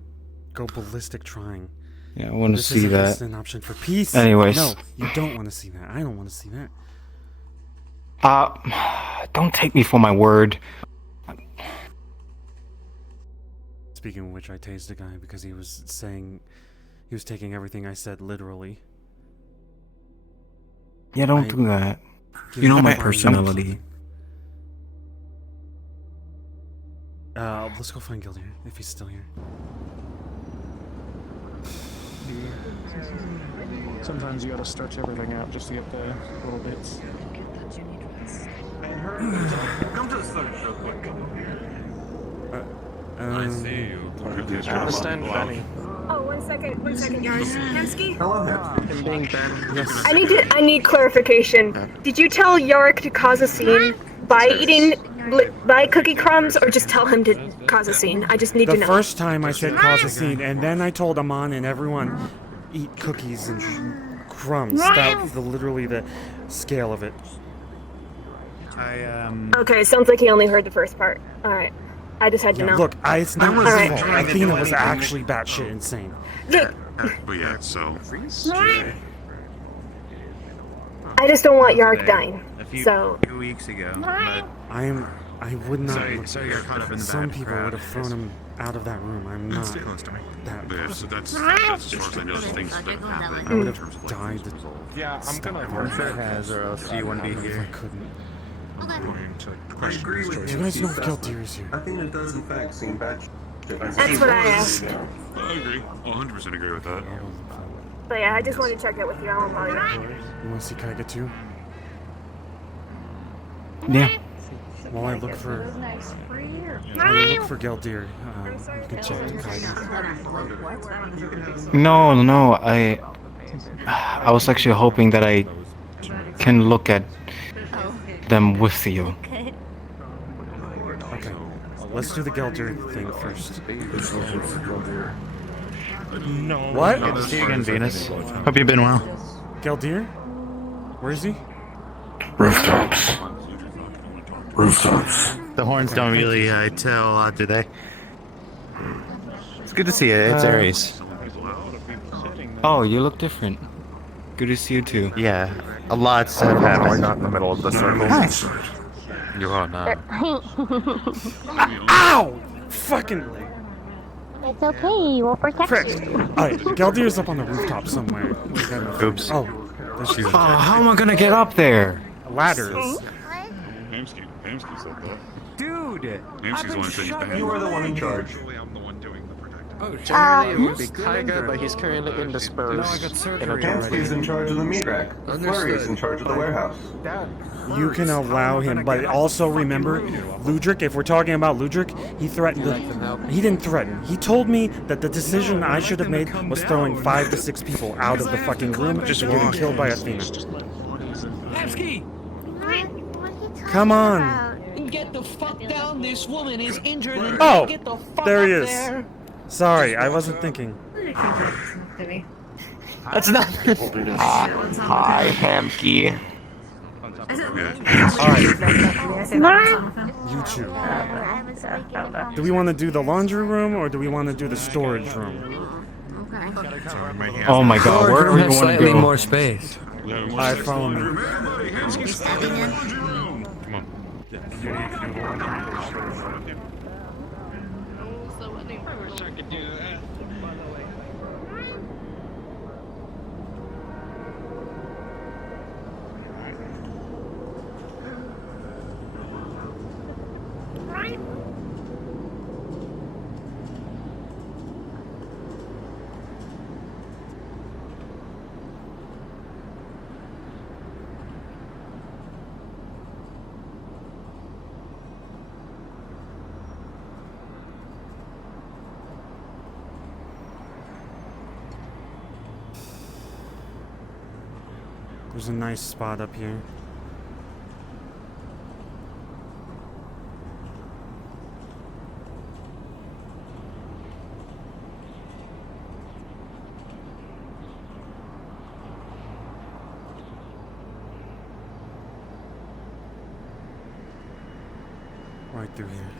go ballistic trying. Yeah, I want to see that. that. This is an option for peace. Anyways. No, you don't want to see that. I don't want to see that. Don't take me for my word. Speaking of which, I tased a guy because he was taking everything I said literally. Yeah, don't do that. You know my personality. Let's go find Geldir if he's still here. Sometimes you gotta stretch everything out just to get the little bits. Come to the third show quick. I see you. Understand Benny. Oh, one second, guys. Hemsky? Hello, Hemsky. Him being Ben. Yes. I need clarification. Did you tell Yorick to cause a scene by cookie crumbs, or just tell him to cause a scene? I just need to know. The first time I said cause a scene, and then I told Amon and everyone eat cookies and crumbs. That was literally the scale of it. Okay, sounds like he only heard the first part. Alright. I just had to know. Look, it's not his fault. Athena was actually batshit insane. Look, But yeah, so. I just don't want Yorick dying. So. A few weeks ago. I would not. Sorry, you got caught up in the Some bad people crowd. would have thrown him out of that room. I'm not. Stay close to me. That Yeah, so that's as far as I know, things that have happened. I would have died. Yeah, I'm gonna Sure has, or else do you want to be if I here? couldn't. I agree with Do you guys know if Geldir is here? Athena does in fact seem batshit. That's what I asked. I agree. 100% agree with that. But yeah, I just wanted to check it with you. I won't bother you. You want to see Kaiga too? Yeah. While I look for Geldir, you can check to Kaiga. No, I was actually hoping that I can look at them with you. Okay, let's do the Geldir thing first. No. What? Good to see you again, Venus. Hope you've been well. Geldir? Where is he? Rooftops. Rooftops. The horns don't really tell a lot, do they? It's good to see you. It's Aries. Oh, you look different. Good to see you too. Yeah, a lot's happened. We're not in the middle of the circle. Nice. You are not. Ow! Fucking. It's okay, we'll protect you. Alright, Geldir's up on the rooftop somewhere. Oops. Oh, there she is. How am I gonna get up there? Ladders. Hamsky said that. Dude! Hamsky's the one saying bad. You are the one in charge. Oh, generally it would be Kaiga, but he's currently indisposed. No, I got surgery Hemsky's in charge of the meat rack. Flurry is in charge of the warehouse. You can allow him, but also remember, Ludric, if we're talking about Ludric, he threatened. He didn't threaten. He told me that the decision I should have made was throwing 5 to 6 people out of the fucking room just getting killed by Athena. Hemsky! Come on. Get the fuck down, this woman is injured and Oh, get the fuck there he up is. there. Sorry, I wasn't thinking. That's not. Hi, Hamsky. You two. Do we want to do the laundry room or do we want to do the storage room? Oh my god, where are we going to slightly go? more space. Alright, follow me. Come on. I wish I could do that. There's a nice spot up here. Right through here.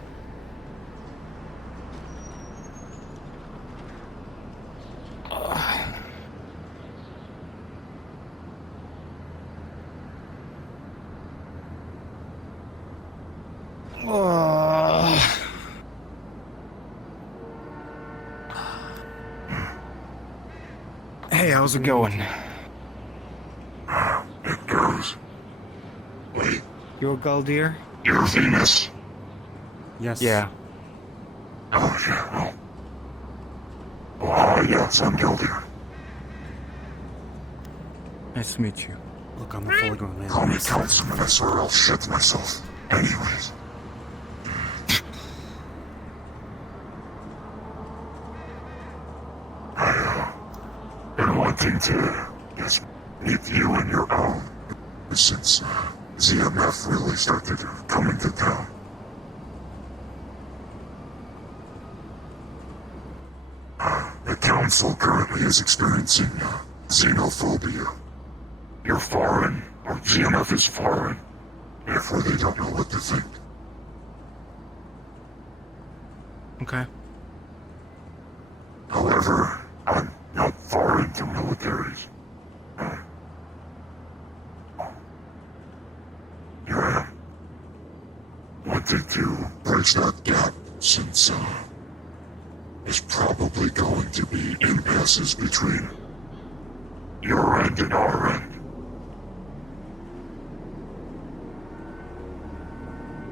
Hey, how's it going? It goes. Wait, You a Galdir? you're Venus. Yes. Yeah. Oh, yeah, well, yes, I'm Gildir. Nice to meet you. Look, I'm a fully grown man. Call me Councilman, I swear I'll shit myself. Anyways. Been wanting to, yes, meet you and your own since ZMF really started coming to town. The council currently is experiencing xenophobia. You're foreign, or ZMF is foreign. Therefore, they don't know what to think. Okay. However, I'm not foreign to militaries. Here I am. Wanted to bridge that gap since there's probably going to be impasses between your end and our end.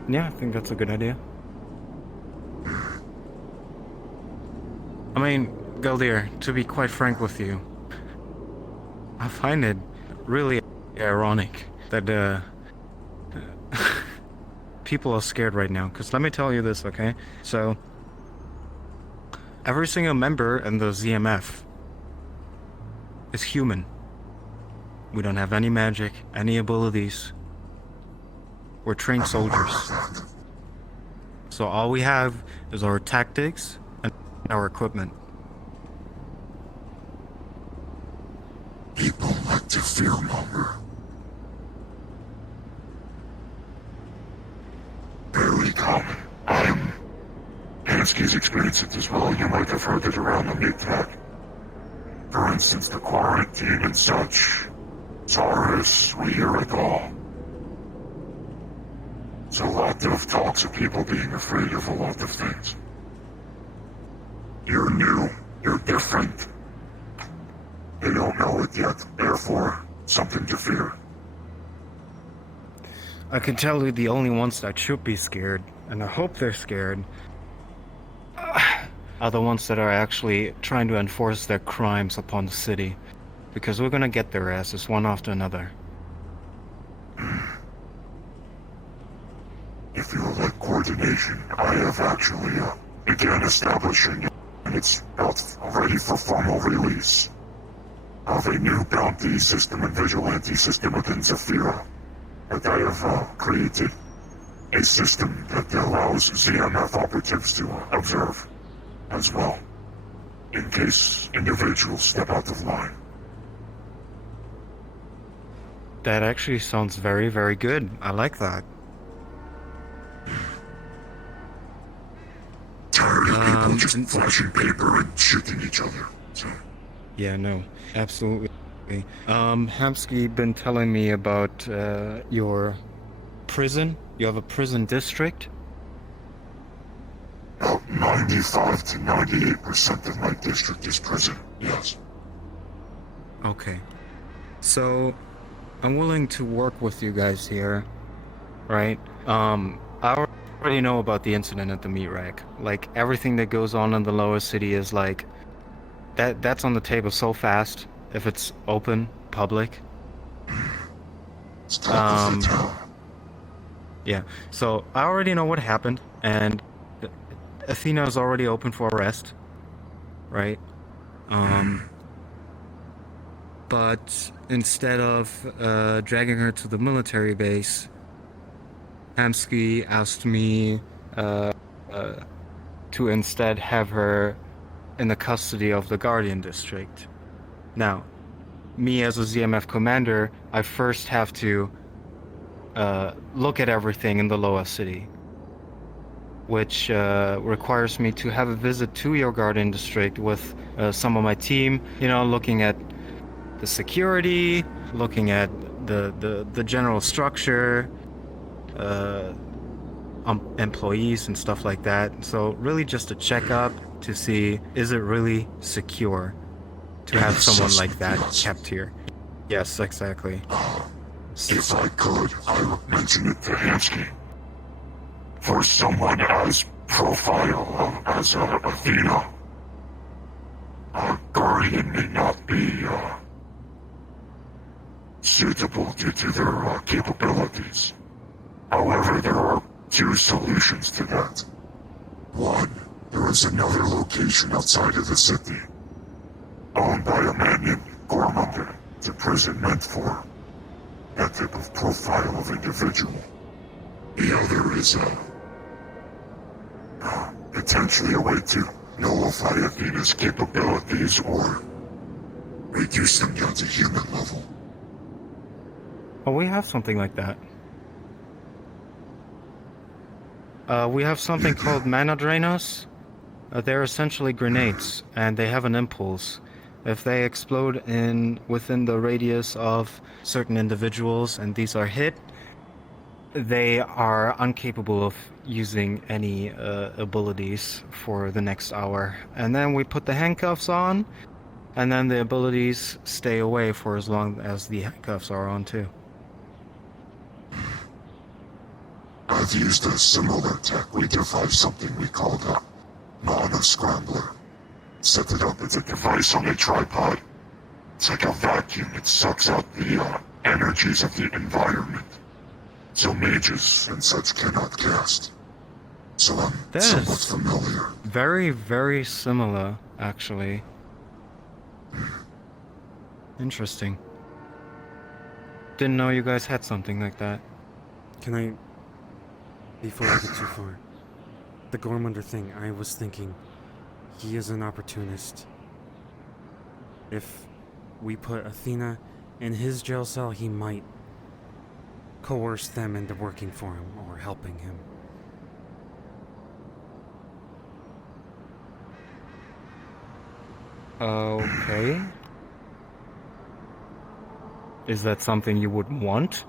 Yeah, I think that's a good idea. I mean, Galdir, to be quite frank with you, I find it really ironic that people are scared right now. Because let me tell you this, okay? So, every single member in the ZMF is human. We don't have any magic, any abilities. We're trained soldiers. So all we have is our tactics and our equipment. People like to fearmonger. Very common. Hansky's experienced it as well. You might have heard it around the mid-tech. For instance, the quarantine and such. Taurus, we hear it all. It's a lot of talks of people being afraid of a lot of things. You're new. You're different. They don't know it yet, therefore, something to fear. I can tell you the only ones that should be scared, and I hope they're scared, are the ones that are actually trying to enforce their crimes upon the city. Because we're gonna get their asses one after another. If you like coordination, I have actually began establishing it, and it's about ready for formal release of a new bounty system and vigilante system within Zaphira. That I have created a system that allows ZMF operatives to observe as well, in case individuals step out of line. That actually sounds very, very good. I like that. Tired of people just flashing paper and shooting each other. So. Yeah, no, absolutely Hamsky been telling me about your prison. You have a prison district? About 95 to 98% of my district is prison, yes. Okay. So, I'm willing to work with you guys here, right? I already know about the incident at the meat rack. Like, everything that goes on in the lower city is like... That's on the table so fast, if it's open, public. Yeah, so I already know what happened, and Athena is already open for arrest, right? But instead of dragging her to the military base, Hamsky asked me to instead have her in the custody of the Guardian District. Now, me as a ZMF commander, I first have to look at everything in the lower city, which requires me to have a visit to your Guardian District with some of my team, you know, looking at the security, looking at the general structure, employees and stuff like that. So really just a checkup to see, is it really secure to have someone like that kept here? Yes, exactly. If I could, I would mention it to Hamsky. For someone as profile as Athena, a Guardian may not be suitable due to their capabilities. However, there are two solutions to that. One, there is another location outside of the city, owned by a man named Gormunder. It's a prison meant for that type of profile of individual. The other is potentially a way to nullify Athena's capabilities or reduce them down to human level. Oh, we have something like that. We have something called mana drainers. They're essentially grenades, and they have an impulse. If they explode within the radius of certain individuals, and these are hit, they are incapable of using any abilities for the next hour. And then we put the handcuffs on, and then the abilities stay away for as long as the handcuffs are on too. I've used a similar tech. We devised something we called a mana scrambler. Set it up as a device on a tripod. It's like a vacuum. It sucks out the energies of the environment. So mages and such cannot cast. So I'm somewhat familiar. Very, very similar, actually. Interesting. Didn't know you guys had something like that. Can I... Before I get too far. The Gormunder thing, I was thinking... He is an opportunist. If we put Athena in his jail cell, he might coerce them into working for him or helping him. Okay. Is that something you would want?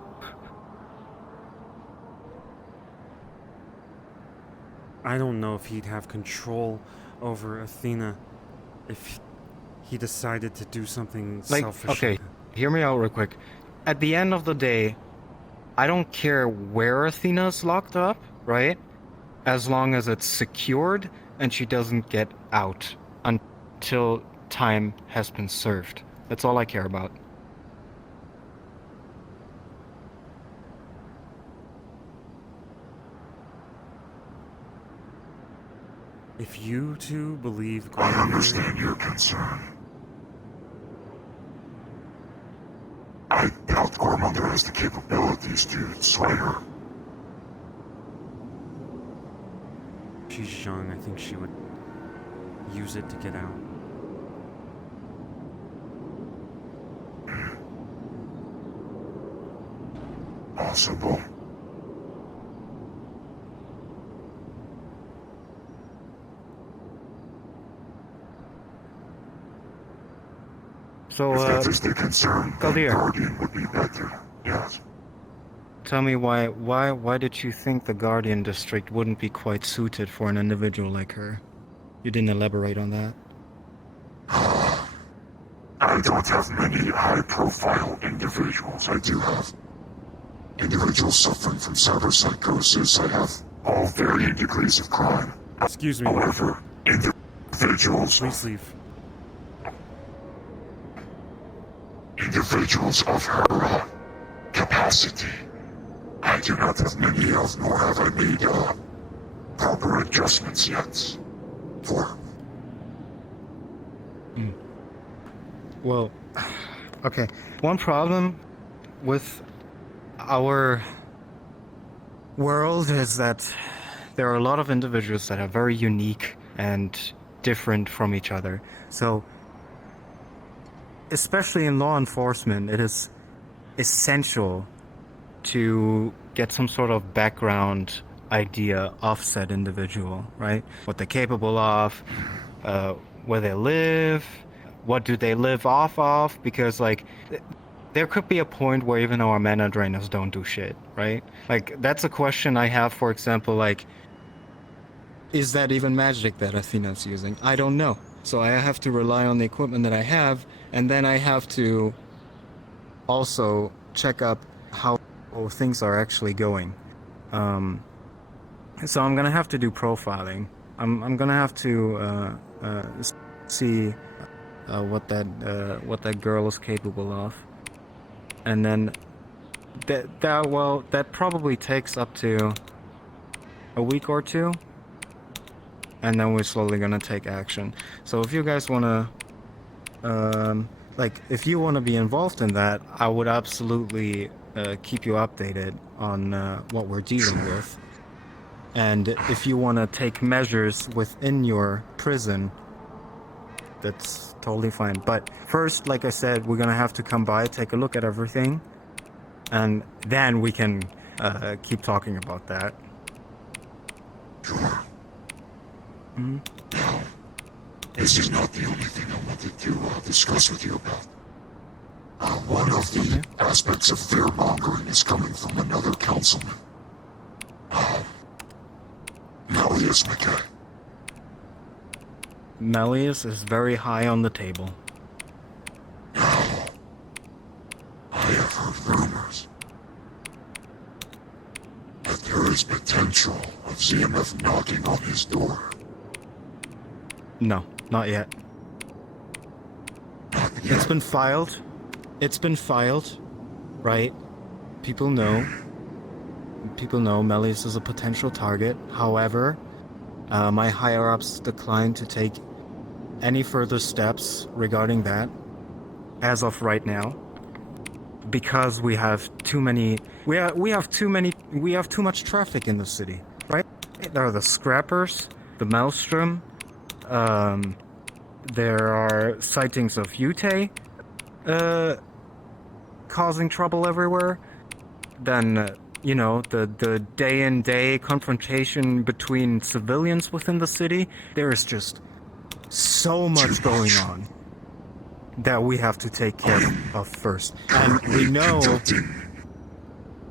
I don't know if he'd have control over Athena if he decided to do something selfish. Okay, hear me out real quick. At the end of the day, I don't care where Athena's locked up, right? As long as it's secured and she doesn't get out until time has been served. That's all I care about. If you two believe I understand your concern. I doubt Gormunder has the capabilities to sway her. She's young, I think she would use it to get out. Possible. So, If that is the concern, then Guardian would be better. Yes. tell me why did you think the Guardian district wouldn't be quite suited for an individual like her? You didn't elaborate on that. I don't have many high-profile individuals. I do have individuals suffering from cyberpsychosis. I have all varying degrees of crime. Excuse me. However, individuals... Please leave. Individuals of her capacity. I do not have many of, nor have I made proper adjustments yet for. Well, okay. One problem with our world is that there are a lot of individuals that are very unique and different from each other. So, especially in law enforcement, it is essential to get some sort of background idea of said individual, right? What they're capable of, where they live, what do they live off of, because like there could be a point where even our mana drainers don't do shit, right? Like that's a question I have, for example, like is that even magic that Athena's using? I don't know. So I have to rely on the equipment that I have, and then I have to also check up how things are actually going. So I'm gonna have to do profiling. I'm gonna have to see what that girl is capable of, and then that probably takes up to a week or two, and then we're slowly gonna take action. So if you guys wanna, if you wanna be involved in that, I would absolutely keep you updated on what we're dealing with. And if you wanna take measures within your prison, that's totally fine. But first, like I said, we're gonna have to come by, take a look at everything, and then we can keep talking about that. Sure. This is not the only thing I wanted to discuss with you about. One of the aspects of fear-mongering is coming from another councilman. Malleus McKay. Malleus is very high on the table. I have heard rumors that there is potential of ZMF knocking on his door. No, not yet. It's been filed. It's been filed, right? People know. People know Malleus is a potential target. However, my higher-ups declined to take any further steps regarding that as of right now, because we have too many. We have too much traffic in the city, right? There are the scrappers, the Maelstrom. There are sightings of Yute causing trouble everywhere. Then, you know, the day-in-day confrontation between civilians within the city. There is just so much going on that we have to take care of first. And we know...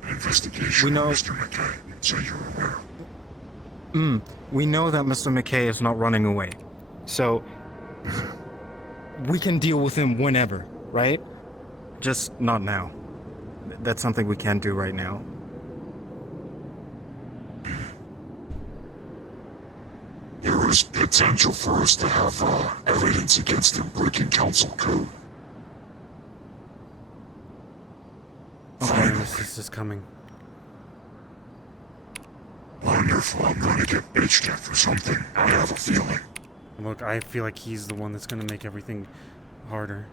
Investigation, we know... Mr. McKay, so you're aware. We know that Mr. McKay is not running away. So, we can deal with him whenever, right? Just not now. That's something we can't do right now. There is potential for us to have evidence against him breaking council code. Okay, this is coming. Wonderful, I'm gonna get bitched at for something. I have a feeling. Look, I feel like he's the one that's gonna make everything harder.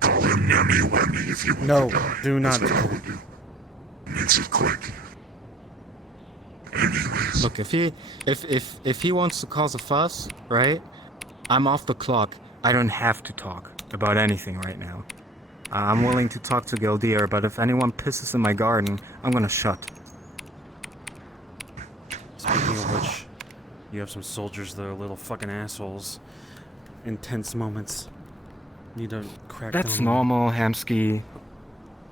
Call him Nemi Wemmy if you want No, to die. do not. That's what I would do. Makes it quick. Anyways. Look, if he wants to cause a fuss, right? I'm off the clock. I don't have to talk about anything right now. I'm willing to talk to Gildir, but if anyone pisses in my garden, I'm gonna shut. Speaking of which, you have some soldiers that are little fucking assholes. Intense moments. Need to crack That's down. normal, Hamsky.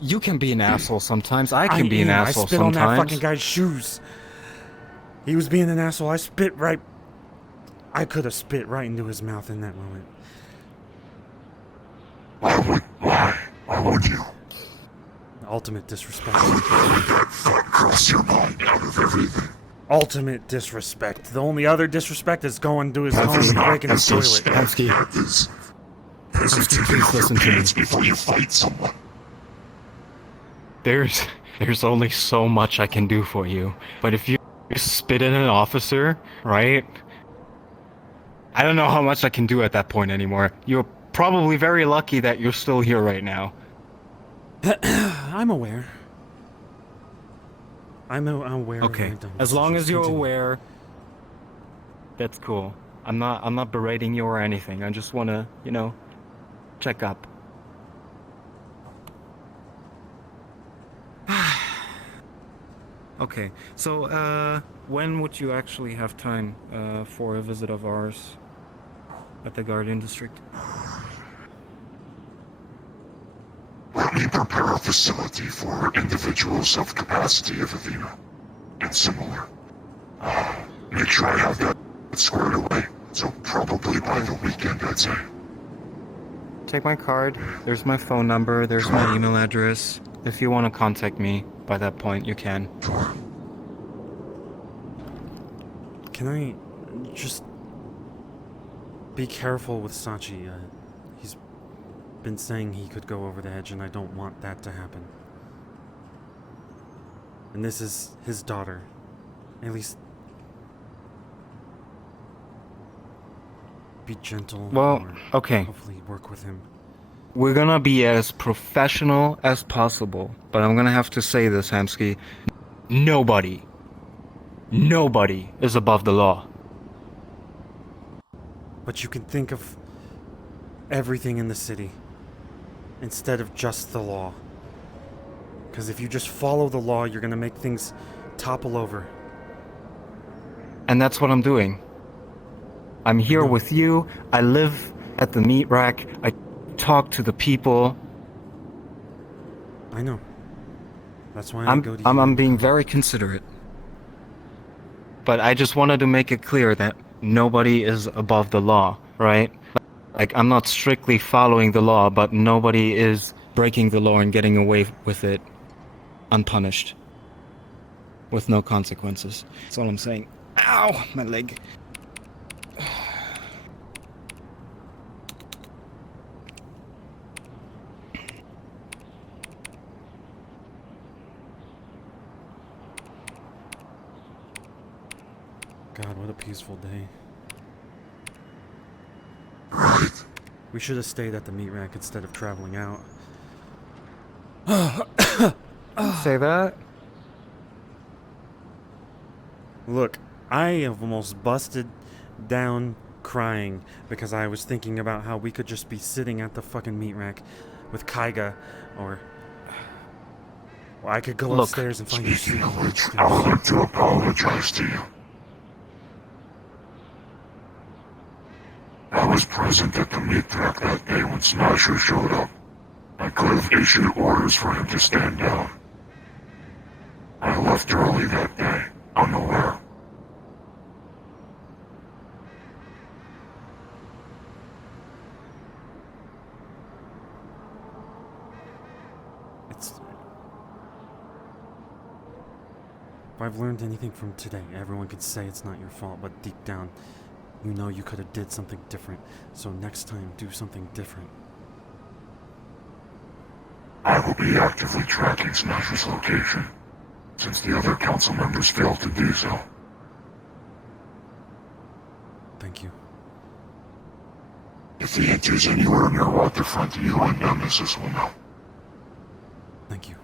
You can be an asshole sometimes. I can be an asshole I spit sometimes. on that fucking guy's shoes. He was being an asshole. I spit right. I could have spit right into his mouth in that moment. Why would you? Ultimate disrespect. Cross your mind out of everything. Ultimate disrespect. The only other disrespect is going to his home and breaking his toilet. Hamsky, please listen to me. Before you fight someone. There's only so much I can do for you. But if you spit at an officer, right? I don't know how much I can do at that point anymore. You're probably very lucky that you're still here right now. I'm aware. I'm aware. Okay. As long as you're aware, that's cool. I'm not berating you or anything. I just wanna, check up. Okay. So, when would you actually have time for a visit of ours at the Guardian District? Let me prepare a facility for individuals of capacity of Athena and similar. Make sure I have that squared away. So probably by the weekend, I'd say. Take my card. There's my phone number. There's my email address. If you want to contact me by that point, you can. Can I just be careful with Sachi? He's been saying he could go over the edge, and I don't want that to happen. And this is his daughter. At least be gentle. Well, okay. Hopefully work with him. We're gonna be as professional as possible, but I'm gonna have to say this, Hamsky. Nobody is above the law. But you can think of everything in the city instead of just the law. Because if you just follow the law, you're gonna make things topple over. And that's what I'm doing. I'm here with you. I live at the meat rack. I talk to the people. I know. That's why I go to you. I'm being very considerate. But I just wanted to make it clear that nobody is above the law, right? Like, I'm not strictly following the law, but nobody is breaking the law and getting away with it unpunished. With no consequences. That's all I'm saying. Ow! My leg. God, what a peaceful day. Right. We should have stayed at the meat rack instead of traveling out. Say that? Look, I have almost busted down crying because I was thinking about how we could just be sitting at the fucking meat rack with Kaiga, or I could go upstairs and find you. Speaking of which, I would like to apologize to you. I was present at the meat rack that day when Smasher showed up. I could have issued orders for him to stand down. I left early that day, unaware. If I've learned anything from today, everyone could say it's not your fault, but deep down, you know you could have did something different. So next time, do something different. I will be actively tracking Smasher's location, since the other council members failed to do so. Thank you. If he enters anywhere near waterfront, you and Nemesis will know. Thank you.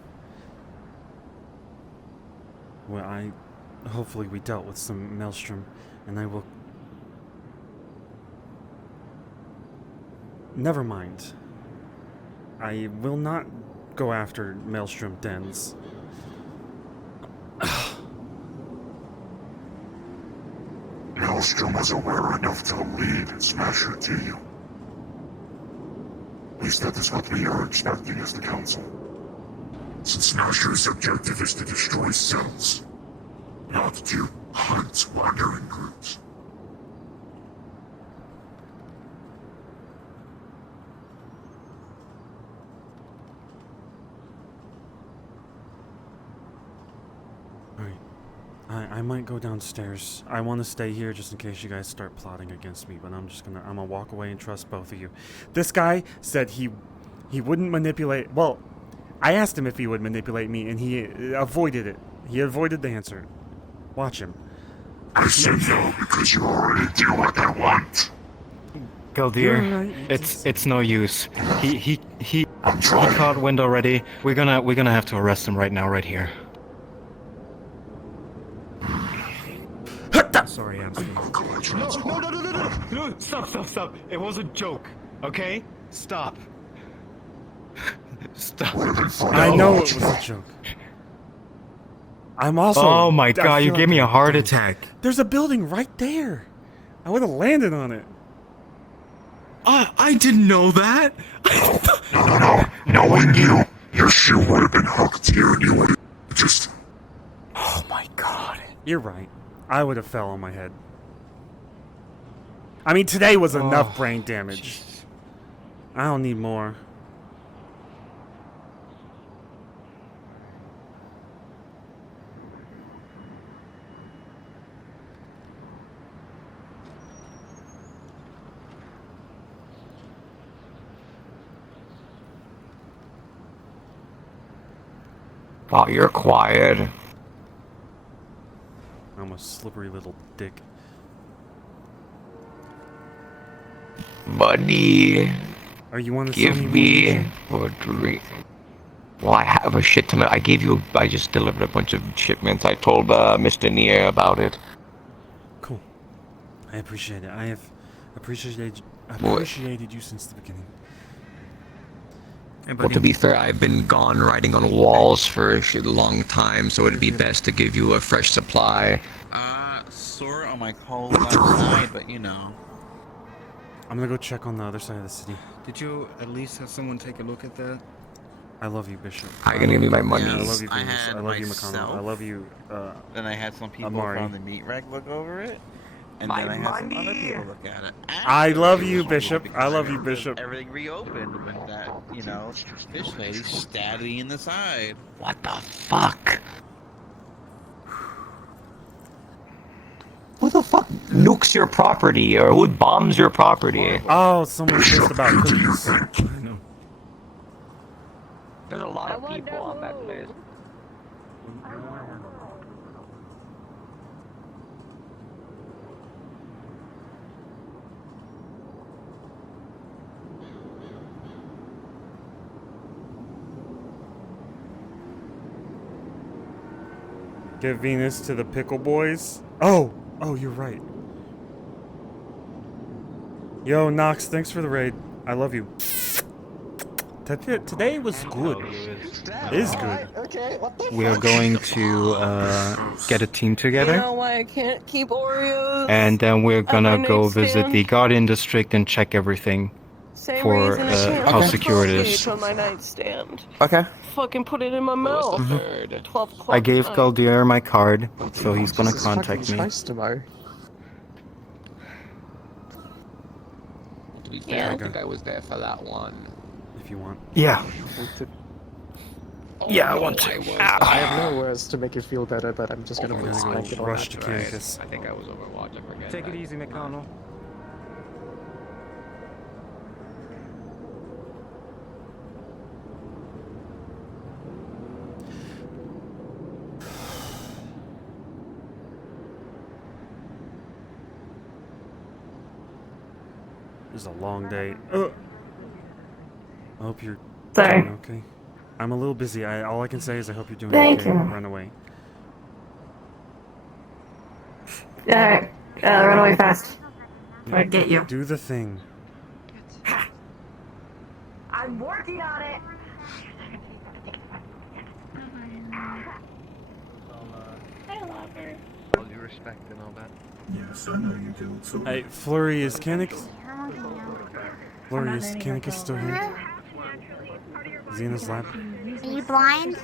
Well, hopefully we dealt with some Maelstrom, and I will... Never mind. I will not go after Maelstrom dens. Maelstrom was aware enough to lead Smasher to you. least that is what we are expecting as the Council. Since Nasher's objective is to destroy cells, not to hunt wandering groups. I might go downstairs. I want to stay here just in case you guys start plotting against me, but I'm gonna walk away and trust both of you. This guy said he wouldn't manipulate. Well, I asked him if he would manipulate me, and he avoided it. He avoided the answer. Watch him. I said no because you already do what I want. Galdier, it's no use. He caught wind already. We're gonna have to arrest him right now, right here. Sorry, I'm No, stop. It was a joke, okay? Stop. Stop. I know it was a joke. I'm also... Oh my god, you gave me a heart attack. There's a building right there. I would have landed on it. I didn't know that. No. Knowing you, your shoe would have been hooked here and you would have just... Oh my god. You're right. I would have fell on my head. I mean, today was enough brain damage. Jesus. I don't need more. Oh, you're quiet. I'm a slippery little dick. Buddy. Are you want to give me a drink? Well, I have a shit ton. I just delivered a bunch of shipments. I told Mr. Nier about it. Cool. I appreciate it. I have appreciated you since the beginning. Hey, well, to be fair, I've been gone writing on walls for a long time, so it'd be best to give you a fresh supply. Sore on my cold last night, but you know. I'm gonna go check on the other side of the city. Did you at least have someone take a look at that? I love you, Bishop. How you gonna give me my money? I love you, I Venus. had I love you, myself. McConnell. I love you, Then I had some people Amari. from the meat rack look over it. And then I had some other people look at it. I love you, Bishop. I love you, Bishop. Everything reopened with that, fish lady stabbed me in the side. What the fuck? Who the fuck nukes your property, or who bombs your property? Oh, someone's pissed about cookies. I know. There's a lot of people on that list. Get Venus to the Pickle Boys. Oh, you're right. Yo, Nox, thanks for the raid. I love you. Today was good. It is good. Okay, what the We are going to get a team together. You know why I can't keep Oreos? And then we're gonna my go visit nightstand? the Guardian District and check everything Same for reason I can't how put secure it Colgate is. on my nightstand. Okay. Fucking put it in my mouth. 12 o'clock. I gave night. Galdier my card, so he's gonna contact me. To be fair, I don't think I was there for that one. If you want. Yeah. Yeah, I want to. I have no words to make you feel better, but I'm just gonna spank it on Rush that. to Kansas. I think I was Overwatch. I forget. Take it easy, McConnell. This is a long day. I hope you're Sorry. doing okay. I'm a little busy. All I can say is I hope you're doing Thank okay. you. Run away. Alright, run away fast. Or get you. Do the thing. I'm working on it. All due respect and all that. Yes, I know you do. So Hey, Flurry is Canik. Flurry is Canik still here? Xena's lab. Are you blind?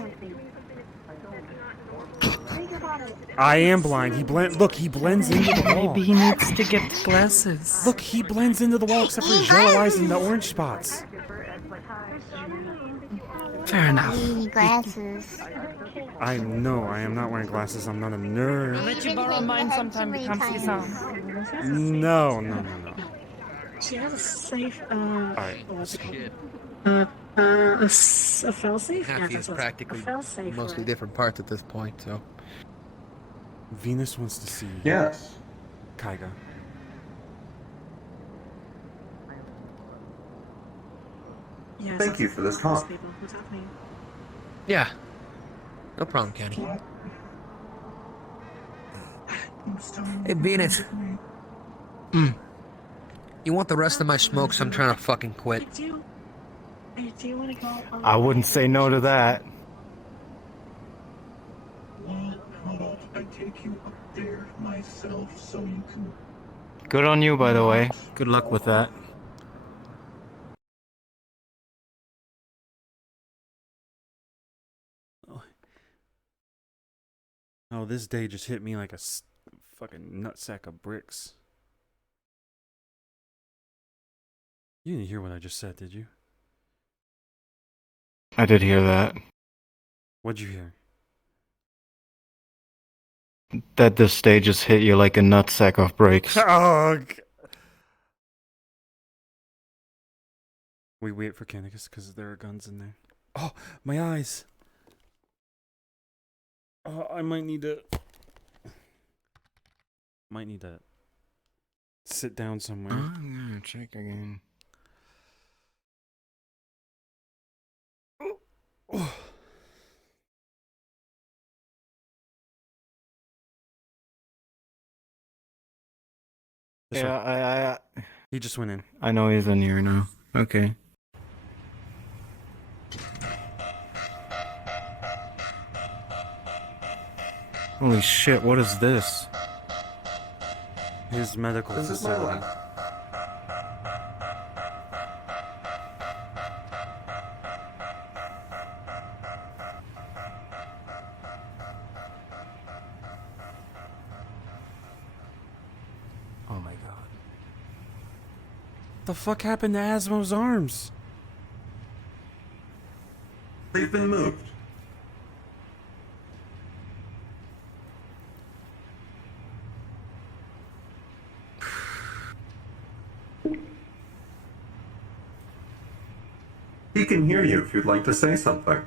I am blind. Look, he blends into the wall. Maybe he needs to get glasses. Look, he blends into the wall except for his yellow eyes and the orange spots. Fair enough. Glasses. I know, I am not wearing glasses. I'm not a nerd. I'll let you borrow mine sometime to come see some. No. She has a safe, Alright. a failsafe? Yeah, Half that's is what practically a failsafe. mostly different parts at this point, so. Venus wants to see. Yes. Kaiga. Yes, Thank you for this talk. What's happening? Yeah. No problem, Kenny. Hey, Venus. You want the rest of my smoke, so I'm trying to fucking quit. Do you want to go? I wouldn't say no to that. How about I take you up there myself so you can... Good on you, by the way. Good luck with that. Oh, this day just hit me like a fucking nutsack of bricks. You didn't hear what I just said, did you? I did hear that. What'd you hear? That this stage just hit you like a nutsack of bricks. Oh, we wait for Canicus because there are guns in there. Oh, my eyes. Oh, I might need to sit down somewhere. I'm gonna check again. Oh. Yeah, He just went in. I know he's in here now. Okay. Holy shit, what is this? His medical This is my facility. lab. Oh my god. The fuck happened to Asmo's arms? They've been moved. He can hear you if you'd like to say something.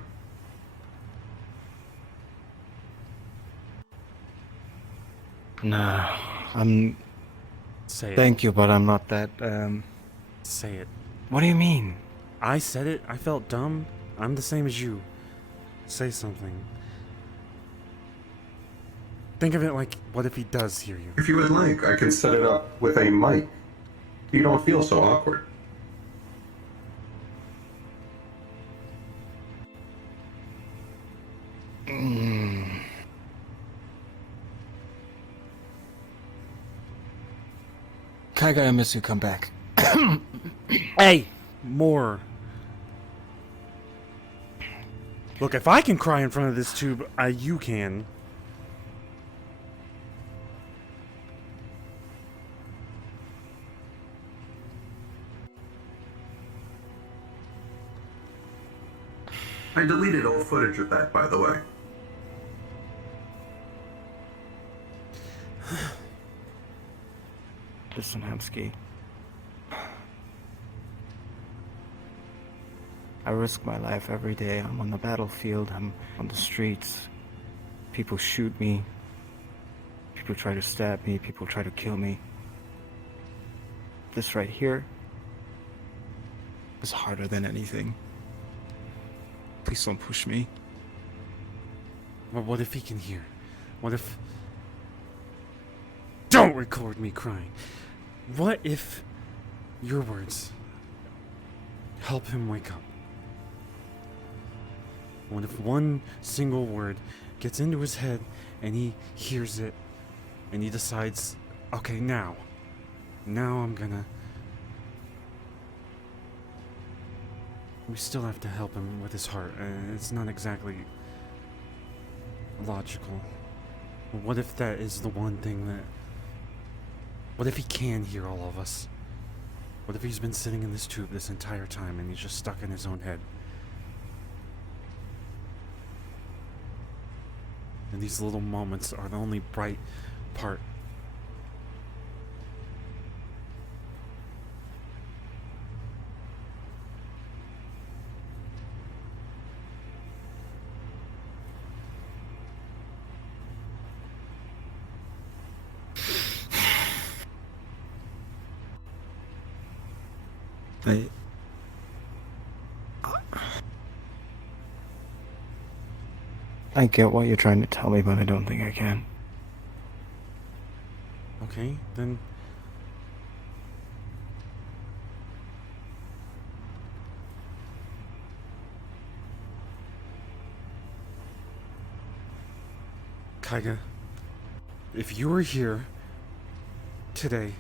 Nah, I'm... Say it. Thank you, but I'm not that, Say it. What do you mean? I said it. I felt dumb. I'm the same as you. Say something. Think of it like, what if he does hear you? If you would like, I can set it up with a mic. You don't feel so awkward. Kaiga, I miss you. Come back. Hey! More. Look, if I can cry in front of this tube, you can. I deleted all footage of that, by the way. Listen, Hamsky. I risk my life every day. I'm on the battlefield, I'm on the streets. People shoot me. People try to stab me, people try to kill me. This right here is harder than anything. Please don't push me. But what if he can hear? What if... Don't record me crying. What if your words help him wake up? What if one single word gets into his head and he hears it and he decides, okay, now I'm gonna... We still have to help him with his heart. It's not exactly logical. What if that is the one thing that... What if he can hear all of us? What if he's been sitting in this tube this entire time and he's just stuck in his own head? And these little moments are the only bright part. I get what you're trying to tell me, but I don't think I can. Okay, then... Kaiga, if you were here today,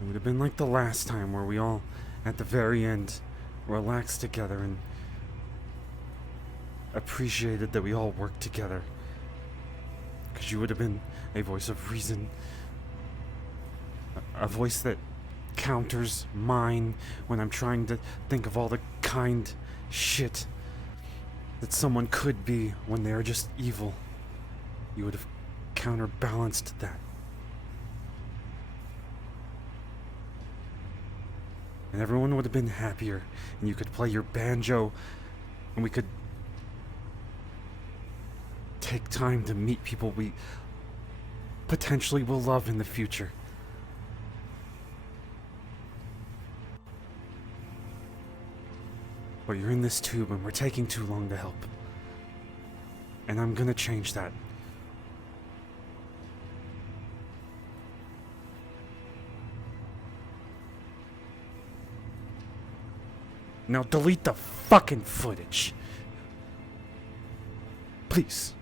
it would have been like the last time where we all, at the very end, relaxed together and appreciated that we all worked together. Because you would have been a voice of reason. A voice that counters mine when I'm trying to think of all the kind shit that someone could be when they're just evil. You would have counterbalanced that. And everyone would have been happier, and you could play your banjo, and we could take time to meet people we potentially will love in the future. But you're in this tube and we're taking too long to help. And I'm gonna change that. Now delete the fucking footage. Please.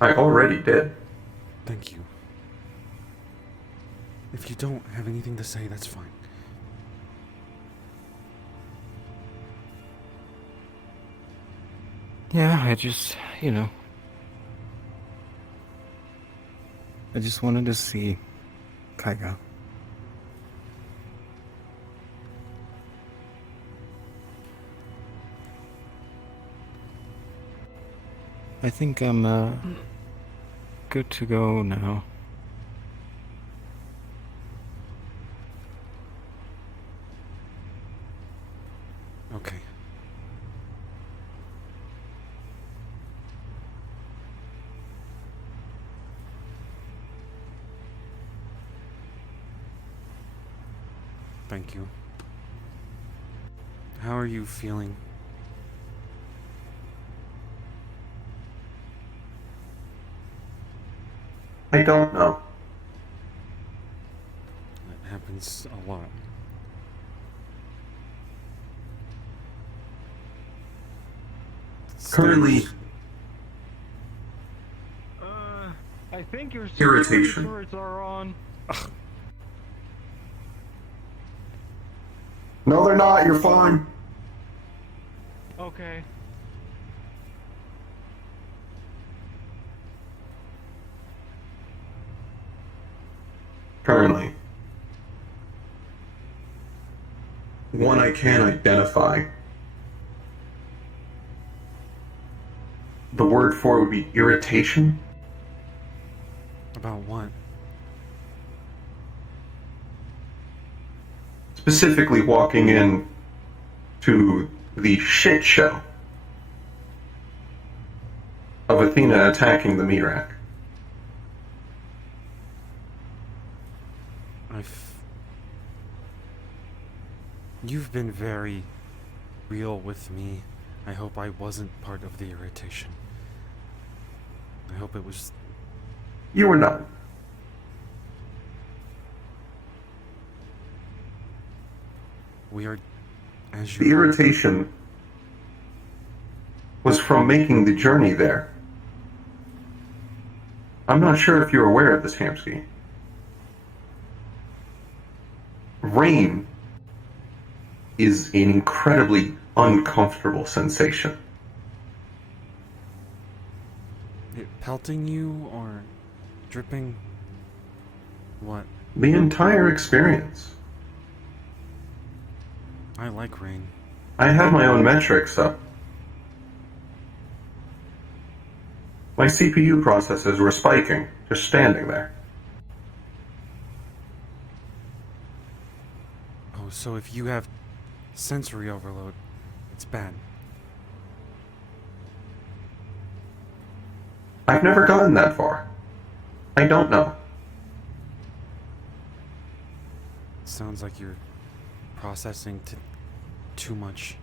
I already did. Thank you. If you don't have anything to say, that's fine. Yeah, I just, I just wanted to see Kaiga. I think I'm, good to go now. Okay. Thank you. How are you feeling? I don't know. That happens a lot. Currently, I think your Irritation. turrets are on. No, they're not. You're fine. Okay. Currently. One I can identify. The word for it would be irritation. About what? Specifically walking in to the shit show of Athena attacking the Mirak. You've been very real with me. I hope I wasn't part of the irritation. I hope it was... You were not. We are... As The you... irritation was from making the journey there. I'm not sure if you're aware of this, Hamsky. Rain is an incredibly uncomfortable sensation. It pelting you or dripping? What? The entire experience. I like rain. I had my own metrics up. My CPU processors were spiking, just standing there. Oh, so if you have sensory overload, it's bad. I've never gotten that far. I don't know. Sounds like you're processing too much.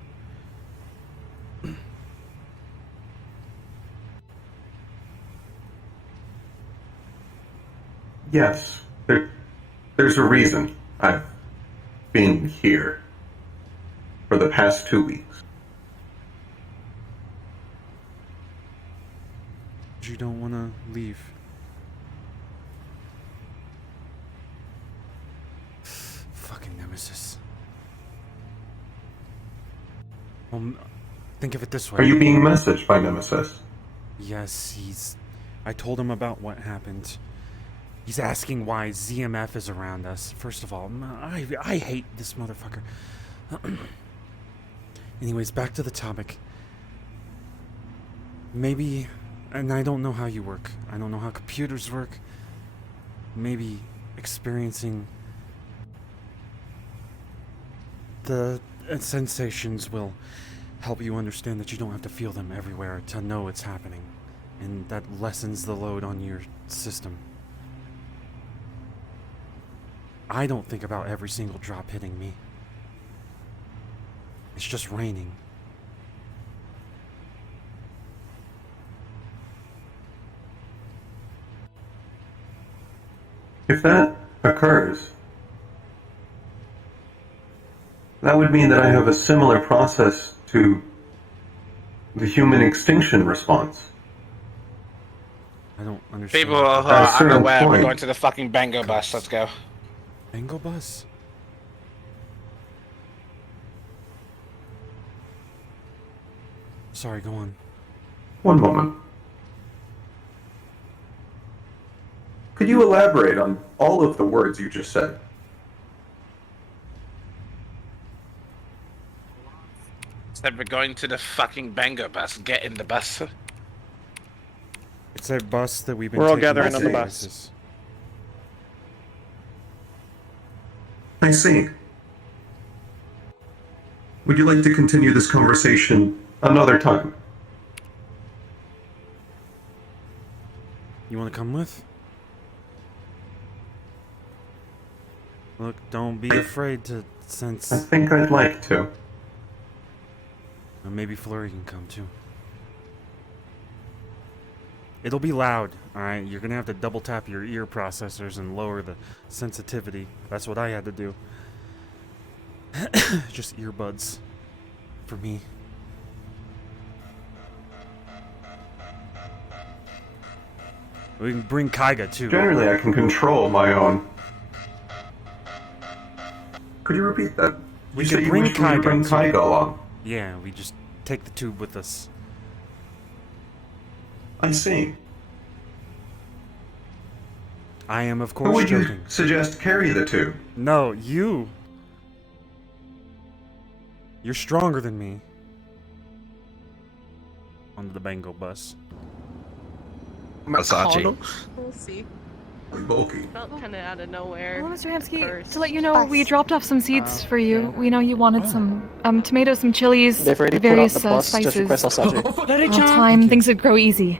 Yes, there's a reason I've been here for the past 2 weeks. You don't want to leave. Fucking Nemesis. Think of it this way. Are you being messaged by Nemesis? Yes, I told him about what happened. He's asking why ZMF is around us. First of all, I hate this motherfucker. Anyways, back to the topic. Maybe, and I don't know how you work. I don't know how computers work. Maybe experiencing the sensations will help you understand that you don't have to feel them everywhere to know it's happening. And that lessens the load on your system. I don't think about every single drop hitting me. It's just raining. If that occurs, that would mean that I have a similar process to the human extinction response. I don't understand. People are unaware. We're going to the fucking Bango bus. Let's go. Bango bus? Sorry, go on. One moment. Could you elaborate on all of the words you just said? Said we're going to the fucking Bango bus. Get in the bus. It's a bus that we've been We're all taking gathering to on the places. bus. I see. Would you like to continue this conversation another time? You want to come with? Look, don't be afraid to sense. I think I'd like to. Or maybe Flurry can come too. It'll be loud, alright? You're gonna have to double tap your ear processors and lower the sensitivity. That's what I had to do. Just earbuds. For me. We can bring Kaiga too. Generally, I can control my own. Could you repeat that? We You could said you bring wished we Kaiga could bring too. Kaiga along. Yeah, we just take the tube with us. I see. I am, of Who course, would you joking. suggest carry the tube? No, you. You're stronger than me. On the Bango bus. Versace. We'll see. Bulky. Felt kind of out of nowhere. Well, Mr. Hamsky, to let you know, we dropped off some seeds for you. We know you wanted some tomatoes, some chilies, They've already various put out the bus, just spices. request Versace. Let it time, things would grow easy.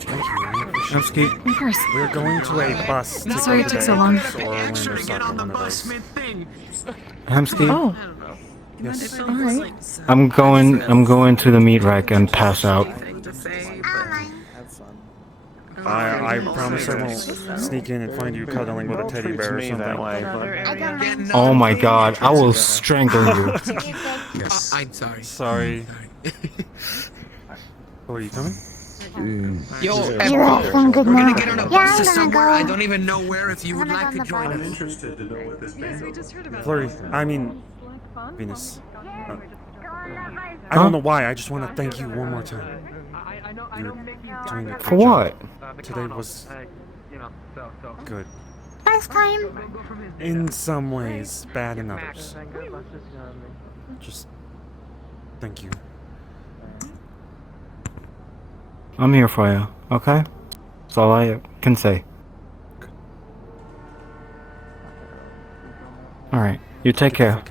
Hamsky, Of course. we're going to a bus to Sorry go it to took the so long. Apex or Orlando Soccer, one of those. Hamsky, Oh, Yes. alright. I'm going to the meat rack and pass out. I promise I won't sneak in and find you cuddling with a teddy bear or something. Oh my god, I will strangle you. I'm sorry. Sorry. Oh, are you coming? Yo, You have some good we're gonna news. get on a Yeah, bus I'm to gonna somewhere. go. I don't even know where. If you would I'm like on to the join bus. us. Interested to know what this Yes, we just heard about Flurry, that. I mean, Venus. I don't know why. I just want to thank you one more time. You're doing a good For job. what? Today was good. First time. In some ways, bad in others. Just thank you. I'm here for you, okay? That's all I can say. Alright, you take care.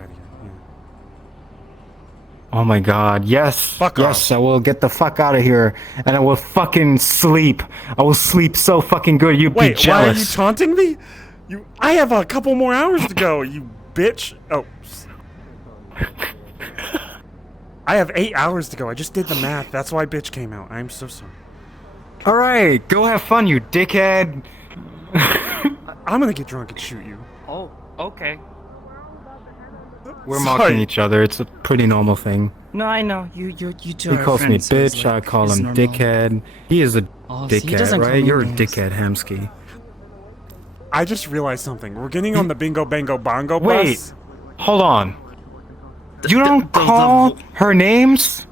Oh my god, yes! Yes, I will get the fuck out of here, and I will fucking sleep. I will sleep so fucking good, you'd be Wait, why are you jealous. taunting me? I have a couple more hours to go, you bitch. Oh. I have 8 hours to go. I just did the math. That's why bitch came out. I'm so sorry. Alright, go have fun, you dickhead. I'm gonna get drunk and shoot you. Oh, okay. We're mocking each other. It's a pretty normal thing. No, I know. You two He are calls me friends, so it's bitch, like, I call it's him normal. dickhead. He is a Oh, see, he dickhead, doesn't call right? me You're a names. dickhead, Hamsky. I just realized something. We're getting on the bingo bango bongo Wait, bus. hold on. You don't call her names?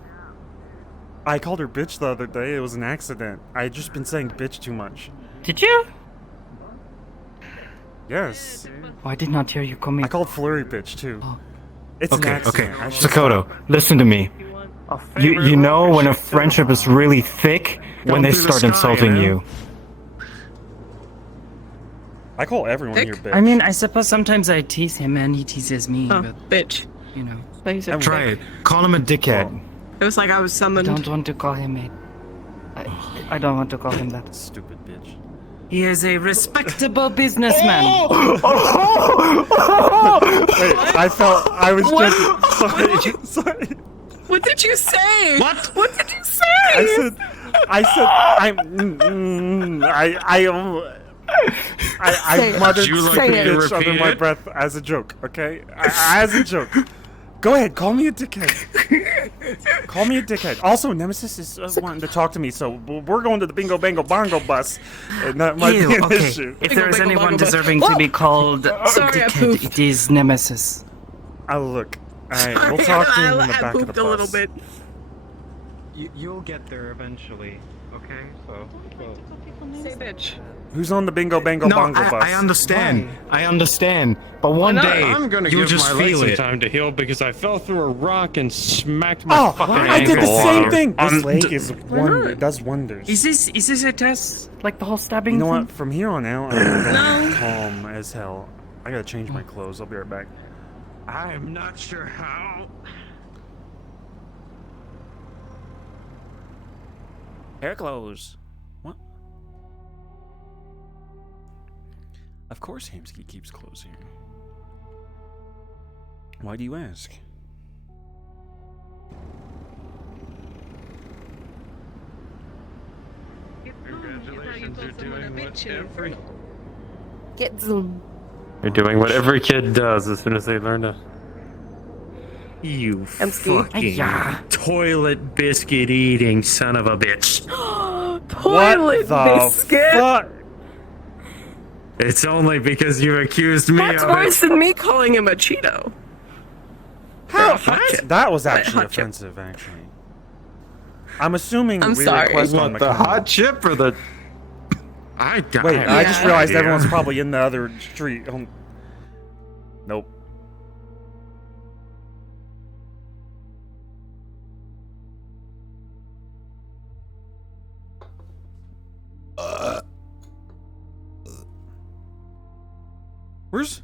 I called her bitch the other day. It was an accident. I just been saying bitch too much. Did you? Yes. Oh, I did not hear you call me. I called Flurry bitch too. It's an Okay, accident. I should Sakoto, listen to me. You know when a friendship is really thick when they start insulting you. I call everyone here bitch. I mean, I suppose sometimes I tease him and he teases me, but Bitch. you know. Try it. Call him a dickhead. It was like I was I summoned. don't want to call him a. I don't want to call him that. Stupid bitch. He is a respectable businessman. Wait, I was What? joking. Sorry. What did you say? What? What did you say? I muttered Say stupid it. bitch under my breath as a joke, okay? As a joke. Go ahead, call me a dickhead. Call me a dickhead. Also, Nemesis is wanting to talk to me, so we're going to the bingo bango bongo bus, and that might be an issue. If there is anyone deserving to be called Sorry, I dickhead, pooped. it is Nemesis. Look. Alright, we'll talk to him in the back of the bus. a little bit. You'll get there eventually, okay? So. Say bitch. Who's on the bingo bango No, bongo bus? I understand. I understand. But one day, I'm gonna you'll give just my leg feel some it. time to heal because I fell through a rock and smacked my Oh, fucking I did the ankle. same thing. This leg is it does wonders. Is this a test? Like the whole stabbing You know thing? what? From here on out, I'm going calm as hell. I gotta change my clothes. I'll be right back. I'm not sure how. Hair clothes. What? Of course Hamsky keeps clothes here. Why do you ask? Congratulations, you're doing what every... Get zoom. You're doing what every kid does as soon as they learn to... You Hamsky. fucking toilet biscuit eating son of a bitch. Toilet biscuit. Fuck? It's only because you accused me That's of worse it. than me calling him a Cheeto. That was actually hot chip. offensive, actually. I'm assuming I'm we sorry. request on What, the McConnell. hot chip or the... Wait, I just realized idea. everyone's probably in the other street. Nope. Where's